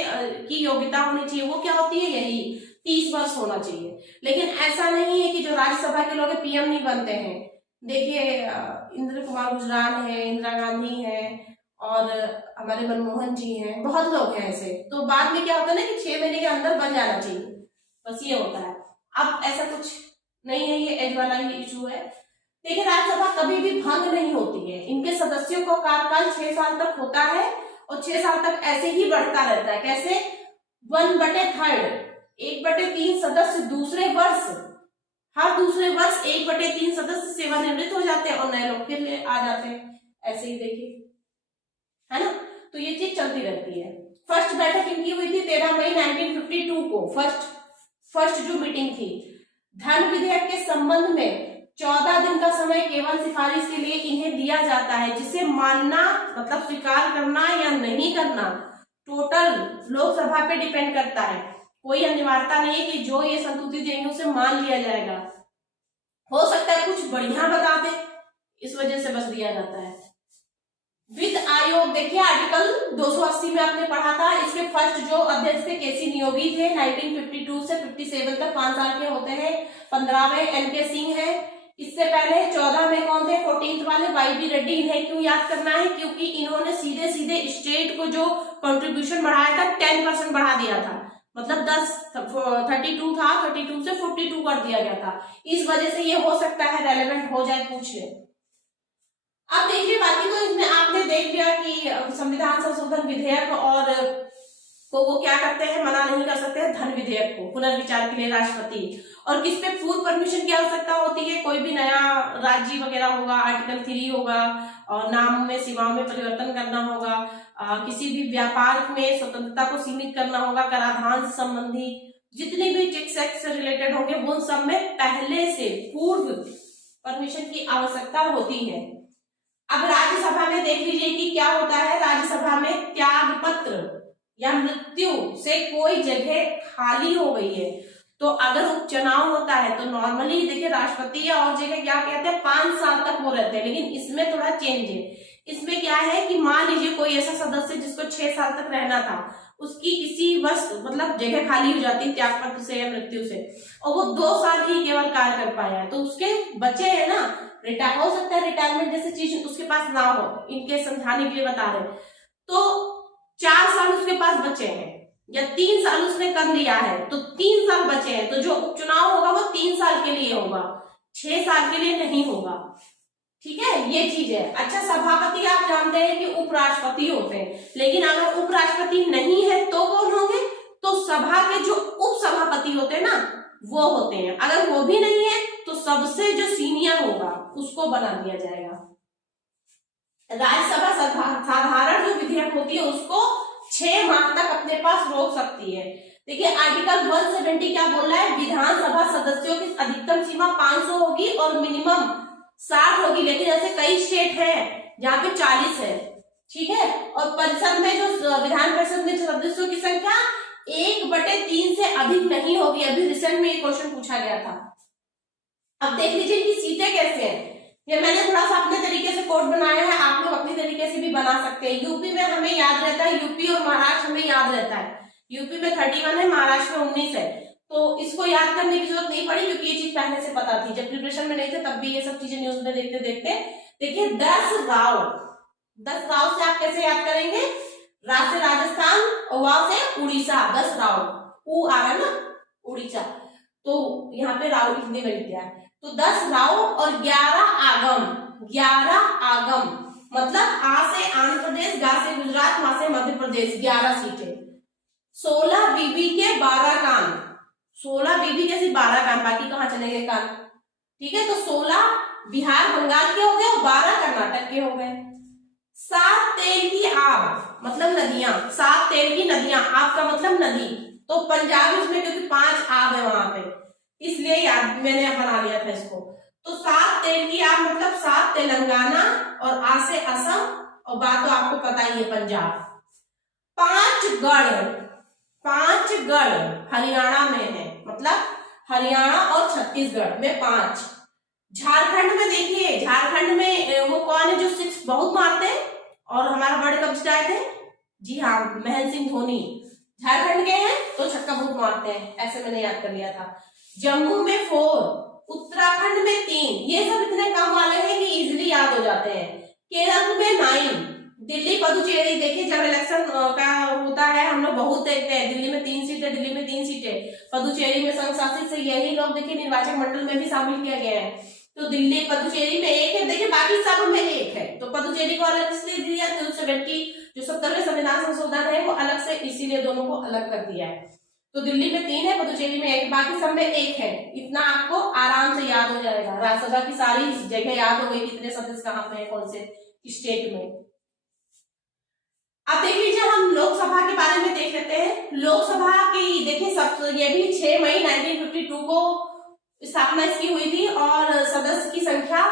की योग्यता होनी चाहिए, वो क्या होती है? यही 30 वर्ष होना चाहिए। लेकिन ऐसा नहीं है कि जो राज्यसभा के लोग PM नहीं बनते हैं। देखिए, इंद्र कुमार गुजराल है, इंदिरा गांधी है, और हमारे मनमोहन जी हैं, बहुत लोग हैं ऐसे। तो बाद में क्या होता है ना कि 6 महीने के अंदर बन जाना चाहिए, बस ये होता है। अब ऐसा कुछ नहीं है, ये एज वाला ही इशू है। देखिए, राज्यसभा कभी भी भंग नहीं होती है, इनके सदस्यों का कार्यकाल 6 साल तक होता है, और 6 साल तक ऐसे ही बढ़ता रहता है। कैसे? 1/3, 1/3 सदस्य दूसरे वर्ष, हर दूसरे वर्ष 1/3 सदस्य सेवानिवृत्त हो जाते हैं और नए लोग फिर आ जाते हैं। ऐसे ही देखिए, है ना। तो ये चीज चलती रहती है। फर्स्ट बैठक इनकी हुई थी 13 मई 1952 को, फर्स्ट जो मीटिंग थी। धन विधेयक के संबंध में 14 दिन का समय केवल सिफारिश के लिए इन्हें दिया जाता है, जिसे मानना मतलब स्वीकार करना या नहीं करना टोटल लोकसभा पे डिपेंड करता है। कोई अनिवार्यता नहीं है कि जो ये संस्तुति देंगे उसे मान लिया जाएगा। हो सकता है कुछ बढ़िया बता दे, इस वजह से बस दिया जाता है। वित्त आयोग देखिए आर्टिकल 280 में आपने पढ़ा था। इसके फर्स्ट जो अध्यक्ष थे केसी नियोगी थे। 1952 से 57 तक 5 साल के होते हैं। 15वें एन.के. सिंह है। इससे पहले 14 में कौन थे? 14th वाले वाई.बी. रेड्डी। इन्हें क्यों याद करना है? क्योंकि इन्होंने सीधे सीधे स्टेट को जो कंट्रीब्यूशन बढ़ाया था 10% बढ़ा दिया था। मतलब 32 था, 32 से 42 कर दिया गया था। इस वजह से ये हो सकता है रेलेवेंट हो जाए, पूछ ले। अब देखिए बाकी तो इसमें आपने देख लिया कि संविधान संशोधन विधेयक और को वो क्या करते हैं, मना नहीं कर सकते हैं धन विधेयक को पुनर्विचार के लिए राष्ट्रपति। और किस पे पूर्व परमिशन की आवश्यकता होती है? कोई भी नया राज्य वगैरह होगा, आर्टिकल 3 होगा, और नाम में सीमाओं में परिवर्तन करना होगा, किसी भी व्यापार में स्वतंत्रता को सीमित करना होगा, कराधान से संबंधी जितने भी टैक्स एक्ट से रिलेटेड होंगे वो सब में पहले से पूर्व परमिशन की आवश्यकता होती है। अब राज्यसभा में देख लीजिए कि क्या होता है। राज्यसभा में त्याग पत्र या मृत्यु से कोई जगह खाली हो गई है तो अगर उपचुनाव होता है तो नॉर्मली देखिए राष्ट्रपति या और जगह क्या कहते हैं 5 साल तक वो रहते हैं, लेकिन इसमें थोड़ा चेंज है। इसमें क्या है कि मान लीजिए कोई ऐसा सदस्य जिसको 6 साल तक रहना था, उसकी किसी वस्तु मतलब जगह खाली हो जाती त्याग पत्र से या मृत्यु से, और वो 2 साल ही केवल कार्य कर पाया तो उसके बचे है ना, रिटायर हो सकता है, रिटायरमेंट जैसे चीज उसके पास ना हो, इनके समझाने के लिए बता रहे। तो 4 साल उसके पास बचे हैं या 3 साल उसने कर लिया है तो 3 साल बचे हैं, तो जो उपचुनाव होगा वो 3 साल के लिए होगा, 6 साल के लिए नहीं होगा। ठीक है, ये चीज है। अच्छा, सभापति आप जानते हैं कि उपराष्ट्रपति होते हैं, लेकिन अगर उपराष्ट्रपति नहीं है तो कौन होंगे? तो सभा के जो उपसभापति होते हैं ना वो होते हैं। अगर वो भी नहीं है तो सबसे जो सीनियर होगा उसको बना दिया जाएगा। राज्यसभा साधारण जो विधेयक होती है उसको 6 माह तक अपने पास रोक सकती है। देखिए आर्टिकल 170 क्या बोल रहा है? विधानसभा सदस्यों की अधिकतम सीमा 500 होगी और मिनिमम 60 होगी, लेकिन ऐसे कई स्टेट हैं जहाँ पे 40 है। ठीक है, और परिषद में जो विधान परिषद में सदस्यों की संख्या 1/3 से अधिक नहीं होगी। अभी रिसेंट में ये क्वेश्चन पूछा गया था। अब देख लीजिए कि सीटें कैसे हैं। ये मैंने थोड़ा सा अपने तरीके से कोड बनाया है, आप लोग अपनी तरीके से भी बना सकते हैं। यूपी में हमें याद रहता है, यूपी और महाराष्ट्र हमें याद रहता है। यूपी में 31 है, महाराष्ट्र में 19 है, तो इसको याद करने की जरूरत नहीं पड़ी क्योंकि ये चीज पहले से पता थी। जब प्रिपरेशन में नहीं थे तब भी ये सब चीजें न्यूज में देखते देखते। देखिए 10 राव से आप कैसे याद करेंगे? रा से राजस्थान और वाव से उड़ीसा, 10 राव, ऊ आ रहा ना उड़ीसा, तो यहाँ पे राव हिंदी में लिख दिया है। तो 10 राव और 11 आगम, 11 आगम मतलब आ से आंध्र प्रदेश, गा से गुजरात, मा से मध्य प्रदेश, 11 सीटें। 16 बीबी के 12 कान, 16 बीबी के सिर्फ 12 कान, बाकी कहाँ चले गए कान? ठीक है, तो 16 बिहार बंगाल के हो गए और 12 कर्नाटक के हो गए। 7 तेल की आब मतलब नदियां, 7 तेल की नदियां, आब का मतलब नदी, तो पंजाब इसमें क्योंकि 5 आब है वहां पे इसलिए याद मैंने बना लिया था इसको। तो 7 तेल की आब मतलब 7 तेलंगाना और आ से असम और बात तो आपको पता ही है पंजाब। 5 गढ़ हरियाणा में है, मतलब हरियाणा और छत्तीसगढ़ में 5। झारखंड में देखिए, झारखंड में वो कौन है जो 6 बहुत मारते हैं और हमारा वर्ल्ड कप जिताए थे? जी हाँ, महेंद्र सिंह धोनी झारखंड के हैं तो छक्का बहुत मारते हैं, ऐसे मैंने याद कर लिया था। जम्मू में 4, उत्तराखंड में 3, ये सब इतने कम वाले हैं कि इजीली याद हो जाते हैं। केरल में 9, दिल्ली पुदुचेरी देखिए जब इलेक्शन का होता है हम लोग बहुत देखते हैं, दिल्ली में 3 सीटें, दिल्ली में 3 सीटें, पुदुचेरी में संघ शासित से यही लोग देखिए निर्वाचक मंडल में भी शामिल किया गया है। तो दिल्ली पुदुचेरी में 1 है, देखिए बाकी सब में 1 है, तो पुदुचेरी को अलग इसलिए दिया, 270 जो 70वें संविधान संशोधन है वो अलग से इसीलिए दोनों को अलग कर दिया है। तो दिल्ली में 3 है, पुदुचेरी में 1, बाकी सब में 1 है। इतना आपको आराम से याद हो जाएगा। राज्यसभा की सारी जगह याद हो गई, कितने सदस्य कहाँ पे है, कौन से स्टेट में। अब देख लीजिए, हम लोकसभा के बारे में देख लेते हैं। लोकसभा की देखिए, सब ये भी 6 मई 1952 को स्थापना इसकी हुई थी और सदस्य की संख्या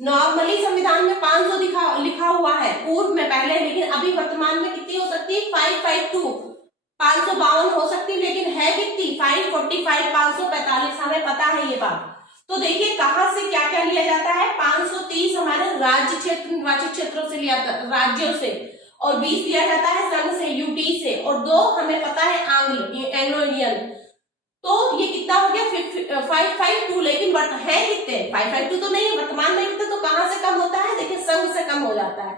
नॉर्मली संविधान में 500 लिखा हुआ है पूर्व में पहले, लेकिन अभी वर्तमान में कितनी हो सकती है? 552, 552 हो सकती है, लेकिन है कितनी? 545, 545, हमें पता है ये बात। तो देखिए कहां से क्या क्या लिया जाता है। 530 हमारे राज्य क्षेत्र, निर्वाचित क्षेत्रों से लिया, राज्यों से, और 20 लिया जाता है संघ से, यूटी से, और 2 हमें पता है एंग्लो इंडियन। तो ये कितना हो गया? 552, लेकिन है कितने? 552 तो नहीं, वर्तमान में कितने? तो कहां से कम होता है? देखिए संघ से कम हो जाता है।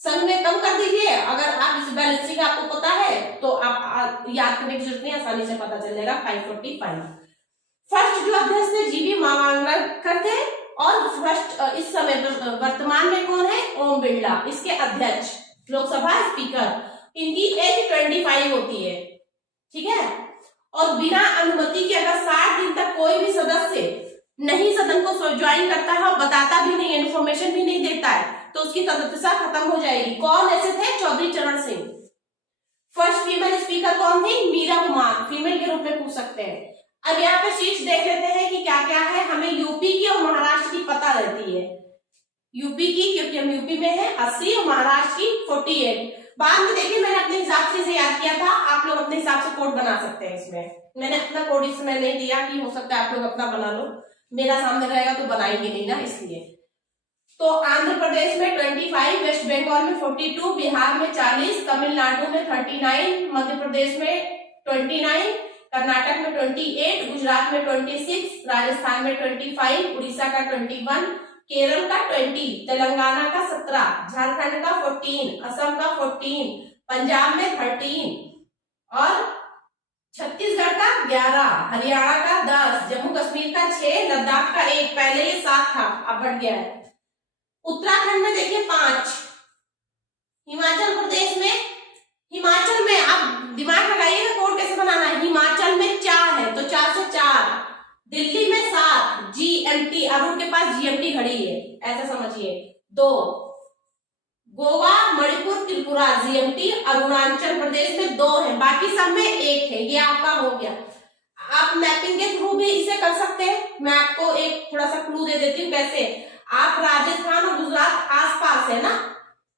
संघ में कम कर दीजिए, अगर आप इस बैलेंसिंग आपको पता है तो आप याद करने की जरूरत नहीं, आसानी से पता चल जाएगा। 545। फर्स्ट जो अध्यक्ष थे जीवी मावलंकर थे, और फर्स्ट इस समय वर्तमान में कौन है? ओम बिरला, इसके अध्यक्ष, लोकसभा स्पीकर। इनकी एज 25 होती है, ठीक है। और बिना अनुमति के अगर 60 दिन तक कोई भी सदस्य नहीं सदन को ज्वाइन करता है और बताता भी नहीं, इन्फॉर्मेशन भी नहीं देता है, तो उसकी सदस्यता खत्म हो जाएगी। कौन ऐसे थे? चौधरी चरण सिंह। फर्स्ट फीमेल स्पीकर कौन थी? मीरा कुमार, फीमेल के रूप में पूछ सकते हैं। अब यहाँ पे शीट्स देख लेते हैं कि क्या क्या है। हमें यूपी की और महाराष्ट्र की पता रहती है। यूपी की, क्योंकि हम यूपी में है, 80, और महाराष्ट्र की 48। बाद में देखिए मैंने अपने हिसाब से इसे याद किया था, आप लोग अपने हिसाब से कोड बना सकते हैं। इसमें मैंने अपना कोड इसमें नहीं दिया कि हो सकता है आप लोग अपना बना लो, मेरा सामने रहेगा तो बनाएंगे नहीं ना, इसलिए। तो आंध्र प्रदेश में 25, वेस्ट बंगाल में 42, बिहार में 40, तमिलनाडु में 39, मध्य प्रदेश में 29, कर्नाटक में 28, गुजरात में 26, राजस्थान में 25, उड़ीसा का 21, केरल का 20, तेलंगाना का 17, झारखंड का 14, असम का 14, पंजाब में 13, और छत्तीसगढ़ का 11, हरियाणा का 10, जम्मू कश्मीर का 6, लद्दाख का 1। पहले ये 7 था, अब बढ़ गया है। उत्तराखंड में देखिए 5, हिमाचल प्रदेश में, हिमाचल में आप दिमाग लगाइएगा कोड कैसे बनाना है। हिमाचल में 4 है तो 4 से 4, दिल्ली में 7, जीएमटी, अरुण के पास जीएमटी घड़ी है, ऐसा समझिए। 2, गोवा, मणिपुर, त्रिपुरा, जीएमटी, अरुणाचल प्रदेश में 2 है, बाकी सब में 1 है। ये आपका हो गया। आप मैपिंग के थ्रू भी इसे कर सकते हैं। मैं आपको एक थोड़ा सा क्लू दे देती हूँ कैसे। आप राजस्थान और गुजरात आसपास है ना,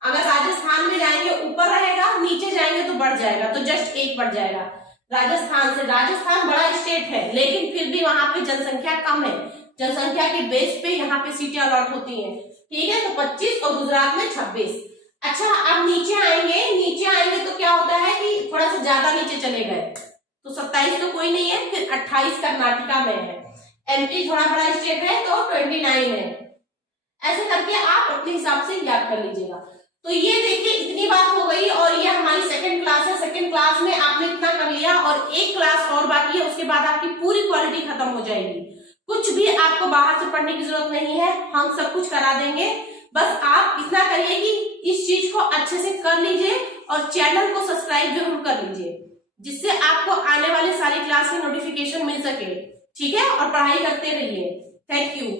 अगर राजस्थान में जाएंगे ऊपर रहेगा, नीचे जाएंगे तो बढ़ जाएगा, तो जस्ट 1 बढ़ जाएगा राजस्थान से। राजस्थान बड़ा स्टेट है, लेकिन फिर भी वहां पे जनसंख्या कम है, जनसंख्या के बेस पे यहाँ पे सीटें अलॉट होती हैं, ठीक है। तो 25 और गुजरात में 26। अच्छा, अब नीचे आएंगे तो क्या होता है कि थोड़ा सा ज्यादा नीचे चले गए, तो 27 तो कोई नहीं है, फिर 28 कर्नाटका में है, एमपी थोड़ा बड़ा स्टेट है तो 29 है। ऐसे करके आप अपने हिसाब से याद कर लीजिएगा। तो ये देखिए इतनी बात हो गई, और ये हमारी सेकंड क्लास है। सेकंड क्लास में आपने इतना कर लिया, और एक क्लास और बाकी है, उसके बाद आपकी पूरी क्वालिटी खत्म हो जाएगी। कुछ भी आपको बाहर से पढ़ने की जरूरत नहीं है, हम सब कुछ करा देंगे। बस आप इतना करिए कि इस चीज को अच्छे से कर लीजिए, और चैनल को सब्सक्राइब जरूर कर लीजिए, जिससे आपको आने वाले सारी क्लास की नोटिफिकेशन मिल सके, ठीक है। और पढ़ाई करते रहिए। Thank you.